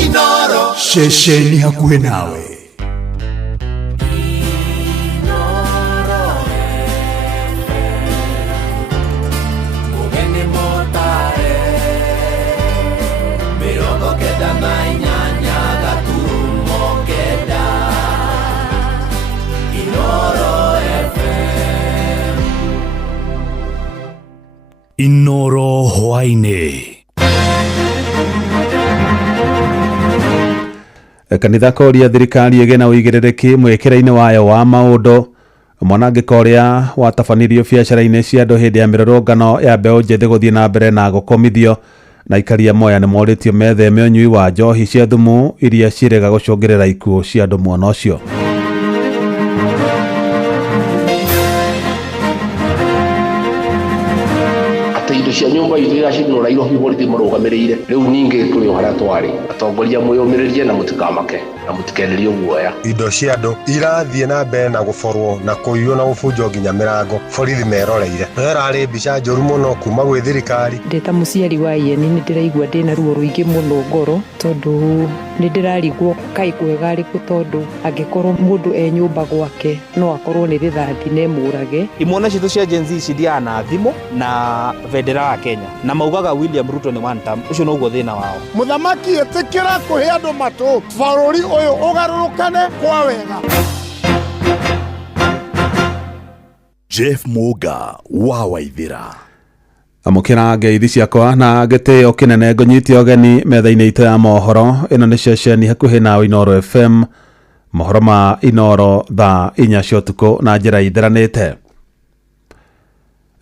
Inoro shesheni hakuhe nawe Inoro hwaine. Kanitha koria thirikari igena uigiririki mwekera-ini wayo wa maundu mwanangiko uria watabanirio biacara-ini cia andu hindi ya mirurungano ya mbeu njithi guthie na mbere na gukomithio na ikaria moya ni moritio metheme unyui wa njohi cia thumu iria cirega gucungirira ikuo cia andu mwena ucio. indo cia nyumba itu iracindwo na irohi borithi murugamirire riu ninge turi haria twari atongoria mwiyumiririe na mutikamake na mutikenerie guoya indo cia andu irathie na mbere na guforwo na kuiywo na gubunjo nginya mirango borithi meroreire erari mbica njoru muno kuma gwi thirikari ndeta muciari wa Ieni ni ndiraigua ndina ruo ruingi muno ngoro tondu ni ndirarigwo kai kwega riku tondu angikorwo mundu nyumba gwake no akorwo ni rithathi ne murage imona citu cia Gen Z cidiana thimu na vendera wa Kenya na maugaga William Ruto ni one term ucio no guo thina wao muthamaki etikira kuhe andu matu faruri uyu ugarurukane kwa wega. Jeff Muga wa Waithira amukira ngeithi ciakwa na ngitio kinene ngonyitio geni metha-ini itu ya mohoro ino ni ceceni hakuhi na Inoro FM mohoro ma Inoro thaa 4 cia utuku na njira itheranite.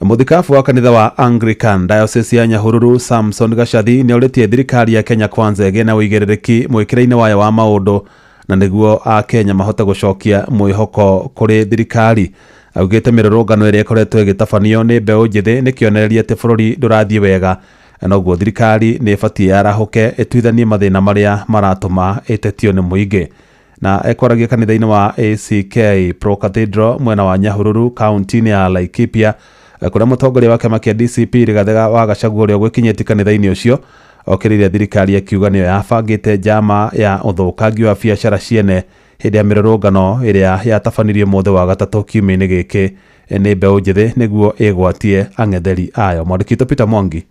Muthikabu wa kanitha wa Anglican Diocese ya Nyahururu Samson Gachathi ni uritie thirikari ya Kenya Kwanza igena uigiririki mwikira-ini wayo wa maundu na niguo a Kenya mahota gucokia mwihoko kuri thirikari. Augite mirurungano iria ikoretwo igitabanio ni mbeu njithi ni kionereria ati bururi ndurathie wega noguo thirikari ni ibatie yarahuke itwithanie mathina maria maratuma itetio ni muingi. Na ekwaragia kanitha-ini wa ACK Pro Cathedral mwena wa Nyahururu kaunti-ini ya Laikipia kuria mutongoria wa kiama kia DCP Rigathi wa Gachagua uria gwikinyiti kanitha-ini ucio okiriria thirikari akiuga niyo yabangite njama ya uthukangio wa biacara ciene hindi ya mirurungano iria yatabanirio mothe wa gatatu kiumia-ini giki ni mbeu njithi niguo igwatie ang'etheri ayo. Mwandiki Peter Mwangi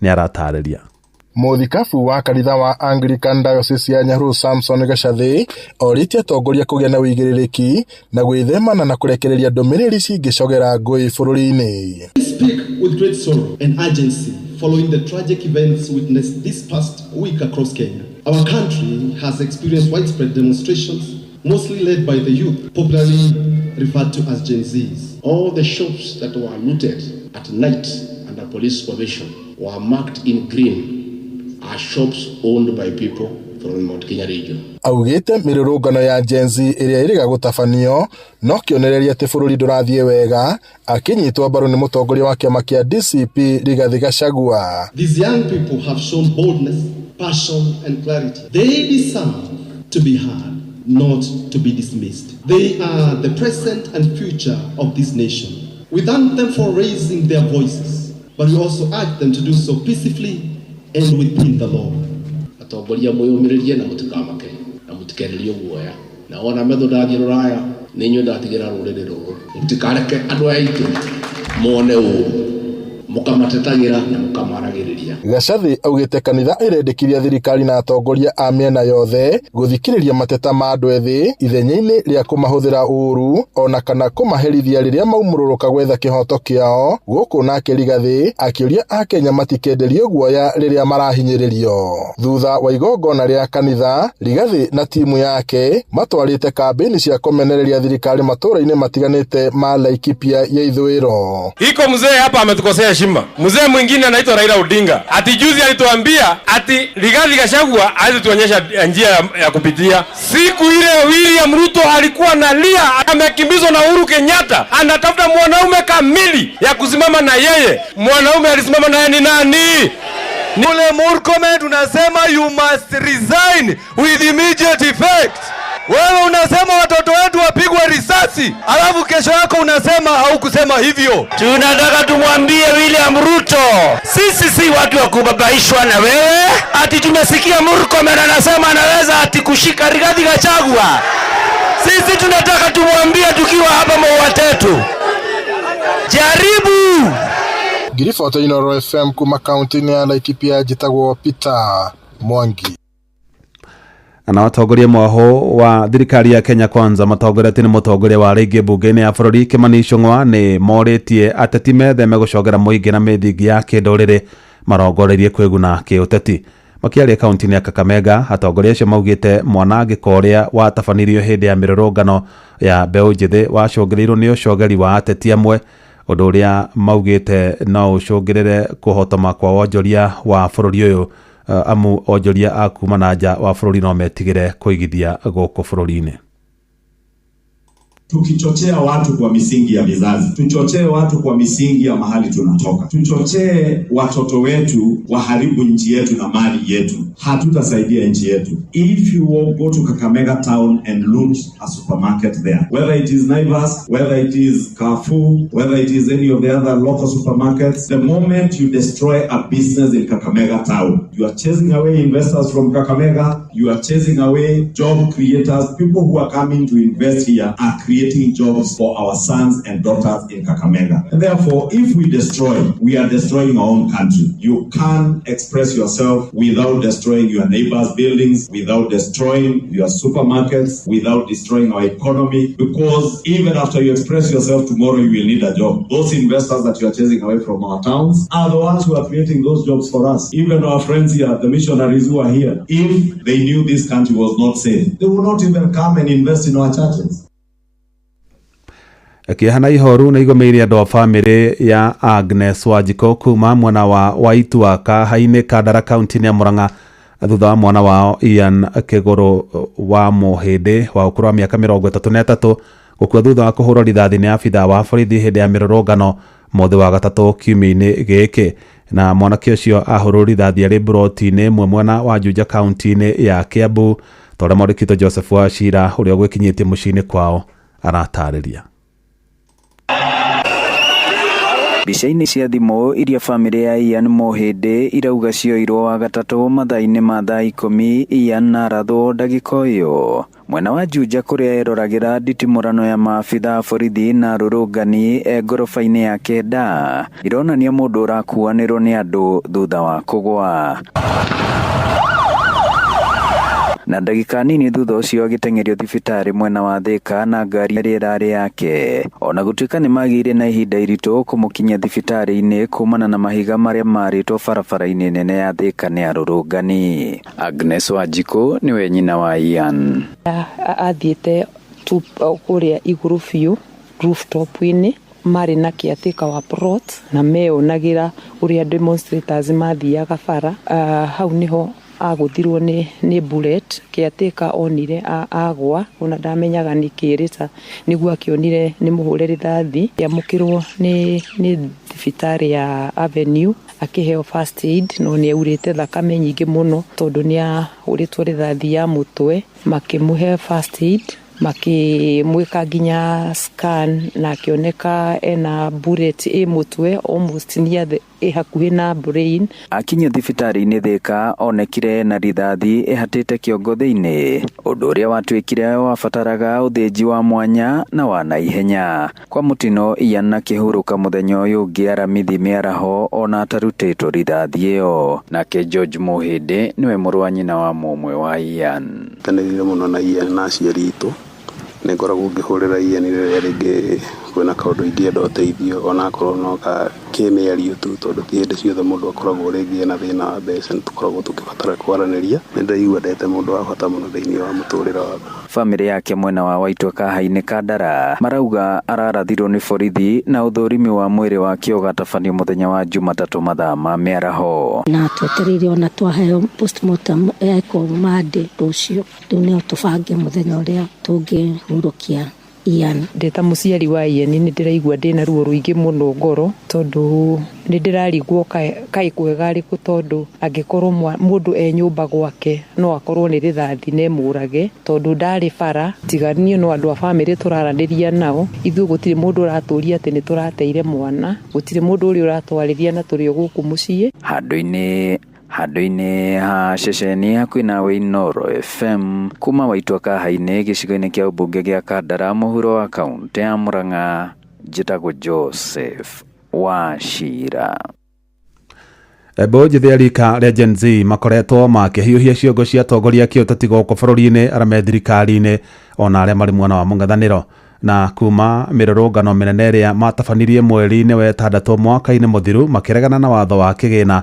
ni aratariria. Muthikabu wa kanitha wa Anglican Diocese ya Nyahururu Samson Gachathi oritie atongoria kugia na uigiririki na gwithemana na kurekereria ndumiriri cingicogera ngui bururi-ini. Speak with great sorrow and urgency following the tragic events witnessed this past week across Kenya. Our country has experienced widespread demonstrations, mostly led by the youth, popularly referred to as Gen Zs. All the shops that were looted at night under police supervision were marked in green are shops owned by people from Mount Kenya region. Augite mirurungano ya Gen Z iria iriga gutabanio no kionereria ati bururi ndurathie wega akinyitwa mbaru ni mutongoria wa kiama kia DCP Rigathi Gachagua. These young people have shown boldness, passion and clarity. They deserve to be heard, not to be dismissed. They are the present and future of this nation. We thank them for raising their voices, but we also urge them to do so peacefully and within the law. Atongoria mwiyumiririe na mutikamake na mutikenerie guoya na ona metho ndathie ruraya ninyo ndatigira ruriri ruru mutikareke andu aitu mone uru mukamatetagĩra na mukamaragĩrĩria. Gacathi augĩte kanitha ĩrendekithia thirikari na atongoria a mĩena yothe gũthikĩrĩria mateta ma andũ ethĩ ithenya-inĩ rĩa kũmahũthĩra ũũru ona kana kũmaherithia rĩrĩa maumũrũrũka gwetha kĩhoto kĩao, gũkũ nake Rigathĩ akĩũria Akenya matikenderio guoya rĩrĩa marahinyĩrĩrio. Thutha wa igongona rĩa kanitha, Rigathĩ na timu yake matwarĩte kambĩni cia kũmenereria thirikari matũũra-inĩ matiganĩte ma Laikipia ya ithũĩro. Iko mzee hapa ametukosea heshima. Mzee mwingine anaitwa Raila Odinga. Ati juzi alituambia ati Rigathi Gachagua hawezi tuonyesha njia ya kupitia. Siku ile William Ruto alikuwa analia, amekimbizwa na Uhuru Kenyatta. Anatafuta mwanaume kamili ya kusimama na yeye. Mwanaume alisimama na yeye ni nani? Ule Murkomen unasema you must resign with immediate effect. Wewe unasema watoto wetu wapigwe risasi, alafu kesho yako unasema haukusema hivyo. Tunataka tumwambie William Ruto, sisi si watu wa kubabaishwa na wewe. Ati tumesikia Murkomen anasema anaweza ati kushika Rigathi Gachagua. Sisi tunataka tumwambie tukiwa hapa Mwatetu, jaribu. Ngirifoto Inooro FM kuma kaunti ya Laikipia, jitagwo Peter Mwangi. Na watongoria mwaho wa thirikari ya Kenya Kwanza matongoretie ni mutongoria wa rĩngĩ bunge-inĩ ya bũrũri Kimani Ichung'wa nĩ moretie ateti metheme gũcogera mũingĩ na mĩthingi ya kĩndũrĩrĩ marongoreirie kwĩguna kĩũteti. Makiaria kaunti-inĩ ya Kakamega, atongoria acio maugĩte mwanangĩko ũrĩa watabanirio hĩndĩ ya mĩrũrũngano ya mbeũ njĩthĩ wacũngĩrĩirwo nĩ ũcogeri wa ateti amwe, ũndũ ũrĩa maugĩte no ũcũngĩrĩre kũhotoma kwa wonjoria wa bũrũri ũyũ, amu onjoria akuma na nja wa bũrũri no metigĩre kũigithia gũkũ bũrũri-inĩ. Tukichochea watu kwa misingi ya vizazi, tuchochee watu kwa misingi ya mahali tunatoka, tuchochee watoto wetu waharibu nchi yetu na mali yetu, hatutasaidia nchi yetu. If you will go to Kakamega town and loot a supermarket there, whether it is Naivas, whether it is Carrefour, whether it is any of the other local supermarkets, the moment you destroy a business in Kakamega town, you are chasing away investors from Kakamega, you are chasing away job creators. People who are coming to invest here are creating jobs for our sons and daughters in Kakamega. And therefore, if we destroy, we are destroying our own country. You can't express yourself without destroying your neighbors' buildings, without destroying your supermarkets, without destroying our economy, because even after you express yourself tomorrow, you will need a job. Those investors that you are chasing away from our towns are the ones who are creating those jobs for us. Even our friends here, the missionaries who are here, if they knew this country was not safe, they would not even come and invest in our churches. Kĩhana ihoru nĩ igũmĩire andũ a bamĩrĩ ya Agnes Wanjiko kuma mwena wa Waitua Kahainĩ Kandara kaunti-inĩ ya Murang'a thutha wa mwana wao Ian Kĩgũrũ wa Mũhĩndĩ wa ũkũrũ wa mĩaka 33 gũkua thutha wa kũhũrwo rithathi nĩ abithaa wa borithi hĩndĩ ya mĩrũrũngano mũthĩ wa gatatũ kiumia-inĩ gĩkĩ, na mwanake ũcio ahũrwo rithathi arĩ buroti-inĩ ĩmwe mwena wa Juja kaunti-inĩ ya Kiambu, tondũ mwandĩkĩtwo Joseph Wachira ũrĩa ũgwĩkinyĩtie mũciĩ-inĩ kwao aratarĩria. Bica-inĩ cia thimũ iria bamĩrĩ ya Ian Mũhĩndĩ irauga cioirwo wa gatatũ mathaa-inĩ ma thaa 10, Ian na arathwo ndagĩka ũyũ. Mwena wa Juja kũrĩa eroragĩra nditimũrano ya maabithaa borithi na arũrũngani ngoroba-inĩ ya kenda ironania mũndũ ũrakuanĩrwo nĩ andũ thutha wa kũgwa. Na ndagĩka nini thutha ũcio agĩteng'erio thibitarĩ mwena wa Thĩka na ngari ĩrĩa ĩrarĩ yake. Ona gũtuĩka nĩ magĩire na ihinda iritũ kũmũkinyia thibitarĩ-inĩ kumana na mahiga marĩa marĩtwo barabara-inĩ nene ya Thĩka nĩ arũrũngani. Agnes Wanjiko nĩwe nyina wa Ian. Athiĩte kũrĩa igũrũ biũ rooftop-inĩ marĩ na kĩatĩka wa plot na meyonagĩra ũrĩa demonstrators mathiaga bara. Hau niho agũthirwo nĩ bullet, kĩatĩka onire agwa, ona ndamenyaga nĩ kĩrĩta, nĩguo akĩonire nĩ mũhũre rithathi. Amũkĩrwo nĩ thibitarĩ ya Avenue akĩheo first aid, no nĩ aurĩte thakame nyingĩ mũno tondũ nĩ ahũrĩtwo rithathi ya mũtwe. Makĩmũhe first aid, makĩmwĩka nginya scan na akĩoneka ena bullet mũtwe almost near the hakuhĩ na brain. Akinyio thibitarĩ-inĩ Thika onekire na rithathi ĩhatĩte kĩongo thĩinĩ, ũndũ ũrĩa watuĩkire wabataraga ũthĩnji wa mwanya na wa naihenya. Kwa mũtino Ian na kĩhurũka mũthenya ũyũ ũngĩ aramithi mĩaraho ona atarutĩtwo rithathi ĩyo. Nake George Muhĩndĩ nĩwe mũrũ wa nyina wa mũmwe wa Ian. Kanĩrire mũno na Ian na aciari itũ, nĩ ngoragwo ngĩhũrĩra Ian rĩrĩa rĩngĩ kwĩna kaũndũ ingĩenda ũteithio ona akorwo no ka kĩmĩario tu, tondũ ti hĩndĩ ciothe mũndũ akoragwo rĩngĩ na thĩna wa mbeca, nĩ tũkoragwo tũkĩbatara kwaranĩria. Nĩ ndaigua ndete mũndũ wa bata mũno thĩinĩ wa mũtũrĩre wakwa. Famĩlĩ yake mwena wa Waitwa Kahainĩ Kandara marauga ararathirwo nĩ borithi na ũthũrimi wa mwĩrĩ wake ũgatabanio mũthenya wa Jumatatũ mathaa ma mĩaraho. Na twetereire ona twaheo postmortem eko Monday rũciũ, rĩu nĩo tũbange mũthenya ũrĩa tũngĩhurũkia Ian. Ndeta mũciari wa Ian nĩ ndĩraigua ndĩna ruo rũingĩ mũno ngoro, tondũ nĩ ndĩrarigwo kaĩ kwega arĩkũ, tondũ angĩkorwo mũndũ nyũmba gwake no akorwo nĩ rithathi na mũrage, tondũ ndarĩ bara tiganio no andũ a family tũraranĩria nao. Ithuĩ gũtirĩ mũndũ ũratũria atĩ nĩ tũrateire mwana, gũtirĩ mũndũ ũrĩa ũratwarĩria na tũrĩ gũkũ mũciĩ. Handũ-inĩ ha ceceni hakuhĩ nawe Inoro FM kuma Waitwa Kahainĩ gĩcigo-inĩ kĩa ũmbunge gĩa Kandara mũhuro wa kaunti ya Murang'a, njĩtagwo Joseph Wachira. Mbeũ njĩthĩ rika rĩa Gen Z makoretwo makĩhiũhia ciongo cia atongoria kĩũteti gũkũ bũrũri-inĩ arĩa me thirikari-inĩ ona arĩa marĩ mwena wa mũng'ethanĩro, na kuma mĩrũrũngano mĩnene ĩrĩa matabanirie mweri-inĩ wa ĩtandatũ mwaka-inĩ mũthiru makĩregana na watho wa kĩgĩna.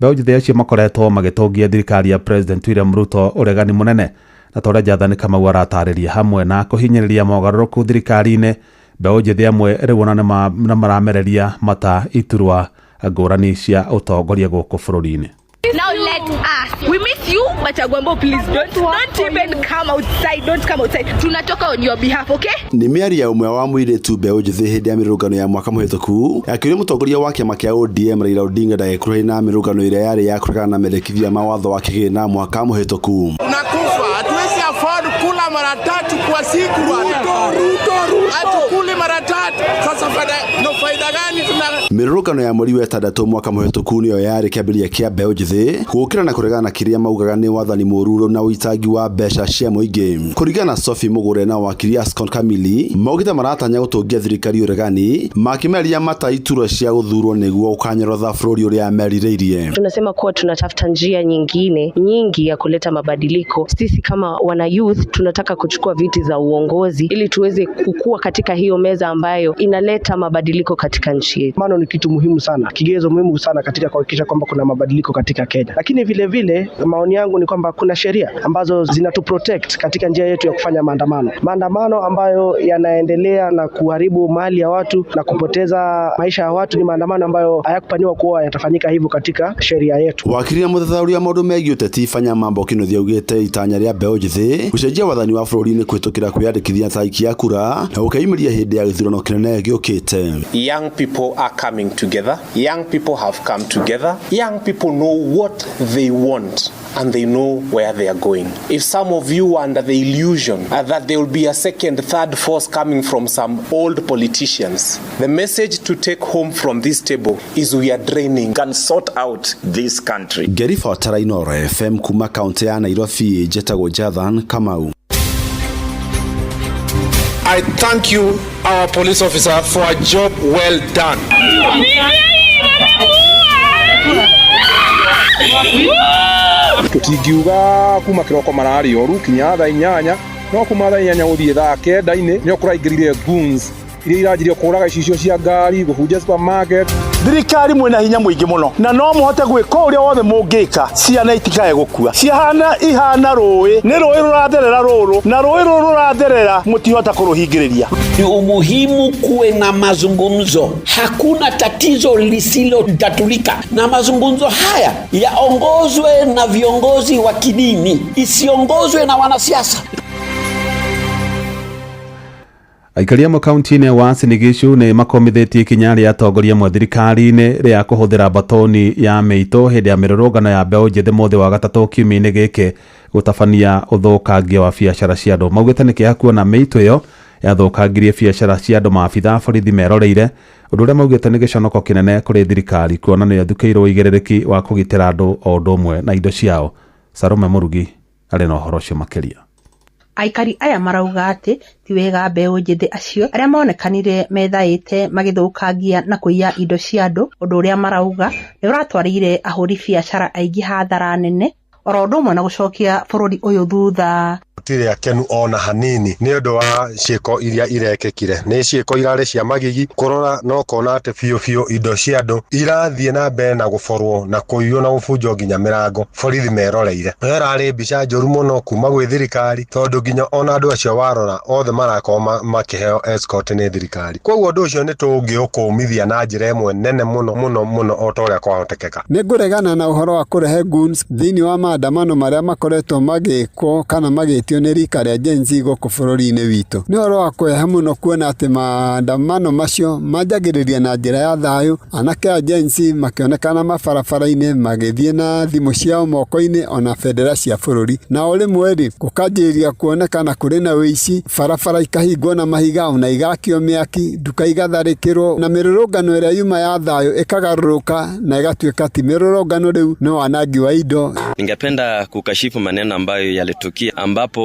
Mbeũ njĩthĩ acio makoretwo magĩtongia thirikari ya President William Ruto ũregani mũnene, na tondũ Jathani Kamau aratarĩria hamwe na kũhinyĩrĩria mogarũrũku thirikari-inĩ. Mbeũ njĩthĩ amwe rĩu ona nĩ maramereria mata iturwa ngũrani cia ũtongoria gũkũ bũrũri-inĩ. Now let us. We miss you, but Agwambo, please don't even come outside. Don't come outside. Tunatoka on your behalf, okay? Ni mĩario ũmwe wa mũirĩtu mbeũ njĩthĩ hĩndĩ ya mĩrũngano ya mwaka mũhĩtũku akĩũria mũtongoria wa kĩama kĩa ODM Raila Odinga ndagĩkuruhania na mĩrũngano ĩrĩa yarĩ ya kũregana na mendekithia ma watho wa kĩgĩna mwaka mũhĩtũku. Tunakufa, hatuwezi afford kula mara tatu kwa siku bwana. Ruto. Hatukuli mara tatu. Sasa faida gani tuna? Mĩrũngano ya mweri wa ĩtandatũ mwaka mũhĩtũku nĩyo yarĩ kĩambĩrĩria kĩa mbeũ njĩthĩ gũkĩra na kũregana na kĩrĩa maugaga nĩ wathani mũruru na ũitangi wa mbeca cia mũingĩ. Kũringana na Sophie Mugure na wakiri Ascon Kamili, maugĩte maratanya gũtũngia thirikari ũregani makĩmeria mata iturwa cia gũthurwo nĩguo ũkanyorotha bũrũri ũrĩa merirĩirie. Tunasema kuwa tunatafuta njia nyingi ya kuleta mabadiliko. Sisi kama wana youth tunataka kuchukua viti za uongozi ili tuweze kukua katika hiyo meza ambayo inaleta mabadiliko katika nchi yetu. Maana ni kitu muhimu sana, kigezo muhimu sana katika kuhakikisha kwamba kuna mabadiliko katika Kenya. Lakini vile maoni yangu ni kwamba kuna sheria ambazo zinatuprotect katika njia yetu ya kufanya maandamano. Maandamano ambayo yanaendelea na kuharibu mali ya watu na kupoteza maisha ya watu ni maandamano ambayo hayakupaniwa kuwa yatafanyika hivyo katika sheria yetu. Wakiri mũthathaũri wa maũndũ megiĩ ũteti Fanya Mambo Kĩnuthia augĩte itanya rĩa mbeũ njĩthĩ gũcenjia wathani wa bũrũri-inĩ kũhĩtũkĩra kwĩyandĩkithia tarĩki ya kura na gũkĩyumĩria hĩndĩ ya gĩthurano kĩnene gĩũkĩte. Young people are coming together. Young people have come together. Young people know what they want and they know where they are going. If some of you are under the illusion that there will be a second, third force coming from some old politicians, the message to take home from this table is we are draining and sort out this country. Gary Fatara, Inoro FM kuma kaunti ya Nairobi, njĩtagwo Jathani Kamau. I thank you, our police officer, for a job well done. Tutigiuga kuma kiroko marari oru kinya thaa 8 no kuma thaa 8 guthie thaa 9 nĩ ũkũraingĩrire goons iria iranjirie kũraga icicio cia ngari gũhunjia supermarket. Thirikari mwena hinya mũingĩ mũno na no mũhote gwĩka ũrĩa wothe mũngĩka ciana itikae gũkua. Ihana rũĩ nĩ rũĩ rũratherera rũrũ na rũĩ rũrũ rũratherera mũtihota kũrũhingĩrĩria. Ni umuhimu kuwe na mazungumzo. Hakuna tatizo lisilotatulika, na mazungumzo haya yaongozwe na viongozi wa kidini, isiongozwe na wanasiasa. Aikaria mo kaunti-inĩ wa Uasin Gishu nĩ makomithitie ikinya rĩa atongoria mwa thirikari-inĩ rĩa kũhũthĩra batoni ya mĩito hĩndĩ ya mĩrũrũngano ya mbeũ njĩthĩ mũthĩ wa gatatũ kiumia-inĩ gĩkĩ gũtabania ũthũkangia wa biacara cia andũ. Maugĩte nĩ kĩeha kuona mĩito ĩyo yathukangirie biacara cia andũ maabitha borithi meroreire, ũndũ ũrĩa maugĩte nĩ gĩconoko kĩnene kũrĩ thirikari kuona nĩ yathukĩirwo ũigĩrĩrĩki wa kũgitĩra andũ o ũndũ ũmwe na indo ciao. Salome Murugi arĩ na ũhoro ũcio makĩria. Aikari aya marauga atĩ ti wega mbeũ njĩthĩ acio arĩa monekanire methaĩte magĩthũkangia na kũiya indo cia andũ, ũndũ ũrĩa marauga nĩ ũratwarĩire ahũri biacara aingĩ hathara nene, oro ũndũ ũmwe na gũcokia bũrũri ũyũ thutha. Tire akenu ona hanini nĩ ũndũ wa ciĩko iria irekĩkire, nĩ ciĩko irarĩ cia magigi kũrora no kona atĩ biũ indo cia andũ irathiĩ na mbere na gũborwo na kũiywo na gũbunjwo nginya mĩrango borithi meroreire. Yararĩ mbica njũru mũno kuma gwĩ thirikari tondũ nginya ona andũ acio warora othe marakorwo makĩheo escort nĩ thirikari. Koguo ũndũ ũcio nĩ tũngĩũkũmithia na njĩra ĩmwe nene mũno o ta ũrĩa kwahotekeka. Nĩ ngũregana na ũhoro wa kũrehe goons thĩinĩ wa maandamano marĩa makoretwo magĩkwo kana magĩtio nĩ rika rĩa Gen Z gũkũ bũrũri-inĩ witũ. Nĩ ũhoro wa kweha mũno kuona atĩ maandamano macio manjagĩrĩria na njĩra ya thayũ, anake a Gen Z makĩonekana mabarabara-inĩ magĩthiĩ na thimũ ciao moko-inĩ ona bendera cia bũrũri, na o rĩmwe rĩ gũkanjĩrĩria kuonekana kũrĩ na wĩici, barabara ikahingwo na mahiga ona igakio mĩaki, nduka igatharĩkĩrwo na mĩrũrũngano ĩrĩa yuma ya thayũ ĩkagarũrũka na igatuĩka ti mĩrũrũngano rĩu no wanangi wa indo. Ningependa kukashifu maneno ambayo yalitukia ambapo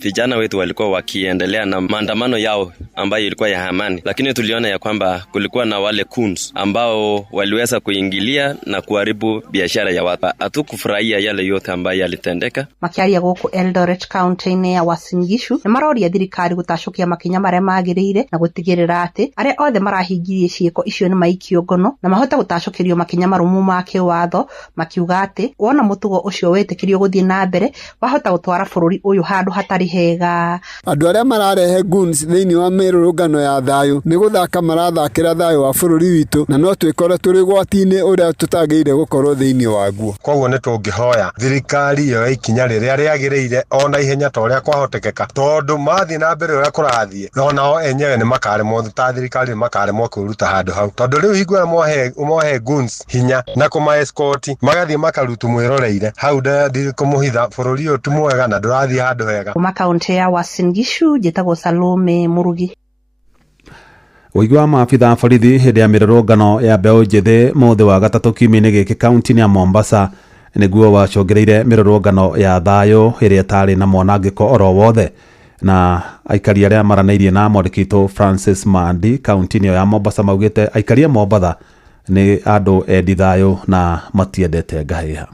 vijana wetu walikuwa wakiendelea na maandamano yao ambayo ilikuwa ya amani, lakini tuliona ya kwamba kulikuwa na wale goons ambao waliweza kuingilia na kuharibu biashara ya watu. Hatukufurahia yale yote ambayo yalitendeka. Makiaria gũkũ Eldoret County-inĩ ya Uasin Gishu nĩ maroria thirikari gũtacokia makinya marĩa magĩrĩire na gũtigĩrĩra atĩ arĩa othe marahingirie ciĩko icio nĩ maikio ngono na mahote gũtacokerio makinya marũmu ma kĩwatho, makiuga atĩ wona mũtugo ũcio wetĩkĩrio gũthiĩ na mbere wahota gũtwara bũrũri ũyũ handũ hatarĩ hega. Andũ arĩa mararehe goons thĩinĩ wa mĩrũrũngano ya thayũ nĩ gũthaka marathakĩra thayũ wa bũrũri witũ na no twĩkore tũrĩ gwati-inĩ ũrĩa tũtagĩrĩire gũkorwo thĩinĩ waguo. Koguo nĩ tũngĩhoya thirikari ĩyo ikinya rĩrĩa rĩagĩrĩire ona ihenya ta ũrĩa kwahotekeka, tondũ mathiĩ na mbere ũrĩa kũrathiĩ onao enyewe nĩ makaremwo ta thirikari nĩ makaremwo kwĩruta handũ hau, tondũ rĩu hingo mohe goons hinya na kũma escort magathiĩ makarutu mwĩroreire hau kũmũhitha bũrũri ũyũ ti mwega na ndũrathiĩ handũ hega. Kuma kaunti ya Uasin Gishu njĩtagwo Salome Murugi. Ũigi wa maabitha borithi hĩndĩ ya mĩrũrũngano ya mbeũ njĩthĩ mũthĩ wa gatatũ kiumia-inĩ gĩkĩ kaunti-inĩ ya Mombasa nĩguo wacongereire mĩrũrũngano ya thayũ ĩrĩa ĩtarĩ na mwanangĩko oro wothe, na aikari arĩa maranĩirie na mwandĩki Francis Mandi kaunti-inĩ ya Mombasa maugĩte aikari a Mombasa nĩ andũ endi thayũ na matiendete ngahĩha.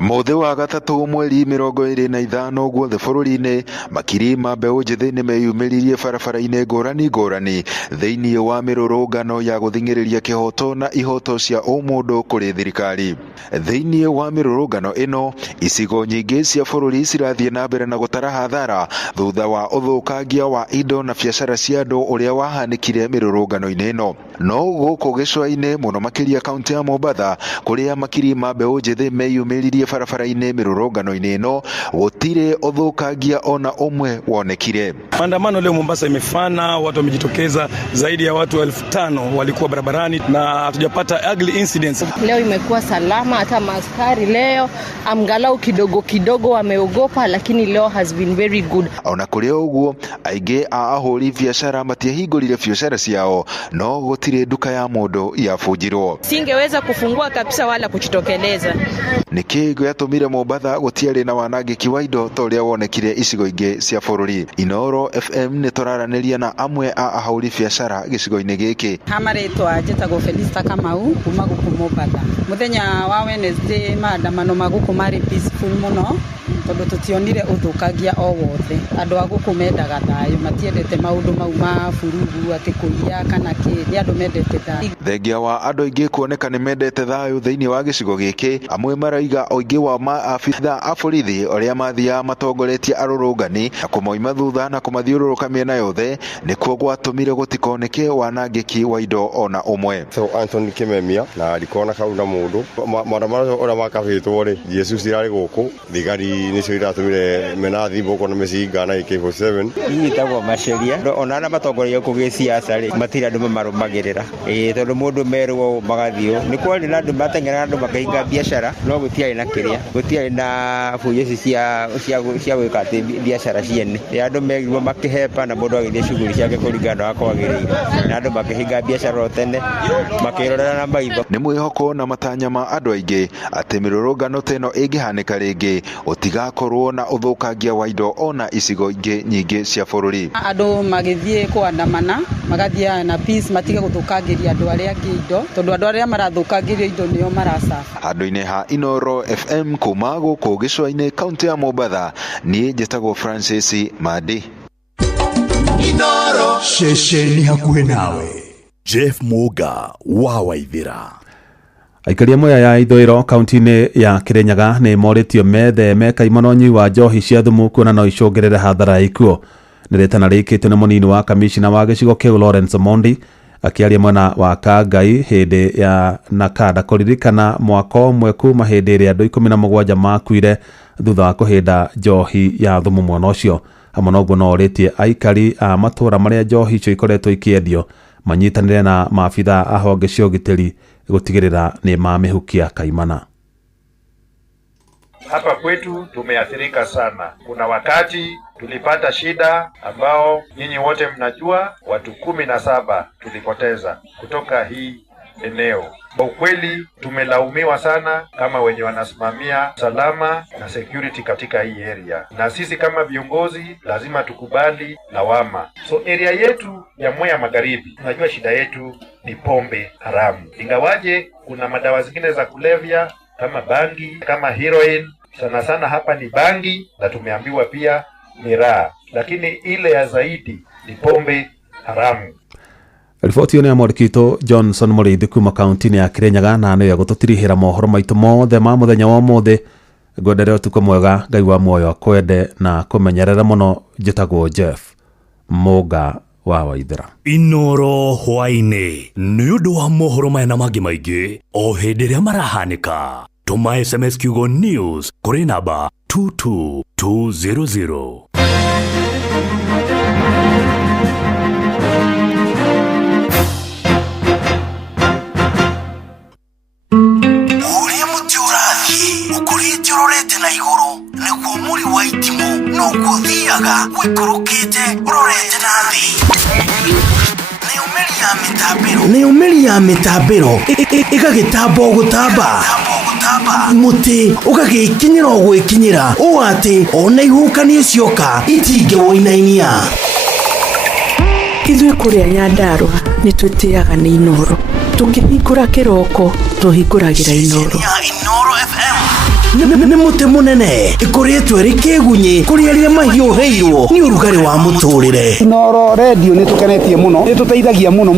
Mũthĩ wa gatatũ mweri 25 guothe bũrũri-inĩ makiri ma mbeũ njĩthĩ nĩ meyumĩririe barabara-inĩ ngũrani thĩinĩ wa mĩrũrũngano ya gũthing'ĩrĩria kĩhoto na ihoto cia ũmũndũ kũrĩ thirikari. Thĩinĩ wa mĩrũrũngano ĩno icigo nyingĩ cia bũrũri cirathiĩ na mbere na gũtara hathara thutha wa ũthũkangia wa indo na biacara cia andũ ũrĩa wahanĩkire mĩrũrũngano-inĩ ĩno. No gũkũ gĩcũa-inĩ mũno makĩria kaunti ya Mombasa kũrĩa makiri ma mbeũ njĩthĩ meyumĩririe barabara-inĩ mĩrũrũngano-inĩ ĩno gũtirĩ ũthũkangia ona ũmwe wonekire. Maandamano leo Mombasa imefana, watu wamejitokeza, zaidi ya watu 5,000 walikuwa barabarani na hatujapata ugly incidents. Leo imekuwa salama, hata maaskari leo amgalau kidogo wameogopa, lakini leo has been very good. Ona kũrĩ ũguo aingĩ a ahũri biacara matiahingũrire biacara ciao, no gũtirĩ nduka ya mũndũ yabunjirwo. Singeweza kufungua kabisa wala kuchitokeleza. Nĩkĩ gĩatũmire Mombasa gũtiarĩ na wanangĩki wa indo ta ũrĩa wonekire icigo ingĩ cia bũrũri. Inooro FM nĩ tũraranĩria na amwe a ahũri biacara gĩcigo-inĩ gĩkĩ. Hamarĩtwa njĩtagwo Felista Kamau kuma gũkũ Mombasa. Mũthenya wa Wednesday maandamano ma gũkũ marĩ peaceful mũno tondũ tũtionire ũthũkangia o wothe. Andũ a gũkũ mendaga thayũ, matiendete maũndũ mau ma furugu atĩ kũiya kana kĩ, nĩ andũ mendete thayũ. Thengia wa andũ aingĩ kuoneka nĩ mendete thayũ thĩinĩ wa gĩcigo gĩkĩ, amwe maraiga oingĩ wa maabitha a borithi arĩa mathiaga matongoretie arũrũngani na kũmoima thutha na kũmathiũrũrũka mĩena yothe nĩkuo gwatũmire gũtikoneke wanangĩki wa indo ona ũmwe. Anthony Kimemia na ndikona kau na mũndũ maandamano ũrĩa makabĩtwo rĩ Jesu cirarĩ gũkũ thigari nĩ nicio iratumire menathi boko na mecinga na AK47 itagwo maceria ona na matongoria kugiciaca ri matira andu marumagirira tondu mundu merwo magathio ni kwani na andu matengera andu makahinga biashara no gutiari na kiria gutiari na fuyo cia gwika ati biashara ciene andu megirwo makihepa na mundu agithie shughuli ciake kuringana na kwagiriire na andu makihinga biashara tene makirorera na maitho ni mwihoko na matanya ma andu aingi ati mirurungano teno ingihanika ringi utigakorwo na uthukangia wa indo ona icigo ingi nyingi cia bururi andu magithie kuandamana magathia na peace matige guthukangiria andu aria angi indo tondu andu aria marathukangiria indo nio maracafa handu-ini ha Inoro FM kuma guku gicua-ini kaunti ya Mombatha ni njitagwo Francis Madi Inoro shesheni hakuhe nawe Jeff Muga wa Waithira. Aikari amwe ya ithũĩro kaunti-inĩ ya Kirinyaga nĩ moritio metheme kaimano nyi wa njohi cia thumu kuona no icũngĩrĩre hathara ya ikuũ. Nĩ rĩtana rĩkĩtwo nĩ mũnini wa kamishina wa gĩcigo kĩu Lawrence Omondi akĩaria mwena wa Kangai hĩndĩ ya nakada kũririkana mwaka ũmwe kuma hĩndĩ ĩrĩa andũ 17 makuire thutha wa kũhĩnda njohi ya thumu mwena ũcio. Hamwe na ũguo no orĩtie aikari a matũũra marĩa njohi icio ikoretwo ikĩendio manyitanĩre na maabitha a honge cia ũgitĩri gutigirira ni mamehukia kaimana. Hapa kwetu tumeathirika sana. Kuna wakati tulipata shida ambao nyinyi wote mnajua, watu 17 tulipoteza kutoka hii eneo. Kwa ukweli tumelaumiwa sana kama wenye wanasimamia salama na security katika hii area, na sisi kama viongozi lazima tukubali lawama. So area yetu ya Mwea Magharibi, unajua shida yetu ni pombe haramu, ingawaje kuna madawa zingine za kulevya kama bangi, kama heroin. Sana sana hapa ni bangi na tumeambiwa pia miraa, lakini ile ya zaidi ni pombe haramu. Riboti ĩyo nĩ yamũrĩkĩtwo Johnson Mũrĩithi kuma kaunti-inĩ ya Kirinyaga na nĩ gũtũtirihĩra mohoro maitũ mothe ma mũthenya wa ũmũthĩ. Ngwendere ũtukũ mwega, Ngai wa muoyo akwende na kũmenyerera mũno. Njĩtagwo Jeff Muga wa Waithira. Inoro hwainĩ nĩ ũndũ wa mohoro maya na mangĩ maingĩ o hĩndĩ ĩrĩa marahanĩka. Tũma SMS kiugo news kũrĩ namba 22200. Urorete na iguru niguo muri wa itimu no guthiaga wikurukite urorete na thi ni umeri ya mitambiro igagitambo gutamba muti ugagikinyira gwikinyira o ati ona ihukanie cioka itinge woinainia ithuĩ kũrĩa Nyandarua nĩ twĩtĩaga nĩ Inoro, tũkĩhingũra kĩroko tũhingũragĩra Inoro. Nĩ mũtĩ mũnene ĩkoretwo ĩrĩ kĩgunyi kũrĩ arĩa mahiũhĩirwo nĩ ũrugarĩ wa mũtũrĩre. Inoro radio nĩ tũkenetie mũno, nĩ tũteithagia mũno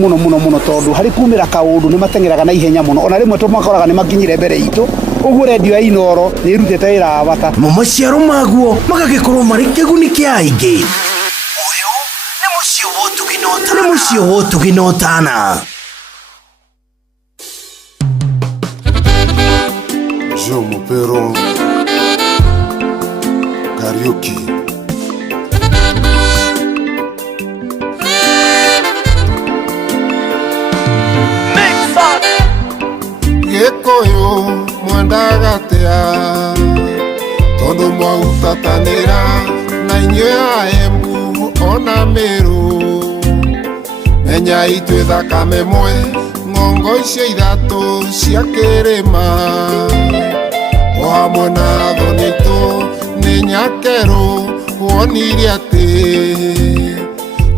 tondũ harĩ kumĩra kaũndũ nĩ matengeraga na ihenya mũno, ona rĩmwe tũmakoraga nĩ makinyire mbere itũ. Ũguo radio ya Inoro nĩ ĩrutĩte wĩra wa bata. Maciaro maguo magagĩkorwo marĩ kĩguni kĩa aingĩ. Nĩ mũciĩ wotũginotana. João Mopero Karaoke. Gĩkũyũ mwendagatea tondũ mwautatanĩra na inyuĩ a Embu ona Meru, menyai twĩ thakame mwe ng'ongo icio ithatũ cia kĩrĩma o hamwe na thonitũ nĩ nyakerũ wonire atĩ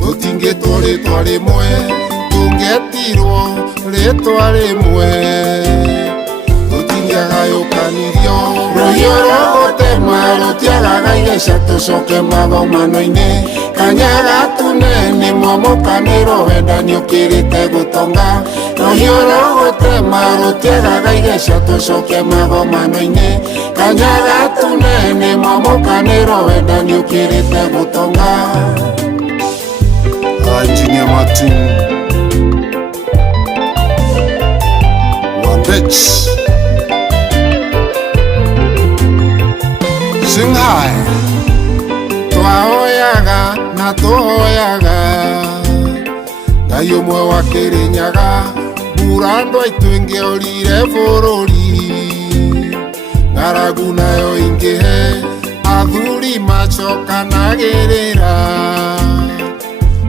tũtingĩtwo rĩtwa rĩmwe tũngĩetirwo rĩtwa rĩmwe tũtingĩagayũkanirio rũhiũ rwa gũtema rũtiagaga igeca tũcoke magomano-inĩ kanyaga tunene mwamokanĩro wendani ũkĩrĩte gũtonga rũhiũ rwa gũtema rũtiagaga igeca tũcoke magomano-inĩ kanyaga tunene mwamokanĩro wendani ũkĩrĩte gũtonga. Engineer Martin Wambech Sing high. Twahoyaga na tuhoyaga Ngai umwe wa Kirinyaga mbura andu aitu ingiorire bururi ng'aragu nayo ingihe athuri macokanagirira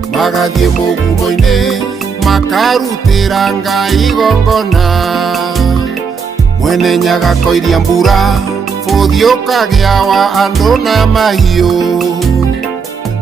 magathie mugumo-ini makarutira Ngai igongona mwene Nyaga koiria mbura buthi ukagia wa andu na mahiu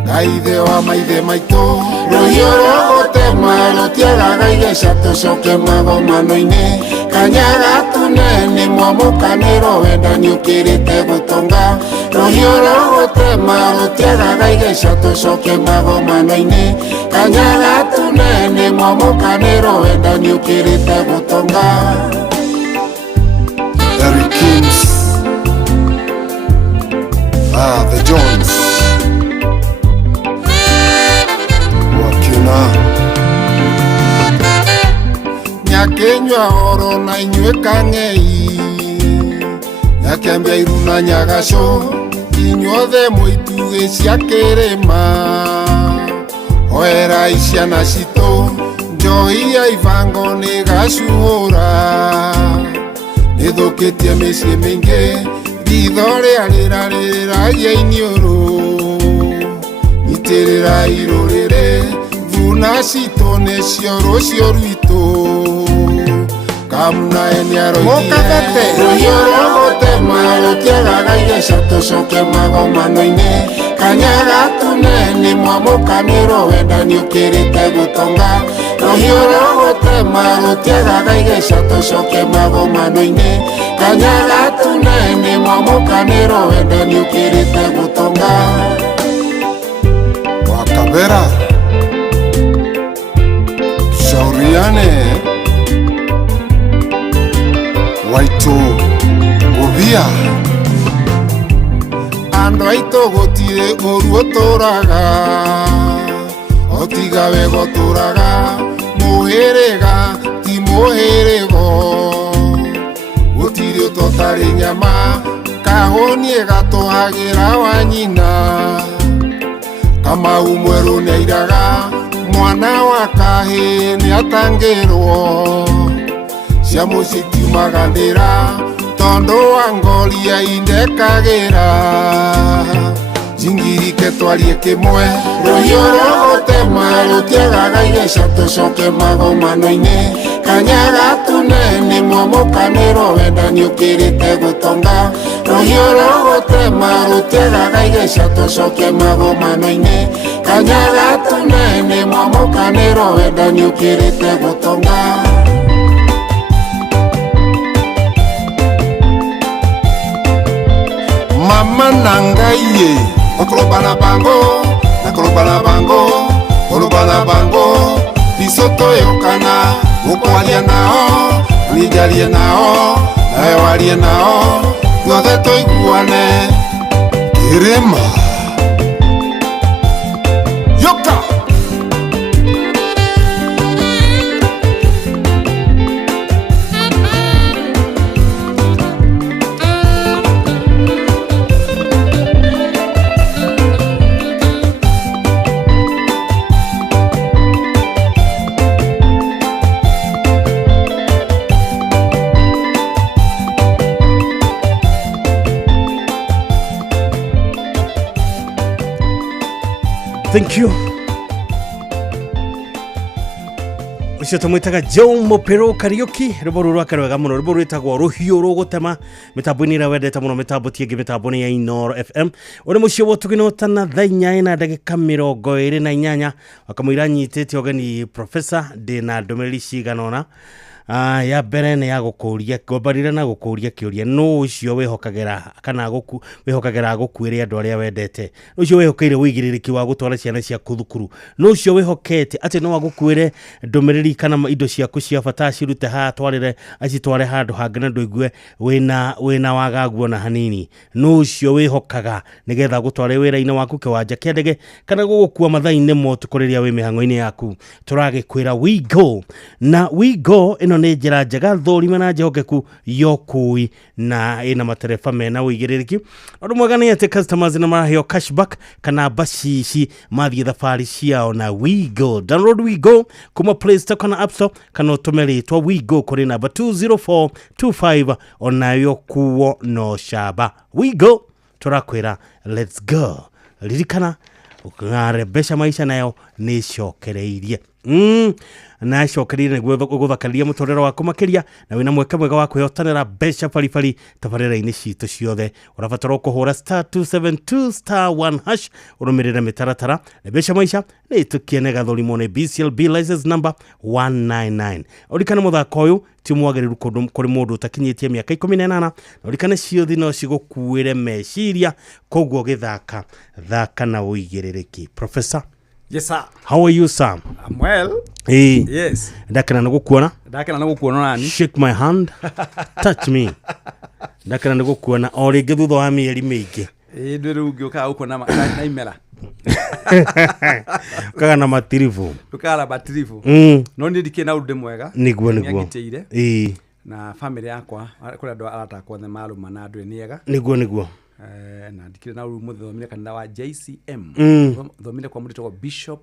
Ngai ithe wa maithe maitu ruhiu rwa gutema rutiagaga igeca tucoke magomano-ini Kanyaga tunene mwamukaniro wendani ukirite gutonga ruhiu rwa gutema rutiagaga igeca tucoke magomano-ini Kanyaga tunene mwamukaniro wendani ukirite gutonga Eric Kings the Jones Wakina Nyakenywa oro na inywe kang'ei Nyakembia iruna Nyagaco inyuothe muituge cia kirima Oera iciana citu njoi ya ivango ni gacuhura Nithukitie micii mingi ritho rĩarĩrarĩragia iniũrũ nyitĩrĩra irũrĩrĩ thuna citũ nĩcio rũcio rwitũ kamunae nĩaroirie rũhiũ rwa gũtema rũtiagaga igeca tũcoke magomano-inĩ Kanyaga tunene mwamũkanĩrwo wendani ũkĩrĩte gũtonga rũhiũ rwa gũtema rũtiagaga igeca tũcoke magomano-inĩ Kanyaga tunene mwamũkanĩrwo wendani ũkĩrĩte gũtonga Wakabera Shauriane Waitu Gubia Andũ aitũ gũtirĩ ũru ũtũraga Otiga we gũtũraga mũhĩrĩga ti mũhĩrĩgo Gũtirĩ ũtotarĩ nyama kahũnie gatũhagĩra wa nyina Kamau mwerũ nĩairaga mwana wa kahĩ nĩatangĩrwo Ciamũ citiumaganĩra tondũ wa ngoria indekagĩra Jingirike twarie kĩmwe rũhiũ rwa gũtema rũtiagaga igeca tũcoke magomano-inĩ Kanyaga tunene mwamũkanĩrwo wendani ũkĩrĩte gũtonga rũhiũ rwa gũtema rũtiagaga igeca tũcoke magomano-inĩ Kanyaga tunene mwamũkanĩrwo wendani ũkĩrĩte gũtonga Mama nangaye okolobana bango nakolobana bango olobana bango bisoto yokana ukwalia nao nijalie nao nawe walie nao tuothe tuiguane Kirima yoka Thank you. Ucio tumwitaga Joe Mopero Karaoke rwimbo rwake rwega muno rwimbo rwitagwo ruhiũ rwa gũtema mitambo-inĩ ĩrĩa wendete mũno mitambo tiĩngĩ mitambo-inĩ ya Inooro FM ũrĩ mũciĩ wa tũgĩnotana thaa 4:28 wakamũira nyitĩte ũgeni Professor ndĩna ndũmĩrĩri ciganona ya mbere nĩ ya gũkũria ngombarire na gũkũria kĩũria no ũcio wĩhokagĩra kana wĩhokagĩra gũkuĩre andũ arĩa wendete no ũcio wĩhokeire wĩigĩrĩrĩki wa gũtwara ciana ciaku thukuru no ũcio wĩhokete atĩ no agũkuĩre ndũmĩrĩri kana indo ciaku cia bata cirute ha twarĩre acitware handũ hangĩ na ndũigue wĩna wagaguo na hanini no ũcio wĩhokaga nĩgetha gũtware wĩra-inĩ waku kĩwanja kĩa ndege kana gũgũkua mathaa-inĩ motu kũrĩria wĩ mĩhang'o-inĩ yaku tũragĩkwĩra we go na we go ĩno ĩno nĩ njĩra njega thũrima na njehokeku yokui na ĩna matereba mena ũigĩrĩrĩki. Ũndũ mwega nĩ atĩ customers nĩ maraheo cashback kana bacici mathiĩ thabarĩ ciao na WeGo. Download WeGo kuma Play Store kana App Store kana ũtũme rĩtwa WeGo kũrĩ namba 20425 onayo kuo no shaba. WeGo tũrakwĩra let's go. Ririkana ukangare besha maisha nayo nĩ cokereirie na cokereirie nĩguo gũthakaria mũtũrĩre waku makĩria na wĩna mweke mwega wa kwĩhotanĩra besha baribari tabarĩra-inĩ citũ ciothe. Ũrabatara kũhũra *272*1# ũrũmĩrĩre mĩtaratara na besha maisha nĩ tũkiene gathũrimũ nĩ BCLB license number 199. Ũrikane mũthako ũyũ ti mwagĩrĩru kũrĩ mũndũ ũtakinyĩtie mĩaka 18 na ũrikane ciũthi no cigũkuĩre meciria koguo gĩthaka thaka na ũigĩrĩrĩki. Professor. Yes sir. How are you sir? I'm well. Hey. Yes. Ndakena nĩgũkuona. Ndakena nĩgũkuona nani? Shake my hand. Touch me. Ndakena nĩgũkuona o rĩngĩ thutha wa mĩeri mĩingĩ. Ndwĩ rĩu ũngĩũka gũkũ na imera. Kaga na matirifu. Tukala matirifu. No nĩ ndikĩ na ũndũ mwega. Nĩguo. Na family yakwa kũrĩa andũ aratakwo the maruma na andũ eniega. Nĩguo. Na ndikire na ũrumu thomire kanitha wa JCM. Thomire kwa mũndũ Bishop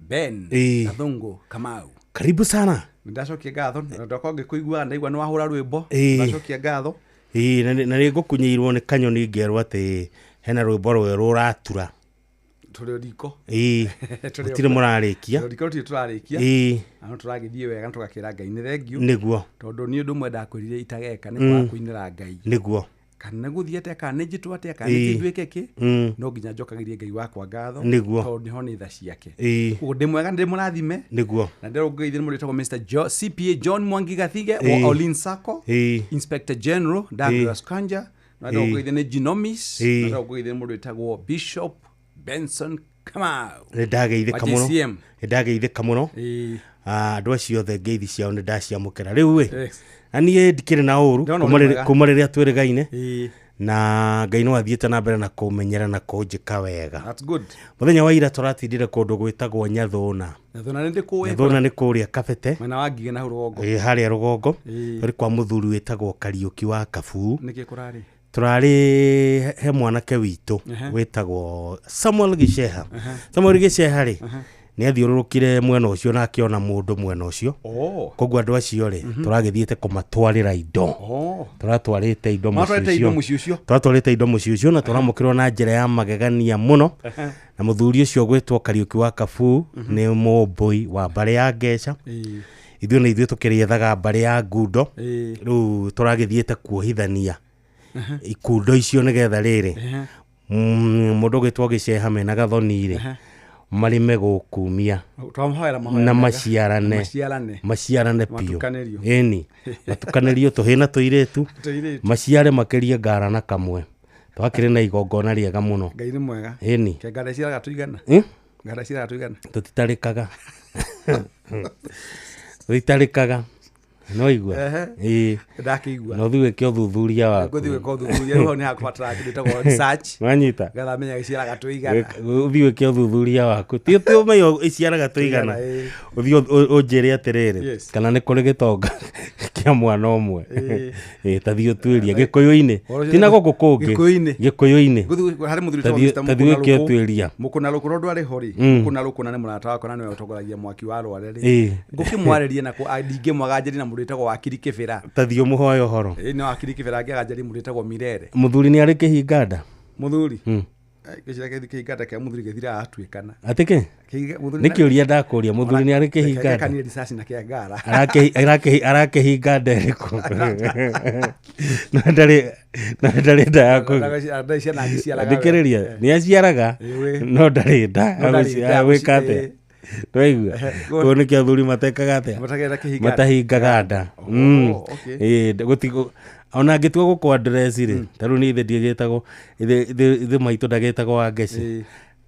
Ben Gathungu Kamau. Karibu sana. Ndacokia ngatho ndakwa ngĩkũigua ndaigua nĩ wahũra rwĩmbo. Ndacokia ngatho. Na nĩ ngũkunyeirwo nĩ kanyoni ngerwo atĩ hena rwĩmbo rwerũ rũratura. Tũrĩ riko. Tũtirĩ mũrarĩkia. Riko tũrarĩkia. Ano tũragĩthiĩ wega tũgakĩra Ngai nĩ thengio. Nĩguo. Tondũ nĩ ũndũ ũmwe ndakwĩrire itageka nĩ kwa kũinĩra Ngai. Nĩguo. Kana gũthiĩte kana njĩtwo atĩa kana njĩtwĩke kĩ no nginya njokagĩrie Ngai wakwa ngatho tondũ nĩho nĩ tha ciake. Ũguo ndĩ mwega ndĩ mũrathime. Nĩguo. Na ndĩrũngĩithie mũrĩtagwo Mr. CPA John Mwangi Gathige wa Olin Sacco, Inspector General Douglas Kanja, na ndĩrũngĩithie nĩ Genomis, na ndĩrũngĩithie mũrĩtagwo Bishop Benson Kamau. Nĩndageithĩka mũno. Nĩndageithĩka mũno. Andũ acio othe ngeithi ciao nĩ ndaciamũkĩra rĩu we. Aniĩ ndikĩrĩ na ũru kuma rĩrĩa twĩrĩgaine na Ngai no athiĩte na mbere na kũmenyera na kũnjĩka wega. That's good. Mũthenya wa ira tũratindire kũndũ gwĩtagwo Nyathũna. Nyathũna nĩ kũrĩa Kabete. Mwena wa Ngigĩ na rũgongo. Harĩa rũgongo. Tũrĩ kwa mũthuri wĩtagwo Kariũki wa Kabuu. Nĩkĩ kũrarĩ? Turari he mwanake witũ wĩtagwo Samuel Gicheha. Samuel Gicheha rĩ nĩ athiũrũrũkire mwena ũcio na akĩona mũndũ mwena ũcio. Koguo andũ acio rĩ tũragĩthiĩte kũmatwarĩra indo. Tũratwarĩte indo mũciĩ ũcio na tũramũkĩrwo na njĩra ya magegania mũno. Na mũthuri ũcio gwĩtwo Kariũki wa Kabuu nĩ mũmbũi wa mbarĩ ya Ngeca. Ithuĩ nĩ ithuĩ tũkĩrĩethaga mbarĩ ya Ngundo. Rĩu tũragĩthiĩte kuohithania ikundo icio nĩgetha rĩrĩ mũndũ gwĩtwo Gicheha mena gathoni rĩ marĩme gũkumia na maciarane piũ. Ĩni matukanĩrio tũhĩ na tũirĩtu maciare makĩrie ngara na kamwe. Twakĩrĩ na igongona rĩega mũno. Ngai nĩ mwega. Ĩni ngara ciaraga tũigana. Ngara ciaraga tũigana. Tũtitarĩkaga. Tũtitarĩkaga. No igua. Ndakĩigua. No thiĩ wĩke ũthuthuria waku. Ngũthiĩ wĩke ũthuthuria rĩu nĩ hakũbatara kĩndũ gĩtagwo research. Wanyita. Ngetha menya gĩciaraga tũigana. Ũthiĩ wĩke ũthuthuria waku. Ti ũmenye ĩciaraga tũigana. Ũthiĩ ũnjĩre atĩrĩrĩ kana nĩ kũrĩ gĩtonga kĩa mwana ũmwe. Ta thiĩ ũtuĩrie Gĩkũyũ-inĩ. Ti na gũkũ kũngĩ. Gĩkũyũ-inĩ. Harĩ mũthuri twa ta thiĩ wĩke ũtuĩria. Mũkũna Lũkũ ndwarĩ ho rĩ. Mũkũna Lũkũ nĩ mũrata wakwa na nĩwe ũtongoragia mwaki wa Rware rĩ. Ngũkĩmwarĩria na ndingĩmwaganjĩria na mũndũ wĩtagwo Wakiri Kĩbĩra. Ta thiĩ ũmũhoe ũhoro. Nĩ Wakiri Kĩbĩra angĩaganjĩria mũndũ wĩtagwo Mirere. Mũthuri nĩ arĩ kĩhinganda. Mũthuri gĩcira kĩhinganda kĩa mũthuri gĩthira atuĩkana. Atĩkĩ? Nĩ kĩũria ndakũria mũthuri nĩ arĩ kĩhinganda. Kanĩ risasi na kĩa ngara. Arakĩhinganda ĩrĩkũ? Na ndarĩ nda ya thikĩrĩria nĩ aciaraga no ndarĩ nda ya gwĩka atĩa. Twaigua ũũ nĩ kĩo athuri matekaga atĩa matahingaga nda. Ona angĩtua gũkũ address rĩ ta rĩu nĩ ithe ndiĩgĩtagwo ithe maitũ ndagĩtagwo Wangeci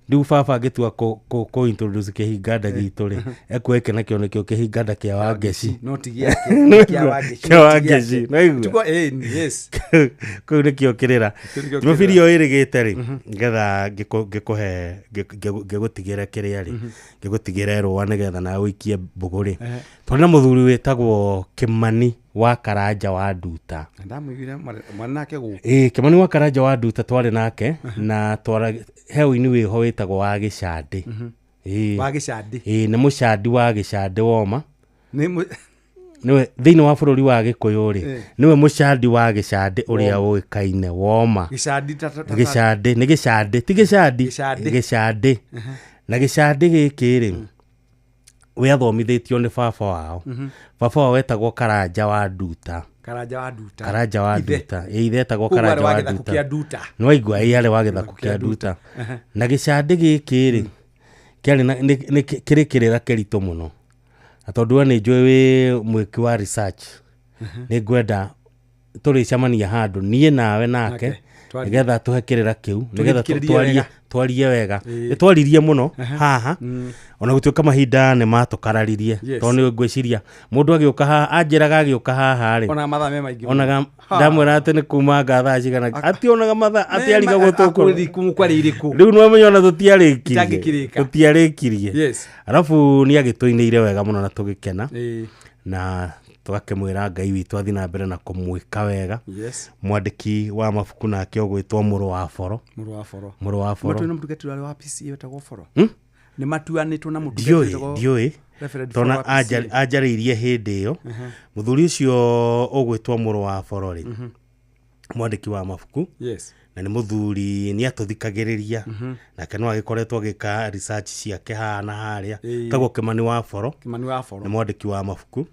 Ndiu baba agitua ko introduce kihinganda gitu ri ekweke nakio nikio kihinganda kia Wangeci no tigia kia Wangeci kia Wangeci no igua tuko yes ko nikio kirira video irigite ri ngetha ngikuhe ngigutigira kiria ri ngigutigira rwa nigetha na wikie mbuguri twana muthuri wetagwo Kimani wa Karanja wa Nduta ndamwigire mwanake guku Kimani wa Karanja wa Nduta twari nake na twara heoini wiho wetagwo wa Gicandi wa Gicandi nĩ mũcandi wa Gicandi woma niwe thiini wa bururi wa Gikuyu ri niwe mũcandi wa Gicandi uria ũĩkaine woma Gicandi ni Gicandi ti Gicandi Gicandi na Gicandi gĩkĩ ri we athomithĩtio nĩ baba wao baba wao wetagwo Karanja wa Nduta Karanja wa Nduta ithetagwo Karanja wa Nduta no igua yale wa Githaku kia Nduta na Gicandi gĩkĩ ri kiari kiri kirira kirito muno atondu ni njwe wi mwiki wa research ni ngwenda turicamania handu nie nawe nake nigetha tuhekirira kiu nigetha twarie wega twaririe muno haha ona gutuika mahinda ni matukararirie tondu ngwiciria mundu agiuka haha anjiraga agiuka haha ri ona matha me maingi onaga ndamwira ati ni kuma ngatha cigana ati onaga matha ati ariga gutuko riu no menyo na tutiarikirie alafu ni agituiniire wega muno na tugikena na tugakimwira Ngai witu athi na mbere na kumwika wega mwandiki wa mabuku nake ogwitwo Muru wa Foro matu na mutugeti wale wa PC wetagwo Foro ni matuanitwo na mutugeti wetagwo dioi tona ajariirie hindi iyo muthuri ucio ogwitwo Muru wa Foro ri mwandiki wa mabuku na ni muthuri ni atuthikagiriria nake no agikoretwo agika research ciake haha na haria tagwo Kimani wa Foro ni mwandiki wa mabuku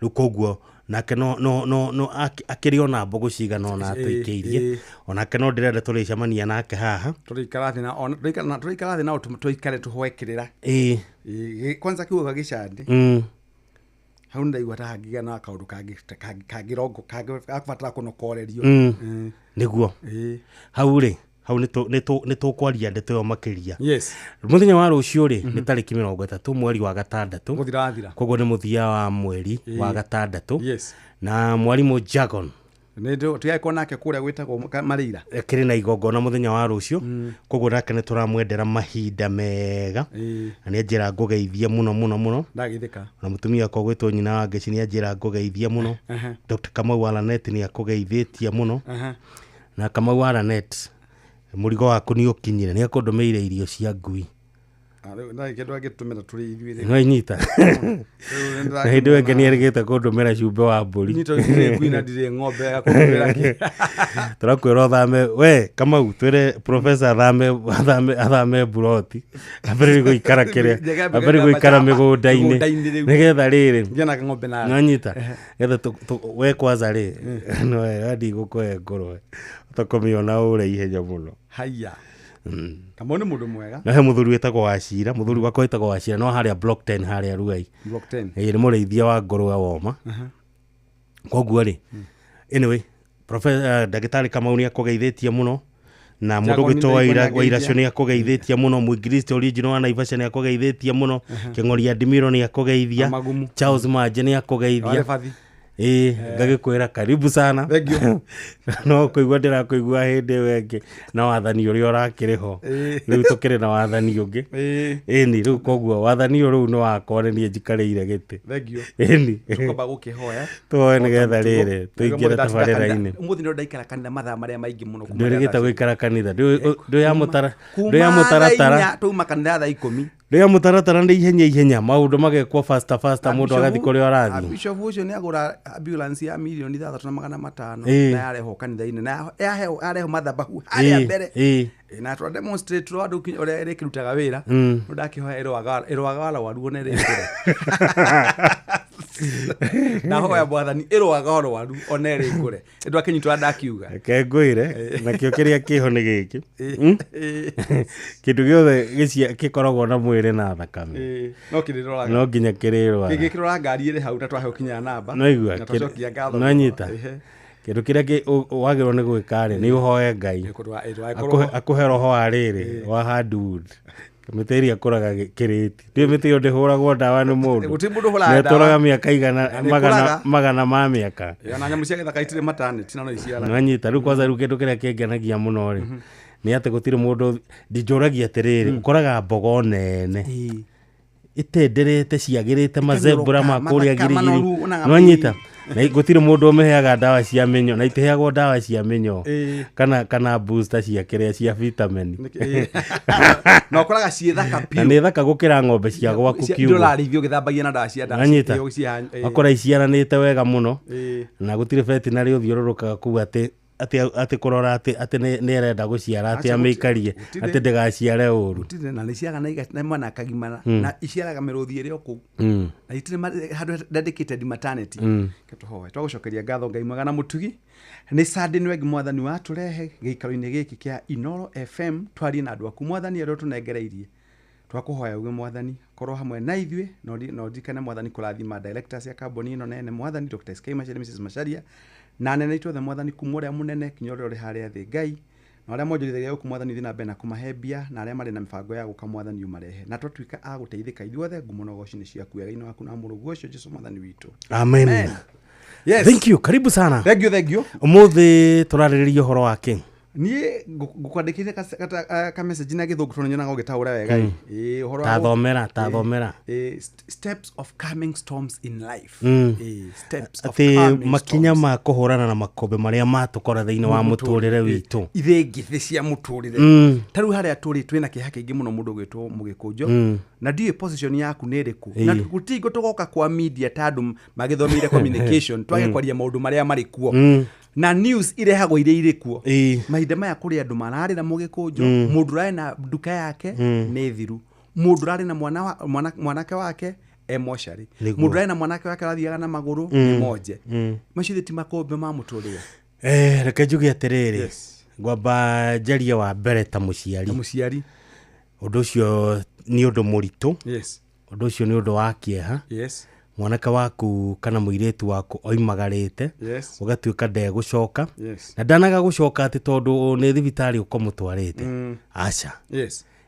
riu koguo nake no akiriona mbogo cigana ona atuikiirie onake no ndirenda turicamania nake haha turikarathi na tuikare tuhoekirira kwanza kiuga Gicandi hau ndaigua ta hangiga na kaundu kangirongo kagibatara kunokorerio niguo hau ri hau ni tukwaria ndeto yo makiria muthenya wa rucio ri ni tariki 30 mweri wa gatandatu koguo ni muthia wa mweri wa gatandatu na mwarimu Jagon ndio tuyako nake kuria gwitagwo Marira kiri na igongona muthenya wa rucio koguo nake ni turamwendera mahinda mega na ni njira ngugeithia muno ndagithika na mutumia ko gwitwo nyina wa Ngeci ni njira ngugeithia muno Dr. Kamau Alanet ni akugeithĩtie muno na Kamau Alanet murigo waku ni ukinyire ni akundumeire irio cia ngui na kitu agitumira turi ithuĩ no inyita na hindi wenge ni erigite kundumira cumbe wa mburi ni tondire ngui na ndire ng'ombe akundumira ki turakwira thame we Kamau twire professor thame buroti abere guikara kiria abere guikara migunda-ini nigetha riri ngena ng'ombe na no nyita getha we kwaza ri no adi gukoe ngorwe utakomiona ure ihenya muno haya kama ni mundu mwega na he muthuri wetagwo Wachira muthuri wako wetagwo Wachira no haria block 10 haria Rugai block 10 ni mureithia wa ngorwe woma koguo ri anyway professor Dagitari Kamau ni akugeithĩtie muno na mundu gwitwo wa iracio ni akugeithĩtie muno Muingiristi original wa Naivasha ni akugeithĩtie muno King'oria Dimiro ni akugeithia Charles Manje ni akugeithia ngagikwira karibu sana no kuigua ndirakuigua hindi wenge na wathani uria urakiriho riu tukire na wathani ungi ni riu koguo wathani riu no wakore ni njikariire giti ni tukoba gukihoya tuoe nigetha riri tuingire tabarira-ini umuthi ndo ndaikara kanitha mathaa maria maingi muno ndirigita guikara kanitha ndu ya mutaratara tuma kanitha thaa 10 ria mutaratara ndi ihenya maundu magekwo faster mundu agathi kuria arathi bishop ucio ni agura ambulance ya milioni 3,500 na yareho kanitha-ini na yareho madhabahu haria mbere na twa demonstrate ro andu uria irikirutaga wira ndakihoya irwagara waruo ne rikire na hoya bwathani irwagara waru one rikure ndu akinyitwa ndakiuga kengwire na kio kiria kiho ni giki kindu giothe gicia kikoragwo na mwiri na thakame no kiriroraga no nginya kirirwa gigikirora ngari iri hau tatwahe ukinya namba no igua no nyita kindu kiria wagirwo ni gwikari ni uhoe Ngai akuhe roho wa riri wa hardwood Mĩtĩ akũraga kiriti ndio mĩtĩ yo ndĩhũragwo ndawa nĩ mũndũ nĩtũraga mĩaka igana magana ma mĩaka na nyamũ cia gĩthaka itirĩ maternity na no iciara nanyita rĩu kwanza rĩu kĩndũ kĩrĩa kĩngenagia mũno rĩ nĩ atĩ gũtirĩ mũndũ ndinjũragia atĩrĩrĩ ũkoraga mbogo nene itenderete ciagĩrĩte mazebura ma kũrĩa girigiri nanyita na gũtirĩ mũndũ ũmeheaga ndawa cia mĩnyo na itiheagwo ndawa cia mĩnyo kana booster cia kĩrĩa cia vitamin na ũkoraga ciĩ thaka piũ na nĩ thaka gũkĩra ng'ombe cia gwaku kiugo ndũrarĩithio gĩthambagia na ndawa cia ndawa akora iciaranĩte wega mũno na gũtirĩ veterinary ũthiũrũrũkaga kuu atĩ kũrora atĩ nĩ arenda gũciara atĩ amĩikarie atĩ ndĩgaciare ũru na nĩ ciaga na mwana kagimana na iciaraga mĩrũthi ĩrĩ o kũu na itirĩ handũ dedicated maternity kĩtũhoe twagũcokeria ngatho Ngai mwega na mũtugi nĩ Sunday Nwegi mwathani wa tũrehe gĩikaro-inĩ gĩkĩ kĩa Inooro FM twarie na andũ aku mwathani arĩa tũnengereirie twakũhoya uge mwathani korwo hamwe na ithuĩ no ndikane mwathani kũrathima directors ya kambuni ĩno nene mwathani Dr. SK Macharia Mrs. Macharia na nene itothe mwathani kuma ũrĩa mũnene kinya ũrĩa ũrĩ harĩa thĩ Ngai na arĩa monjorithagia gũkũ mwathani thina mbere na kũmahembia na arĩa marĩ na mĩbango ya gũka mwathani umarehe na twatuĩka a gũteithĩka ithuothe ngumo na goci nĩ ciaku wega-inĩ waku na mũrũguo ũcio Jesũ mwathani witũ amen. Yes. Thank you, karibu sana. Thank you. Umuthi turarĩrĩria ũhoro wake niĩ ngũkwandĩkĩte ka message na gĩthũngũ tondũ nyonaga ũgĩtaũra wega ũhoro tathomera steps of calming storms in life steps of calming makinya ma kũhũrana na makombe marĩa matũkora thĩinĩ wa mũtũrĩre witũ ithĩngithĩ cia mũtũrĩre tarĩu harĩa tũrĩ twĩna kĩeha kĩingĩ mũno mũndũ gwĩtwo Mũgĩkũnjũ na ndiĩ position yaku nĩ ĩrĩkũ na gũtingo tũgoka kwa media ta andũ magĩthomeire communication twage kwaria maũndũ marĩa marĩ kuo na news irehagwo iria irĩ kuo mahinda maya kũrĩ andũ mararĩ na Mũgĩkũnjũ mũndũ ũrarĩ na nduka yake nĩ thiru mũndũ ũrarĩ na mwanake wake emoshari mũndũ ũrarĩ na mwanake wake arathiaga na magũrũ nĩ monje macio ti makombe ma mũtũrĩre reke njuge atĩrĩrĩ ngwamba njarie wa mbere ta mũciari ũndũ ũcio nĩ ũndũ mũritũ ũndũ ũcio nĩ ũndũ wa kĩeha mwanake waku kana mũirĩtu waku oimagarĩte ũgatuĩka ndegũcoka na ndanaga gũcoka atĩ tondũ nĩ thibitarĩ ũkomũtwarĩte aca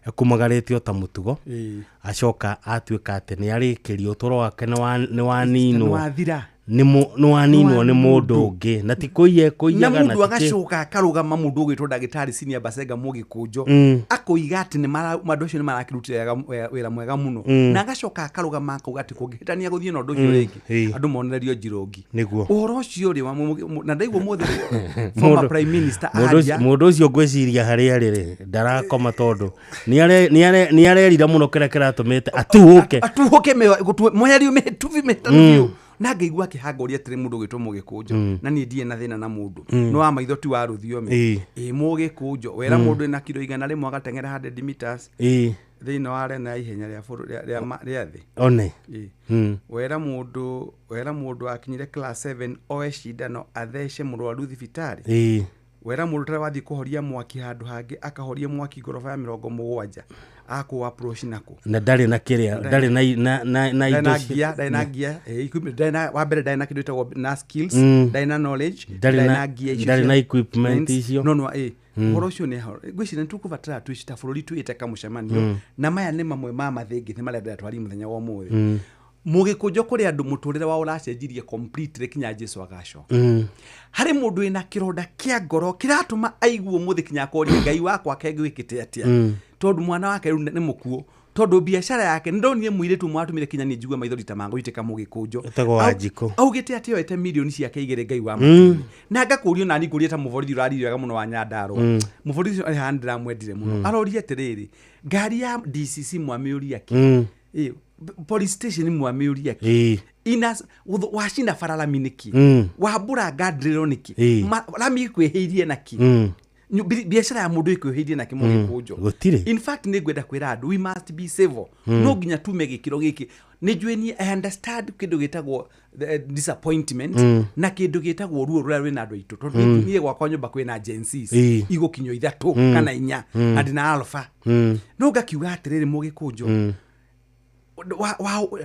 ekumagarĩte o ta mũtugo acoka atuĩka atĩ nĩ arĩkĩrio ũtũro wake nĩ waninwo nĩ waninwo nĩ mũndũ ũngĩ na ti kũiyaga na mũndũ agacoka akarũgama mũndũ ũgwĩtwo ndagĩtarĩ Senior Basenga Mũgĩkũnjũ akoiga atĩ andũ acio nĩ marakĩrutĩra wĩra mwega mũno na agacoka akarũgama akauga atĩ kũngĩhĩtania gũthiĩ na ũndũ ũcio rĩngĩ andũ monererio njirũngi ũhoro ũcio rĩ na ndaigua mũthĩ former prime minister mũndũ ũcio ngwĩciria harĩa rĩrĩ ndarakoma tondũ nĩ arerira mũno kĩrĩa kĩratũmĩte atuhũke mweherio mĩtuvi mĩtanu na ngaigua akĩhangoria atĩrĩ mũndũ ũgĩtwo Mũgĩkũnjũ na niĩ ndiĩ na thĩna na mũndũ no wa maitho ti wa rũthiomi Mũgĩkũnjũ wera mũndũ ena kilo 100 agateng'era 100 meters thĩinĩ wa arena ya ihenya rĩa thĩ one wera mũndũ akinyire class 7 oe cindano athece mũrwaru thibitarĩ wera mũndũ tara wathiĩ kũhoria mwaki handũ hangĩ akahoria mwaki ngoroba ya 70 akũ approach nako na ndarĩ na kĩrĩa ndarĩ na indo ndana wa mbere ndana kĩndũ gĩtagwo na skills ndana knowledge ndarĩ na equipment icio no ũhoro ũcio nĩ ngwĩciria nĩ tũkũbatara twĩcita bũrũri twĩte kamũcemanio na maya nĩ mamwe ma mathĩngithĩ marĩa ndĩratwari mũthenya wa ũmũthĩ Mũgĩkũnjũ kũrĩ andũ mũtũrĩre wao ũracenjirie completely kinya Jesũ agacoka harĩ mũndũ wĩna kĩronda kĩa ngoro kĩratũma aigue mũthĩ kinya akoria Ngai wakwa kengwĩkĩte atĩa tondũ mwana wake rĩu nĩ mũkuo tondũ biacara yake ndonire mũirĩtu mwatumire kinya nĩ njigua maithori ta mangũitĩka Mũgĩkũnjũ augĩte atĩ yoete milioni ciake igĩrĩ Ngai wa mũtumia na ngakũrio na ni ngũria ta mũborithi ũrarire wega mũno wa Nyandarũa mũborithi ũcio arĩ ndĩramwendire mũno aroria atĩrĩrĩ ngari ya DCC mwamĩũria ki police station mwamĩũria ki ina wacina faralami niki wambura ngadrĩro niki rami kwĩhĩirie naki biacara ya mũndũ ĩkwĩhĩirie naki Mũgĩkũnjũ in fact nĩ ngwenda kwĩra andũ we must be civil no nginya tume gĩkĩro gĩkĩ nĩ njũĩ niĩ I understand kĩndũ gĩtagwo disappointment na kĩndũ gĩtagwo ruo rũrĩa rwĩna andũ aitũ tondũ niĩ gwakwa nyũmba kwĩna agencies igũkinywo 3 kana 4 na ndina alpha no ngakiuga atĩrĩrĩ Mũgĩkũnjũ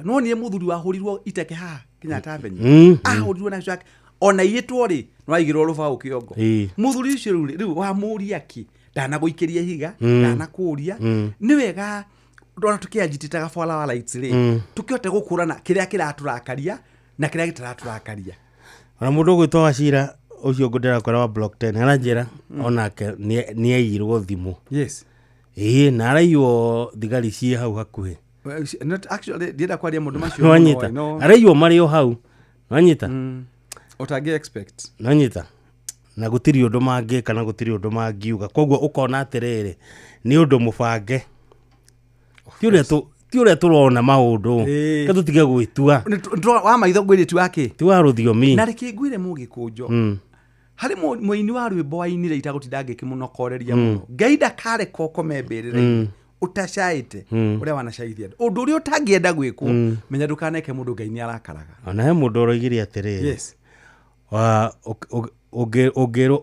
no niĩ mũthuri wahũrirwo iteke haha Kenyatta Avenue ahũrirwo na ona yetwo ri nwaigirwo rubaũ kiongo muthuri ucio riu wa muria ki ndanaguikiria higa ndanakuria ni wega ndona tukianjititaga fola wa lights ri tukiote gukurana kiria kiraturakaria na kiria gitaturakaria ona mundu gwitwa Wachira ucio ngundira kora wa block 10 aranjira onake ni aiyirwo thimu yes na araiywo thigari cie hau hakuhi not actually dida kwaria mundu macio nwanyita araiywo mario hau nwanyita otange expect nwanyita na gutiri undu mangi kana gutiri undu mangiuga koguo ukona atiriri ni undu mubange tiuria turona maundu katutige gwitua wa maitho gwiritu wake tiwa ruthiomi na reke ngwire mugikunjo hari muini wa rwimbo wa inire itagutindange kimunokoreria muno gaida kare koko mebirire utashaite uria wanashaithia undu uri utangienda gwikwo menya ndukaneke mundu Ngai ni arakaraga ona he mundu uroigire atiriri yes wa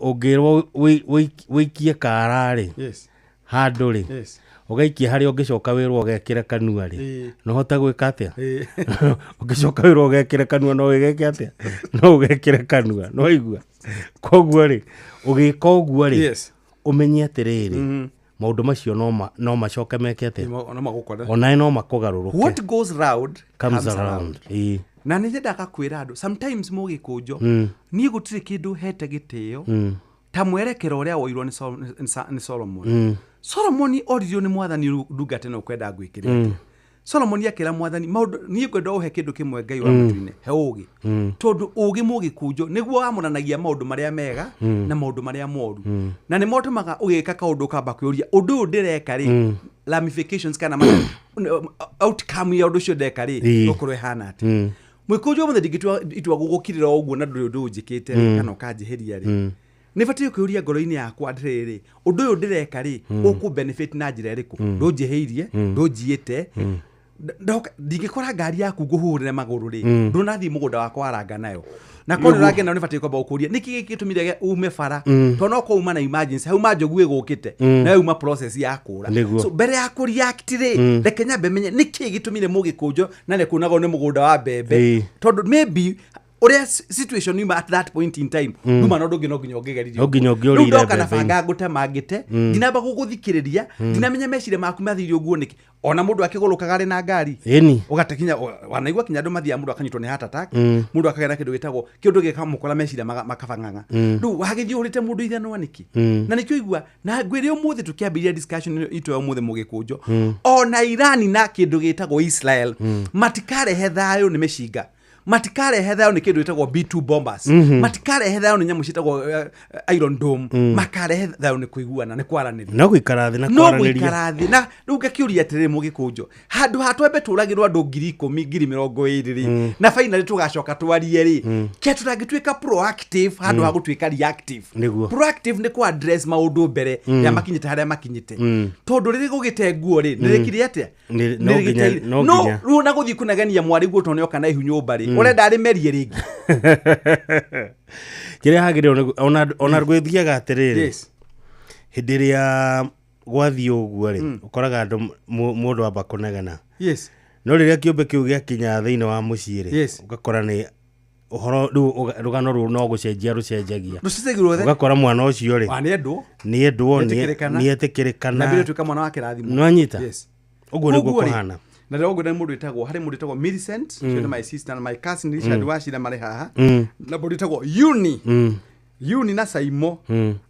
ogero wikie karari yes handu ri yes ugaikia hari ungicoka wirwo ugekira kanua ri no hota gwika atia ungicoka wirwo ugekira kanua no wigeke atia no ugekire kanua no igua koguo ri ugika uguo ri umenye atiriri maundu macio no macoke meke atia ona no makugaruruke what goes round comes around na nĩnjenda gakwĩra andũ sometimes mũgĩkũnjo niĩ gũtirĩ kĩndũ hete gĩtĩo ta mwerekero ũrĩa woirwo nĩ Solomon Solomon oririo nĩ mwathani ndungata no kwenda gwĩkĩrĩte Solomon akĩra mwathani maũndũ niĩ ngwenda ũhe kĩndũ kĩmwe Ngai wa mũtũine he ũgĩ tondũ ũgĩ mũgĩkũnjo nĩguo wamũranagia maũndũ marĩa mega na maũndũ marĩa moru na nĩ motumaga ũgĩka kaũndũ kamba kwĩũria ũndũ ũyũ ndĩreka rĩ ramifications kana outcome ya ũndũ ũcio ndeka rĩ ũkorwo ihana atĩ mwĩkũnjo mũthĩ ndingĩtua gũgũkirĩra ũguo na ndũrĩ ũndũ ũnjĩkĩte kana ũkanjĩhĩria rĩ nĩ batiĩ kwĩũria ngoro-inĩ yakwa atĩrĩrĩ ũndũ ũyũ ndĩreka rĩ ũkũ benefit na njĩra ĩrĩkũ ndũnjĩhĩirie ndũnjiĩte ndingĩkora ngari yaku ngũhũrĩre magũrũ rĩ ndũnathiĩ mũgũnda wakwa waranga nayo na kono ragena nĩ batiĩ kwamba gũkũria nĩkĩ gĩtũmire ume bara to no ko uma na emergency hau manjogu ĩgũkĩte na uma process ya kũra so mbere ya kũreact rĩ reke nyambe menye nĩkĩ gĩtũmire mũgĩkũnjo na nĩ kunago nĩ mũgũnda wa mbembe tondũ maybe uria situation yuma at that point in time numa no ndungi no nginya ungigeririo nginya ungiorire bebe kana banga gutemangite dinamba guguthikiriria dinamenya mecire maku mathirio uguo niki ona mundu akigulukaga ri na ngari ugatekinya wanaigwa kinya ndu mathia mundu akanyitwo ni heart attack mundu akagera kindu gitagwo kindu gikamukora mecire makabanganga ndu wagithio urite mundu ithano niki na nikio igua na ngwire umuthi tukiambiria discussion ito ya umuthi mugikunjo ona Irani na kindu gitagwo Israel matikarehe thayo ni mecinga matikarehe thayo ni kindu gitagwo B2 bombers matikarehe thayo ni nyamu citagwo Iron Dome makarehe thayo ni kuiguana ni kwaranĩria no gwikara thi na kwaranĩria na ruga kiuria atirĩ mugikunjo handu hatwembe turagirwo andu 10,000 na finally tugacoka twarie ri ke turagituika proactive handu ha gutuika reactive proactive ni ku address maundu mbere ya makinyite haria makinyite tondu riri gugite nguo ri nirikiri atia no ru na guthi kunagania mwari guo to nioka na ihu nyumba ri urenda ari merie ringi kiria hagire ona gwithiaga atiriri hindi ria gwathi uguo ri ukoraga andu mundu amba kunegana no riria kiumbe kiu giakinya thiini wa mucii ri ugakora ni uhoro rugano ru no gucenjia rucenjagia ugakora mwana ucio ri ni endwo ni etikirikana na bile tuka mwana wake rathimo nwanyita uguo ni gukuhana na rero ngwenda mundu itagwo hari mundu itagwo Millicent my sister and my cousin Richard Wachira mari haha na mundu itagwo Uni na Saimo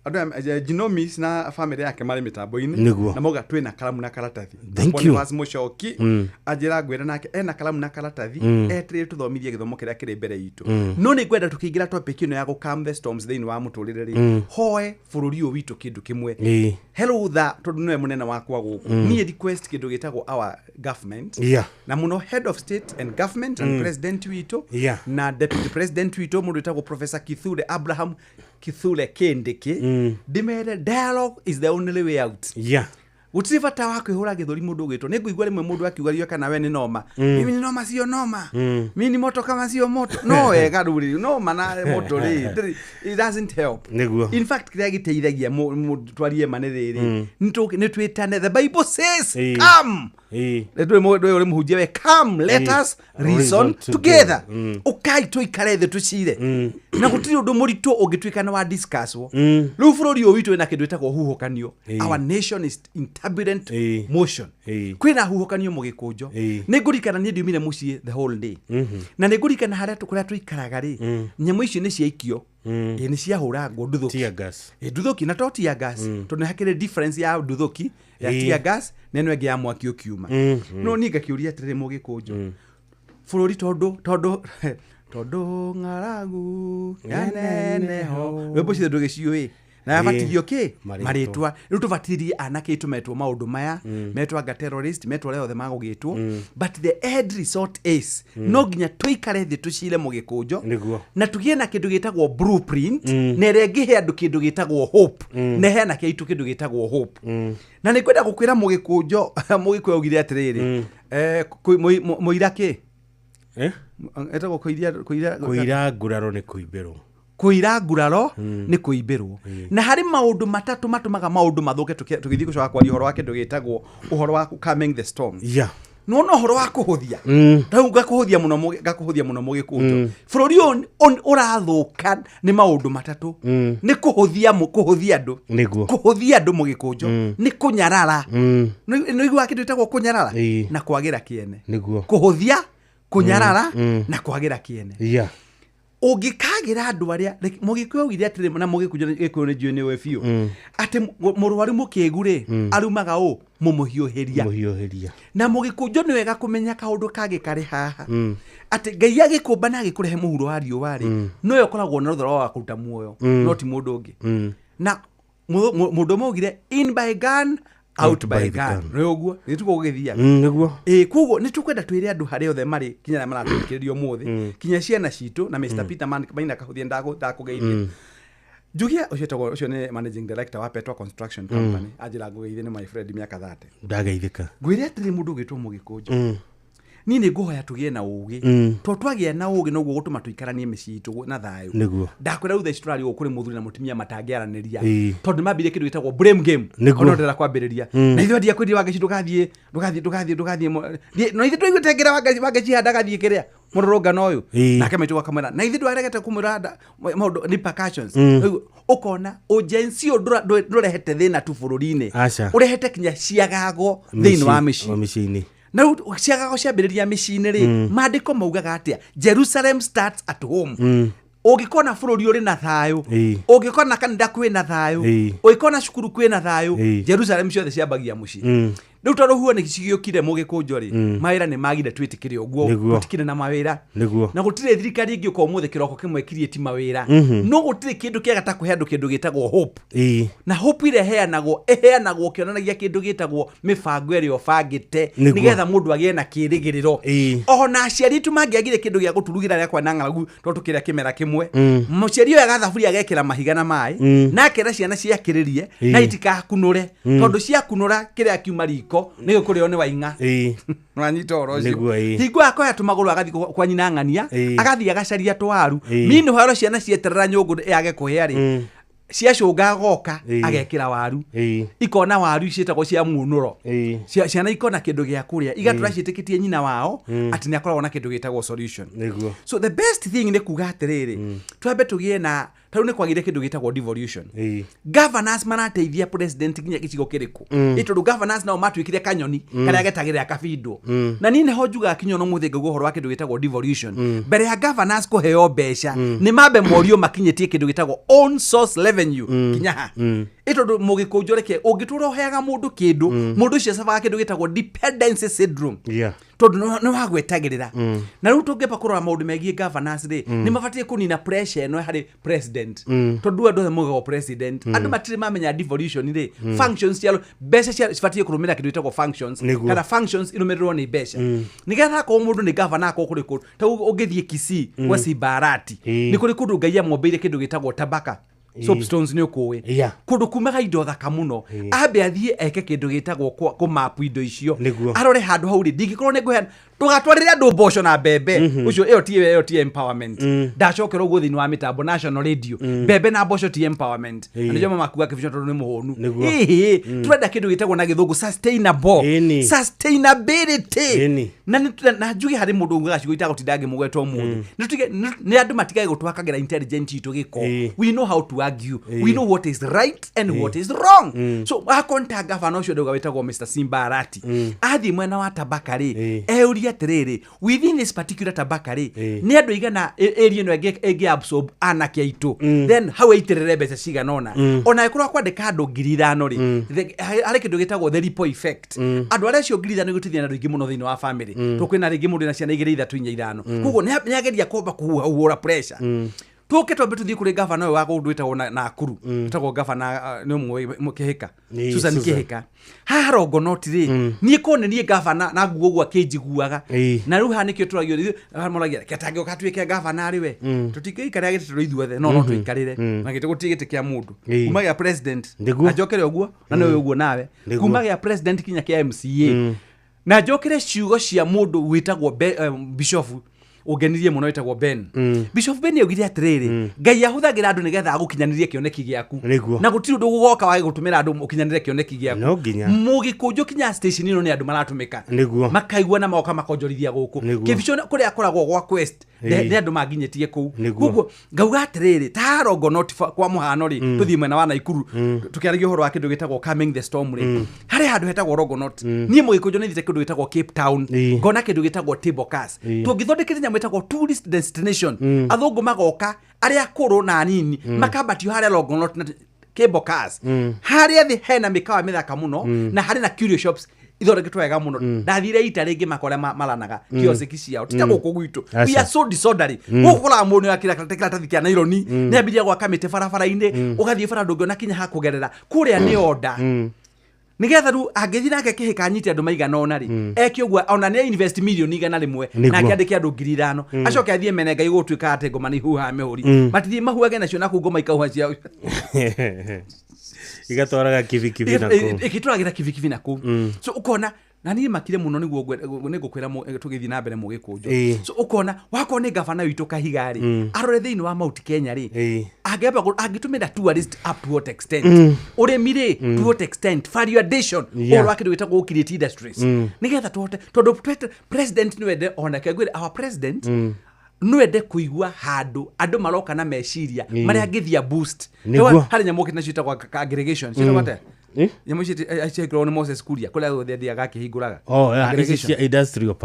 andu Genomis na family yake mari mitambo-ini na moga twina kalamu na karatathi Boniface Muchoki ajira ngwira nake ena kalamu na karatathi etire tuthomithie githomo kiria kiri mbere itu no ni ngwenda tukiingira topic ino ya go calm the storms thiini wa muturire ri hoe bururi u witu kindu kimwe hello tondu niwe munene wakwa guku ni request kindu gitagwo our government na muno head of state and government and president witu na deputy president witu mundu itagwo Professor Kithure Abraham Kithure Kindiki dimere dialogue is the only way out gutiriva ta wako ihura githuri mundu gwitwo ni nguigwa rimwe mundu akiugario kana we ni noma mimi ni noma sio noma mimi ni moto kama sio moto no wega ruri noma na moto ri it doesn't help in fact kiria giteithagia twarie maniriri ni twitane the Bible says come ndwe uri muhunjia we come let us reason together ukai tuikare the tucire na gutiri undu muritu ungitwikana wa discuss wo riu bururi uyu witu ina kindu itagwo huhokanio our nation is in turbulent motion kwina huhokanio mugikunjo ningurikana ni ndiumire mucie the whole day na ningurikana haria tukuria tuikaraga ri nyamu icio ni ciaikio ni ciahura ngo nduthuki tear gas nduthuki na to tear gas tondu hakire difference ya nduthuki ya tear gas neno ege ya mwaki ukiuma no ninga kiuria atiriri mugikunjo bururi tondu ngaragu yaneneho weboci ndugiciui na yabatithio ki maritwa riu tubatirie anake itumetwo maundu maya metwa ga terrorist metwa leo the magugitwo but the end result is no ginya tuikare thi tucire mugikunjo na tugie na kindu gitagwo blueprint na rengihe andu kindu gitagwo hope na hena kiitu kindu gitagwo hope na ni kwenda gukwira mugikunjo mugikwe ugire atiriri muiraki etagwo kuira nguraro ni kuimbirwo kuira nguraro ni kuimbirwo na hari maundu matatu matumaga maundu mathuke tugithii gucoka kwaria uhoro wake ndugitagwo uhoro wa calming the storm no uhoro wa kuhuthia tau gakuhuthia muno mugikunjo bururi urathuka ni maundu matatu ni kuhuthia andu kuhuthia andu mugikunjo ni kunyarara no igwa kindu itagwo kunyarara na kwagira kiene kuhuthia kunyarara na kwagira kiene ungikagira andu aria mugikwe ugire atire na mugikunjo gikuone jione we fiu ati murwaru mukegure arumaga mumuhiuhiria na mugikunjo ni wega kumenya kaundu kage kare haha ati ngai agikumba na agikurehe muhuro wa riuwa ri no yokoragwo na ruthoro wa kuruta muoyo no ti mundu ungi na mundu mugire in by gun out by gun reguo nituko gugithia niguo kugo nitukwenda twire andu hari othe mari kinya na marathikirio muthi kinya ciana citu na Mr Peter maina kahuthia ndakugeithia jugia ucio ni managing director wa Petro Construction Company ajira ngugeithia ni my friend miaka 30 ndageithika ngwire atiri mundu gitwo mugikunjo nini nguhoya tugie na ugi to twagia na ugi no gutuma tuikaranie miciitu na thayu ndakwira uthe citurari ukuri muthuri na mutimia matangiaraniria tondu mambire kindu gitagwo blame game ono ndera kwambiriria na ithu ndia kwiri wage cidukathie no ithu twigutengera wage cihanda gathie kiria mururungano uyu nake maitu wakamera na ithu ndwaregete kumurada ni percussions ukona urgency ndurehete thina tu bururi-ini urehete kinya ciagago thiini wa micii na ciagago ciambiriria micii-ini ri mandiko maugaga atia Jerusalem starts at home ugikona bururi uri na thayu ugikona kanitha kwina thayu ugikona cukuru kwina thayu Jerusalem ciothe ciambagia mucii riu tondu huo ni cigiukire mugikunjo ri mawira ni magire twitikire uguo gutikire na mawira na gutire thirikari ingi uko muthe kiroko kimwe create mawira no gutire kindu kiaga ta kuhe andu kindu gitagwo hope na hope ile heanagwo kionanagia kindu gitagwo mibango eri obangite nigetha mundu agie na kirigiriro ona aciari tu mangiagire kindu gia guturugira ria kwa nang'aragu to tukiria kimera kimwe muciari oya gathaburi agekira mahiga na mai na kera ciana ciakiririe na itikakunure tondu ciakunura kiria kiumari nigo kurio ni wainga nwanyita orocio hingo akoya tumaguru agathi kwa nyina ng'ania agathi agacaria twaru mini horo ciana cieterera nyungu yage kuhia ri ciacunga goka agekira waru ikona waru icietagwo cia munuro ciana ikona kindu gia kuria igatura cietikitie nyina wao ati ni akoragwo na kindu gitagwo solution so the best thing ni kuga atiriri twambe tugie na tau ni kwagire kindu gitagwo devolution governors marateithia president ginya gicigo kiriku itondu governors nao matwikire kanyoni karia getagirira kabindo na nini hojuga kinyono muthi ngaguo horo wa kindu gitagwo devolution mbere ya governors kuheo besha ni mambe morio makinyetie kindu gitagwo own source revenue kinya itondu mugikunjo reke ungitura uheaga mundu kindu mundu cio sabaga kindu gitagwo dependency syndrome tondu no wagwetagirira na riu tungipa kurora maundu megie governors ri ni mabatie kunina pressure no hari president tondu andu mugo president andu matire mamenya devolution ri functions cialo besha cibatie kurumira kindu gitagwo functions kana functions irumirwo ni besha nigetha ko mundu ni governor ko kuri ku ta ungithie Kisii kwa Sibarati ni kuri kundu ngai amwombeire kindu gitagwo tabaka soapstones ni ukuwe kundu kumaga indo thaka muno ambe athie eke kindu gitagwo ku map indo icio arore handu hau ri ndingikorwo ni nguheana tugatwarire andu mboco na mbembe ucio iyo ti empowerment ndacokera uguo thini wa mitambo national radio mbembe na mboco ti empowerment anjo mama kuga kibicho tondu ni muhonu turenda kindu gitagwo na githungu sustainability na njuge hari mundu ungaga cigo itago tidange mugwetwo mundu ni andu matigae gutwakagira intelligent itu giko we know how to argue we know what is right and what is wrong so akonta governor ucio nduga witagwo Mr. Simba Arati athi mwena wa Tabakari euria atiriri within this particular Tabakari ni andu igana area no ege absorb anake aitu then how itirire mbeca cigana ona ikorwa kwandika andu 5,000 ri ari kindu gitagwo the ripple effect andu aria cio 5,000 gutithia andu ingi muno thini wa family to kwina ringi mundu na ciana 2-3 kugo ni ageria komba kuhura pressure tuke twambe tuthie kuri governor wa gundu itagwo Nakuru itagwo governor ni umwe Kihika Susan Kihika harongo notiri nie kone nie governor na gugu akinjiguaga na riu hanikio turagio moragia ketange ukatwike governor ari we tutikikare agitiro ithuothe no twikarire na gite gutigite kia mundu kuma ya president ajokere oguo na no oguo nawe kuma ya president kinya kia MCA na jokere ciugo cia mundu witagwo Bishop ugenirie muno itagwo Ben Bishop Ben yogire atiriri Ngai ahuthagira andu nigetha agukinyanirie kioneki giaku na gutiri undu gugoka wa gutumira andu ukinyanirie kioneki giaku mugikunjo kinya station ino ni andu maratumika makaigua na maoka makonjorithia guku kibisho kuri akoragwo gwa quest ni andu maginyetie ku gugu ngauga atiriri tarongo not kwa muhano ri tuthie mwena wa Naikuru tukiaragia horo wa kindu gitagwo coming the storm ri hari handu hetagwo Rogonot nie mugikunjo ni thite kindu gitagwo Cape Town ngona kindu gitagwo Tibokas tungithondekire mwetagwo tourist destination athungu magoka aria akuru na anini makabatio haria Longonot na Cable Cars haria thi hena mikawa mithaka muno na hari na curio shops ithondeketwo wega muno ndathire ita ringi makore malanaga kiosiki ciao titagwo kugwitu we are so disorderly gukora mundu yakira karatekira thikia naironi ni ambiria gwa kamite barabara-ine ugathie bara ndungi na kinya hakugerera kuria ni order nigetha ru angithina ake Kihika anyite andu maigana ona ri eke ogwa ona ne invest million igana rimwe na akiandike andu 5,000 acoke athie menenga igutwika ate ngoma ni huha mehuri matithie mahuage nacio na kungoma ikauha ciao igatwaraga kivikivi na ku ikitwaragira kivikivi na ku so ukona na ni makire muno niguo nigukwira tugithi na mbere mugikunjo so ukona wako ni governor witu Kahigari arore thini wa Mount Kenya ri agitumira tourist up to what extent uremire to what extent valuation or wakidu witagwo create industries nigetha tondu president niwende ona kegwire our president nwende kuigua handu andu maroka na meciria maria ngithia boost hari nyamuke na cita kwa aggregation cita wate nyamushiti achekro ni Moses Kuria kula thethia gakihinguraga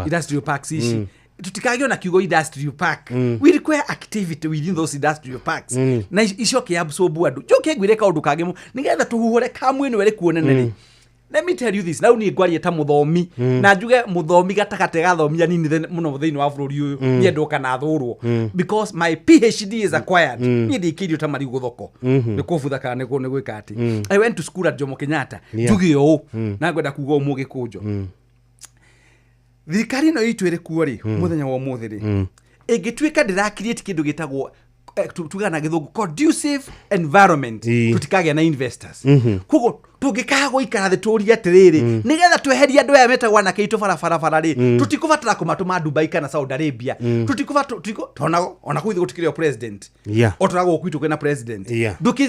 industrial parks ici tutikagio na kiugo industrial park we require activity within those industrial parks na icoke absorb andu joke gwire kaundu kagemu nigetha tuhuhure kamwene were kuonene let me tell you this now ni ngwarie ta muthomi na njuge muthomi gatakate gathomia nini muno thini wa bururi uyu ni ndoka na thurwo because my PhD is acquired ni ndikirio ta mari guthoko ni kubutha kana ni gwika ati I went to school at Jomo Kenyatta njuge o na ngwenda kuga umugi kunjo thirikari no itu iri kuo ri muthenya wa umuthi ri ingitwika ndira create kindu gitagwo tugana githungu conducive environment tutikagea na investors kugo tungikaga ikara the turia atiriri nigetha tweheria andu aya metagwa na keitu barabara ri tutikubatara kumatuma Dubai kana Saudi Arabia tutikubatara ona kuithi gutikire president otorago kwitu kwena president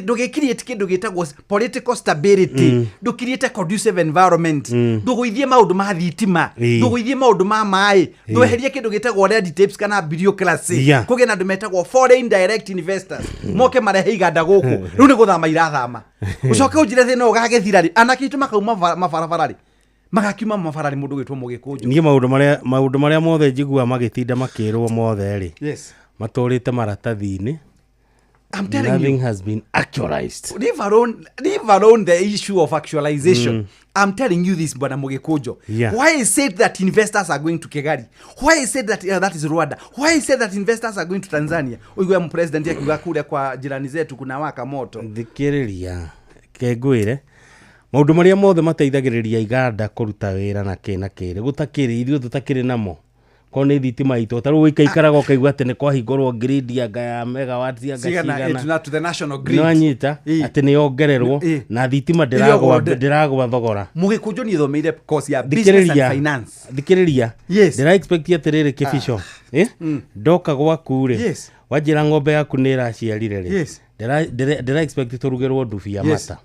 ndugikiriete kindu gitagwo political stability ndukiriete conducive environment nduguithie maundu ma thitima nduguithie maundu ma mai ndweherie kindu gitagwo red tapes kana bureaucracy kugena andu metagwo foreign direct investors moke marehe iganda guku riu ni guthama irathama ucoke ujire thina ugagethira ri anakitu makauma mabarabara ri magakiuma mabarabara mundu gitwo mugikunjo ni maundu maria mothe njigua magitinda makirwo mothe ri maturite maratathi-ini I'm telling nothing you, has been actualized. Leave alone the issue of actualization. I'm telling you this, Bwana Mugikunjo. Why is it that investors are going to Kigali? Why is it that that is Rwanda? Why is it that investors are going to Tanzania? Uigwe president akiwa kule kwa jirani zetu kuna waka moto. Thikiriria kegwire maundu maria mothe mateithagiriria iganda kuruta wira na kiri gutakiri ithuĩ tutakiri namo ko nä thitima itå tarä u ikaikaraga ukaigua atä nä kwahingårwo gridi anga ya megawati anga cigana anyita atä nä yongererwo na thitima ndäragwa thogora må gä kå njå nä thomeire course ya business and finance thikä rä ria ndära expect atä rä rä kä bico ndoka gwaku rä wanjä ra ng'ombe yaku nä ĩraciarire rä ndära expect tå rugä rwo ndubi ya mata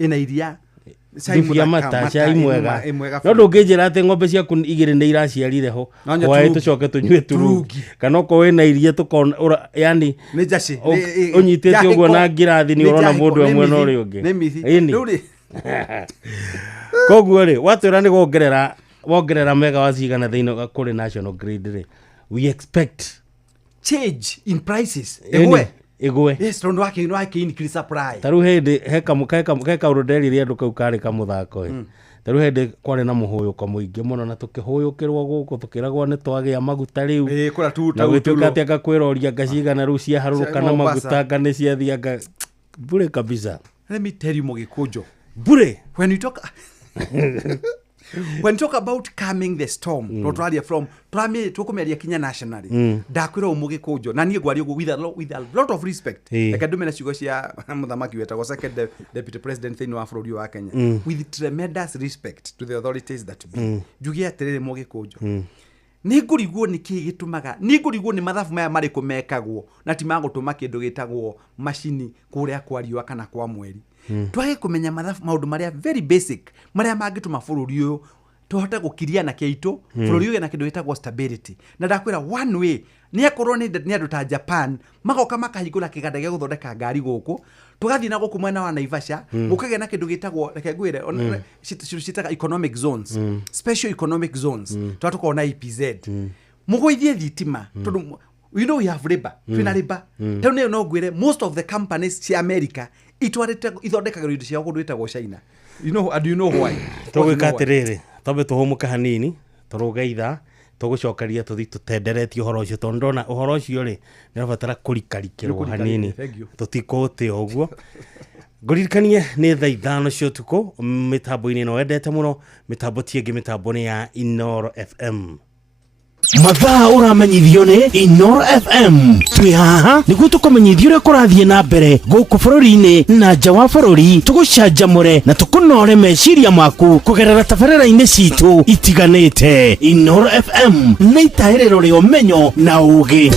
ä na iria ndubi ya mata cai mwega no ndå ngä njä ra atä ng'ombe ciaku igä rä nä iraciarire ho waä tå coke tå nyue turungi kana okorwo wä na iria yani å nyitä te å guo na ngirathi nä å rona må ndå we mwena å rä å ngä koguo rä watwä ra nä wongerera megawa cigana thä inä kå rä national grid rä we expect change in prices igwe tondo wake increase supply taru hindi he kaundu nderire andu kau kari kamuthako taru hindi kwari na muhuyuko muingi muno na tukihuyukirwo guku tukiragwo ni twagia maguta riu na gwituka atia ngakwiroria ngacigana riu cia haruruka na maguta ngani cia thianga bure kabisa. Let me tell you Mugikunjo, bure when you talk when talk about calming the storm not really from prime tukumeria Kenya nationally ndakwira Mugikunjo na nie gwari with a lot of respect ekadumena ciugo cia muthamaki wetagwo second deputy president thini wa bururi wa Kenya with tremendous respect to the authorities that be jugia atiriri Mugikunjo ni ngurigwo ni ki gitumaga ni ngurigwo ni mathafu maya mari kumekagwo na ti magutuma kindu gitagwo machini kuria kwa riwa kana kwa mweri twage kumenya mathafu maundu maria very basic maria mangituma bururi uyu tuhote gukiria na kiito bururi uyu na kindu gitagwo stability na ndakwira one way ni akorwo ni andu ta Japan magoka makahingura kiganda gya guthondeka ngari guku tugathi na guku mwena wa Naivasha ukage na kindu gitagwo reke ngwire citaga economic zones special economic zones twatuko na EPZ mugoithie thitima tondu you know we have labor twina labor tondu no ngwire most of the companies cia America itwarite ithondekaga indo cia kundu itagwo China do you know why tugikatiriri tobe tuhumuka hanini turugeitha tugucokeria tuthi tutenderetie uhoro ucio tondu ndona uhoro ucio ri nirabatara kurikarikirwo hanini tutikote uguo nguririkanie ni thaa 5 cio tuko mitambo-ini no endete muno mitambo tiengi mitambo ni ya Inoro FM mathaa uramenyithio ni Inoro FM twi haha niguo tukumenyithio uria kurathie na mbere guku bururi-ini na nja wa bururi tugucanjamure na tukunore meciria maku kugerera tabarĩra-inĩ citu itiganĩte. Inoro FM nĩ itahĩrĩro rĩa ũmenyo na ũũgĩ.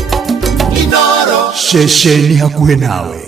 Inoro ceceni hakuhĩ nawe.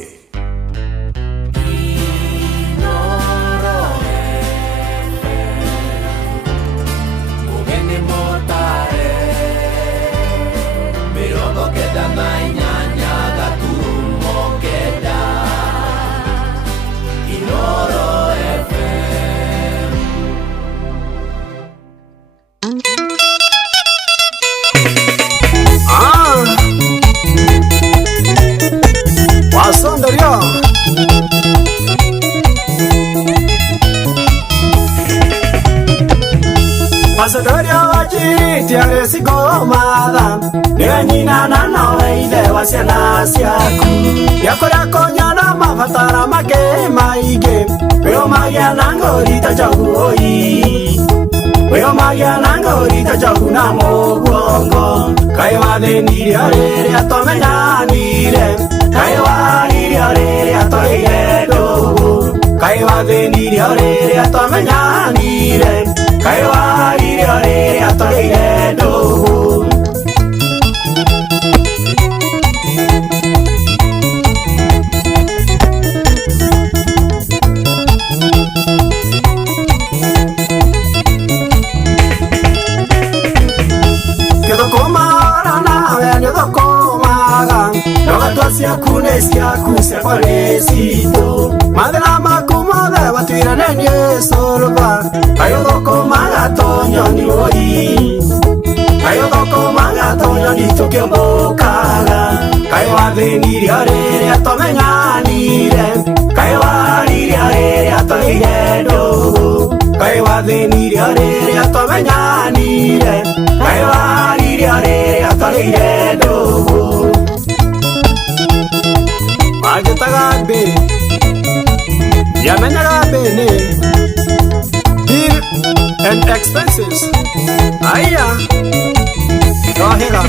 Pasadoria waji tiare sigomada Nina nana weide wasiana siaku Yakora konya na mafatara make maige Weo magia nangorita jagu oi Weo magia nangorita jagu na moguongo Kaiwa de niriare atomenya nire Kaiwa niriare atoire dogo Kaiwa de niriare atomenya nire Kaiwa niriare atoire dogo Sia kunesia kusia kwanesito madela makumode watira nenye solva ayo doko magatonyo ni oi ayo doko magatonyo ni tukembokaga kayo aveniri arere atomenyanire kayo ariri arere atoire dogo kayo aveniri arere atomenyanire kayo ariri arere atoire dogo Agetaga be Yamenaga bene Bill and expenses Aya Rohega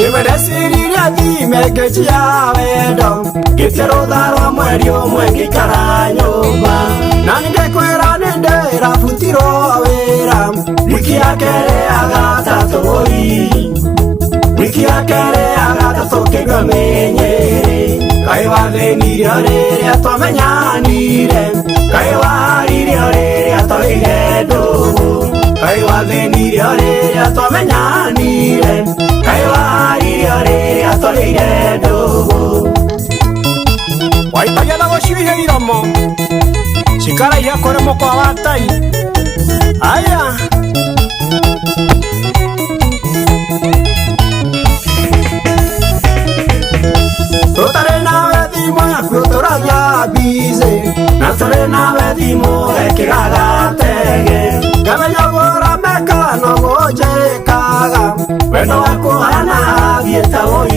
Iwedesiriria thimegeji ya wendo Gitero dharwa mweri umwe ngikara nyumba Na ningekwira nindera futiro wira Wiki ya kere agatatu oi Wiki ya kere agatatu kigamenyere Kai wathenirio riria twamenyanire Kai waririo riria twaigire ndugu Kai wathenirio riria twamenyanire Kai waririo riria twaigire ndugu Waitagia na gũciũihia iromo Cikaragia kũrĩ mũkwa wa tai Aya Tũtarĩ nawe thimũ yaku tũragia bize Na tũrĩ nawe thimũ ĩkĩgaga tege Ngamenya gũrameka no gũnjĩkaga Wendo waku hana thieta woi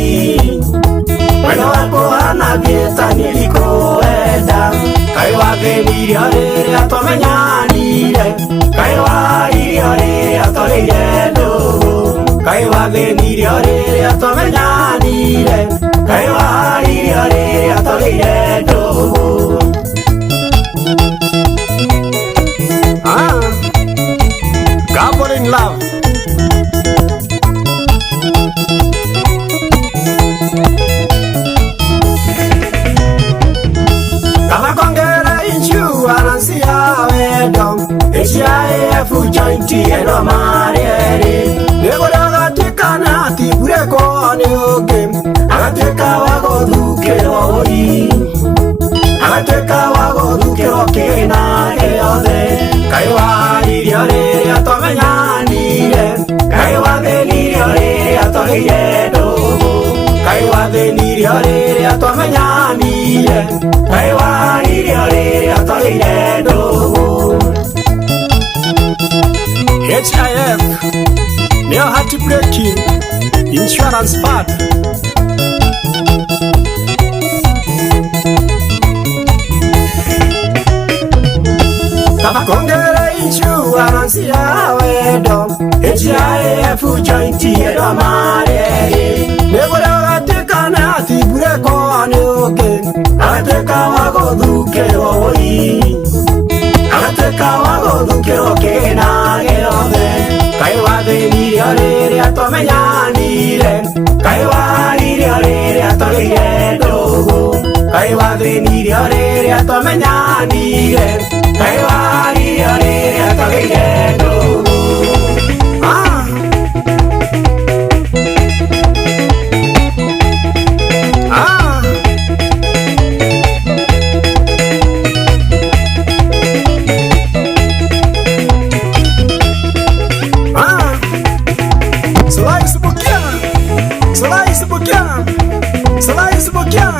Wendo waku hana thieta nilikuenda Kai wathenirio rĩrĩa twamenyanire Kai waririo rĩrĩa tũrĩire ndugu Kai wathenirio rĩrĩa twamenyanire Kai waririo rĩrĩa tũrĩire ndugu Couple in love Kama kongere insurance ya wendo HIF jointi eno marieri Negore agatikana atibureko ni oge Agateka wagothukero oi Agateka wagothukero kina eothe Kai waririo rĩrĩa twamenyanire Kai wathenirio rĩrĩa twaigire ndugu Kai wathenirio rĩrĩa twamenyanire Kai waririo rĩrĩa twaigire ndugu HIF nĩyo heartbreaking insurance fund Kama kongere insurance ya wendo HIF jointi eno marieri Negore agatikana atibureko ni oge Agateka wagothukero oi Agateka wagothukero kina giothe Kai wathenirio rĩrĩa twamenyanire Kai waririo rĩrĩa twaigire ndugu Kai wathenirio rĩrĩa twamenyanire Kai waririo rĩrĩa twaigire ndugu Slice Bukia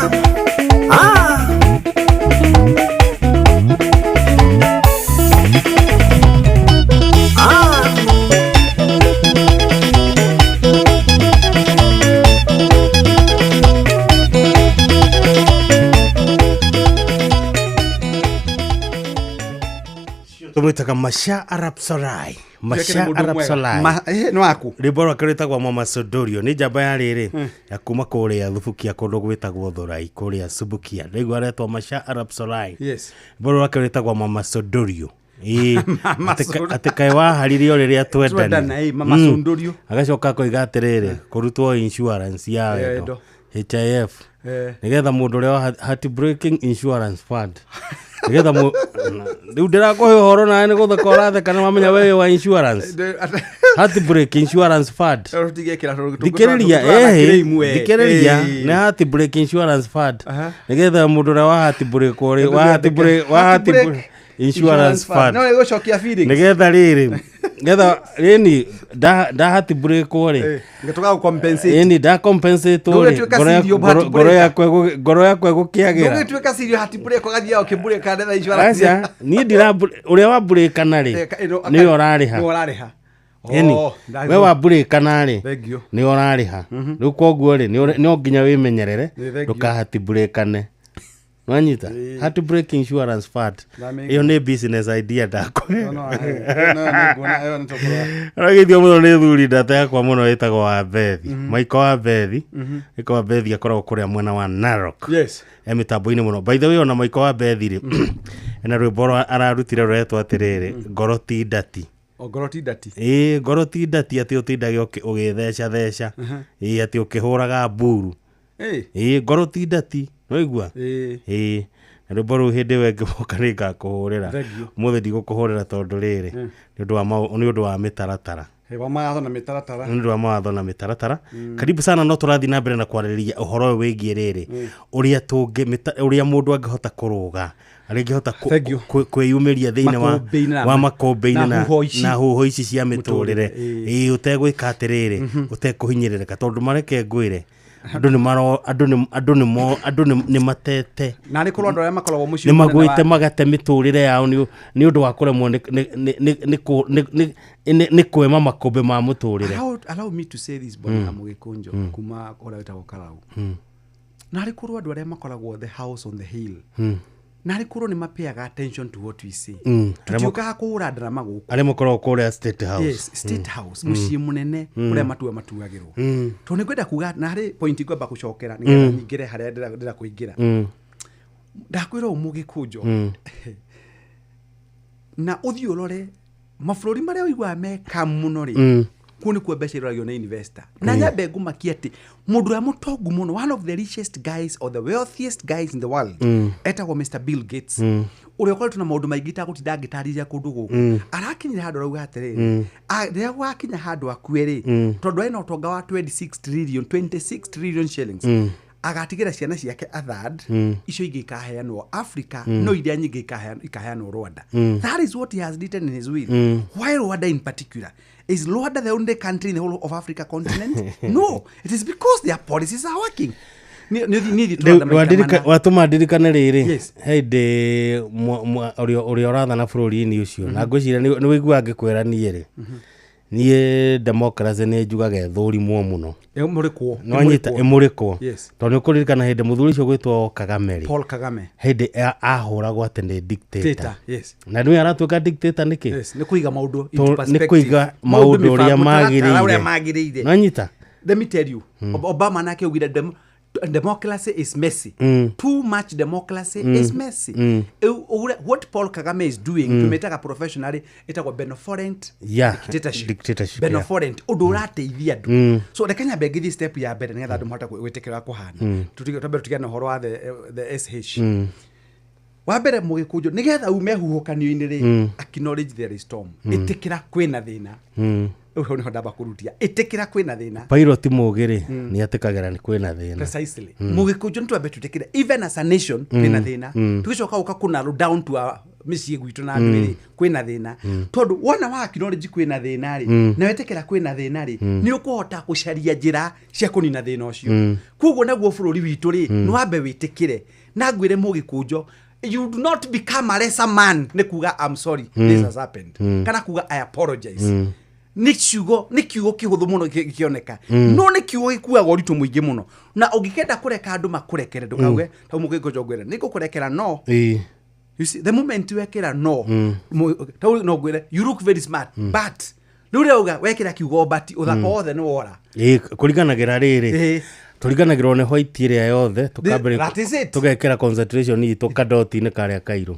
Tumwitaga Masha Arab Sarai Masha Arab Sarai no aku ribora karetagwa Mama Sodorio ni njamba ya riri ya kuma kuria thubukia kundu gwitagwo Thorai kuria Subukia niguo aretwa Masha Arab Sarai yes ribora karetagwa Mama Sodorio atikae waharirio riria twendana Mama Sodorio agacoka koiga atiriri kurutwo insurance ya wendo HIF nigetha mundu uria heartbreaking insurance fund nigetha riu ndirakuhe uhoro nawe ni gutheka theka na mamenya wewe wa insurance heartbreak insurance fund thikiriria na heartbreak insurance fund nigetha mundu uria wa heartbreak insurance fund no igucokia feelings nigetha riri ngetha reni da heartbreak ore ngetoka compensate ni da compensate ore goro yakwe gukiagira ngituika sirio heartbreak gathia ukibreaka ndetha insurance acha ni ndira uria wa break nari ni urariha yani we wa break nari ni urariha riu koguo ri ni nginya wimenyerere nduka heartbreakane Wanyita had to break insurance fund. Iyo ni business idea dako. Ragithio muno ni thuri data yakwa muno etagwo wa Bethi. Maiko wa Bethi. Iko wa Bethi akoragwo kuria mwena wa Narok. Yes. Mitambo-ini muno. By the way ona Maiko wa Bethi ri. Ena rwimbo ararutire rwetwo atiriri Ngoroti Ndati. Ngoroti Ndati. Ngoroti Ndati ati utindagio ugitheca. Ati ukihuraga mburu. Ngoroti Ndati. Noigua? Rwimbo rũu hĩndĩ ĩyo ngĩmoka nĩngakũhũrĩra. Ũmũthĩ ndigũkũhũrĩra tondũ rĩrĩ nĩ ũndũ wa mĩtaratara. Nĩ ũndũ wa mawatho na mĩtaratara. Karibu sana no tũrathiĩ na mbere na kwarĩrĩria ũhoro ũyũ wĩgiĩ rĩrĩ. Ũrĩa mũndũ angĩhota kũrũga. Arĩngĩhota kwĩyumĩria thĩinĩ wa makũmbĩ-inĩ na huho ici cia mĩtũrĩre. Ũtegwĩka atĩrĩrĩ, ũtekũhinyĩrĩrĩka tondũ mareke ngwĩre. Andũ nĩ matete na nĩ kũrwo andũ arĩa makoragwo mũciĩ nĩ magwĩte magate mĩtũrĩre yao nĩ ũndũ wa kũremwo nĩ kwema makũmbĩ ma mũtũrĩre. Allow me to say this bwana Mũgĩkũnjũ kuma ũrĩa wĩtagwo Karau. Na nĩ kũrwo andũ arĩa makoragwo the house on the hill. Na nĩ kũrwo nĩ mapeaga attention to what we say. Tũtiũkaga kũhũra ndarama gũkũ. Arĩa makoragwo kũrĩa State House. Yes, State House mũciĩ mũnene ũrĩa matuagĩrwo. To nĩ kwenda kuga na harĩ point ngwamba gũcokera nĩgetha nyingĩre harĩa ndĩra kũingĩra. Ndakwĩra Mũgĩkũnjũ. Na ũthiĩ ũrore mabũrũri marĩa ũiguaga meka mũno rĩ. Kuni kwa mbeca iroragio na investor. Na nyambe ngumakia ati mũndũ ũrĩa mũtongu mũno, one of the richest guys or the wealthiest guys in the world, etagwo Mr. Bill Gates. Ũrĩa ũkoretwo na maũndũ maingĩ ta gũtinda ngĩtarĩria kũndũ gũkũ. Arakinyira handũ rauga atĩrĩrĩ. Rĩrĩa gwakinya handũ akuĩrĩ, tondũ ena ũtonga wa 26 trillion shillings. Agatigĩra ciana ciake athad icio ingĩ ikaheanwo Africa no iria nyingĩ ikaheanwo Rwanda. That is what he has written in his will. Why Rwanda in particular? Is Rwanda the only country in the whole of Africa continent? No, it is because their policies are working. Watũma ndirikane rĩrĩ hĩndĩ ũrĩa ũrathana bũrũri-inĩ ũcio na ngwĩciria nĩ wĩiguaga ngĩkwĩra niĩ rĩ niĩ democracy nĩ njugaga ĩthũrimwo mũno ĩmũrĩkwo tondũ nĩ ũkũririkana hĩndĩ mũthuri ũcio gwĩtwo Kagame Paul Kagame hĩndĩ ahũragwo atĩ nĩ dictator na nĩwe aratuĩka dictator nĩkĩ nĩ kũiga maũndũ into perspective nĩ kũiga maũndũ ũrĩa magĩrĩire nonyita. Let me tell you, Obama nake augire democracy is messy. Too much democracy is messy. What Paul Kagame is doing to make a professionally etagwo benevolent dictatorship. Benevolent ũndũ ũrateithia andũ. So the Kenya begithi step ya mbere nĩgetha andũ mahota gwĩtĩkĩra kũhana. Tũtigana ũhoro wa the SH. Wa mbere Mũgĩkũnjũ nĩgetha ume huhokanio-inĩ rĩ acknowledge there is storm. Ĩtĩkĩra kwĩna thĩna. Ũhoro nĩ ndamba kũrutia ĩtĩkĩra kwĩna thĩna. Pilot mũgĩrĩ nĩ atĩkagĩra nĩ kwĩna thĩna. Precisely. Mũgĩkũnjũ nĩtwambe tũtĩkĩre even as a nation kwĩna thĩna. Tũgĩcoka ũka kuna down to our mĩciĩ gwitũ na andũ ĩrĩ kwĩna thĩna. Tondũ wona wa acknowledge kwĩna thĩna rĩ na wetĩkĩra kwĩna thĩna rĩ nĩ ũkũhota gũcaria njĩra cia kũnina thĩna ũcio. Koguo naguo bũrũri witũ rĩ nĩ wambe wĩtĩkĩre na ngwĩre Mũgĩkũnjũ you do not become a lesser man ne kuga I'm sorry this has happened kana kuga I apologize ni kiugo kihuthu muno kioneka no ni kiugo gikuaga ũritũ mũingĩ mũno na ũngĩkenda kũreka andũ makũrekere ndũkauge ta Mũgĩkũnjũ ngwĩre nĩ ngũkũrekera no you see the moment wekera no tau no ngwĩre you look very smart but rĩu uga wekera kiugo but ũthaka wothe nĩ wora kũringanagĩra rĩrĩ tũringanagĩrwo nĩ white ĩrĩa yothe tũgekĩra concentration itũ kadoti-inĩ karĩa kairũ.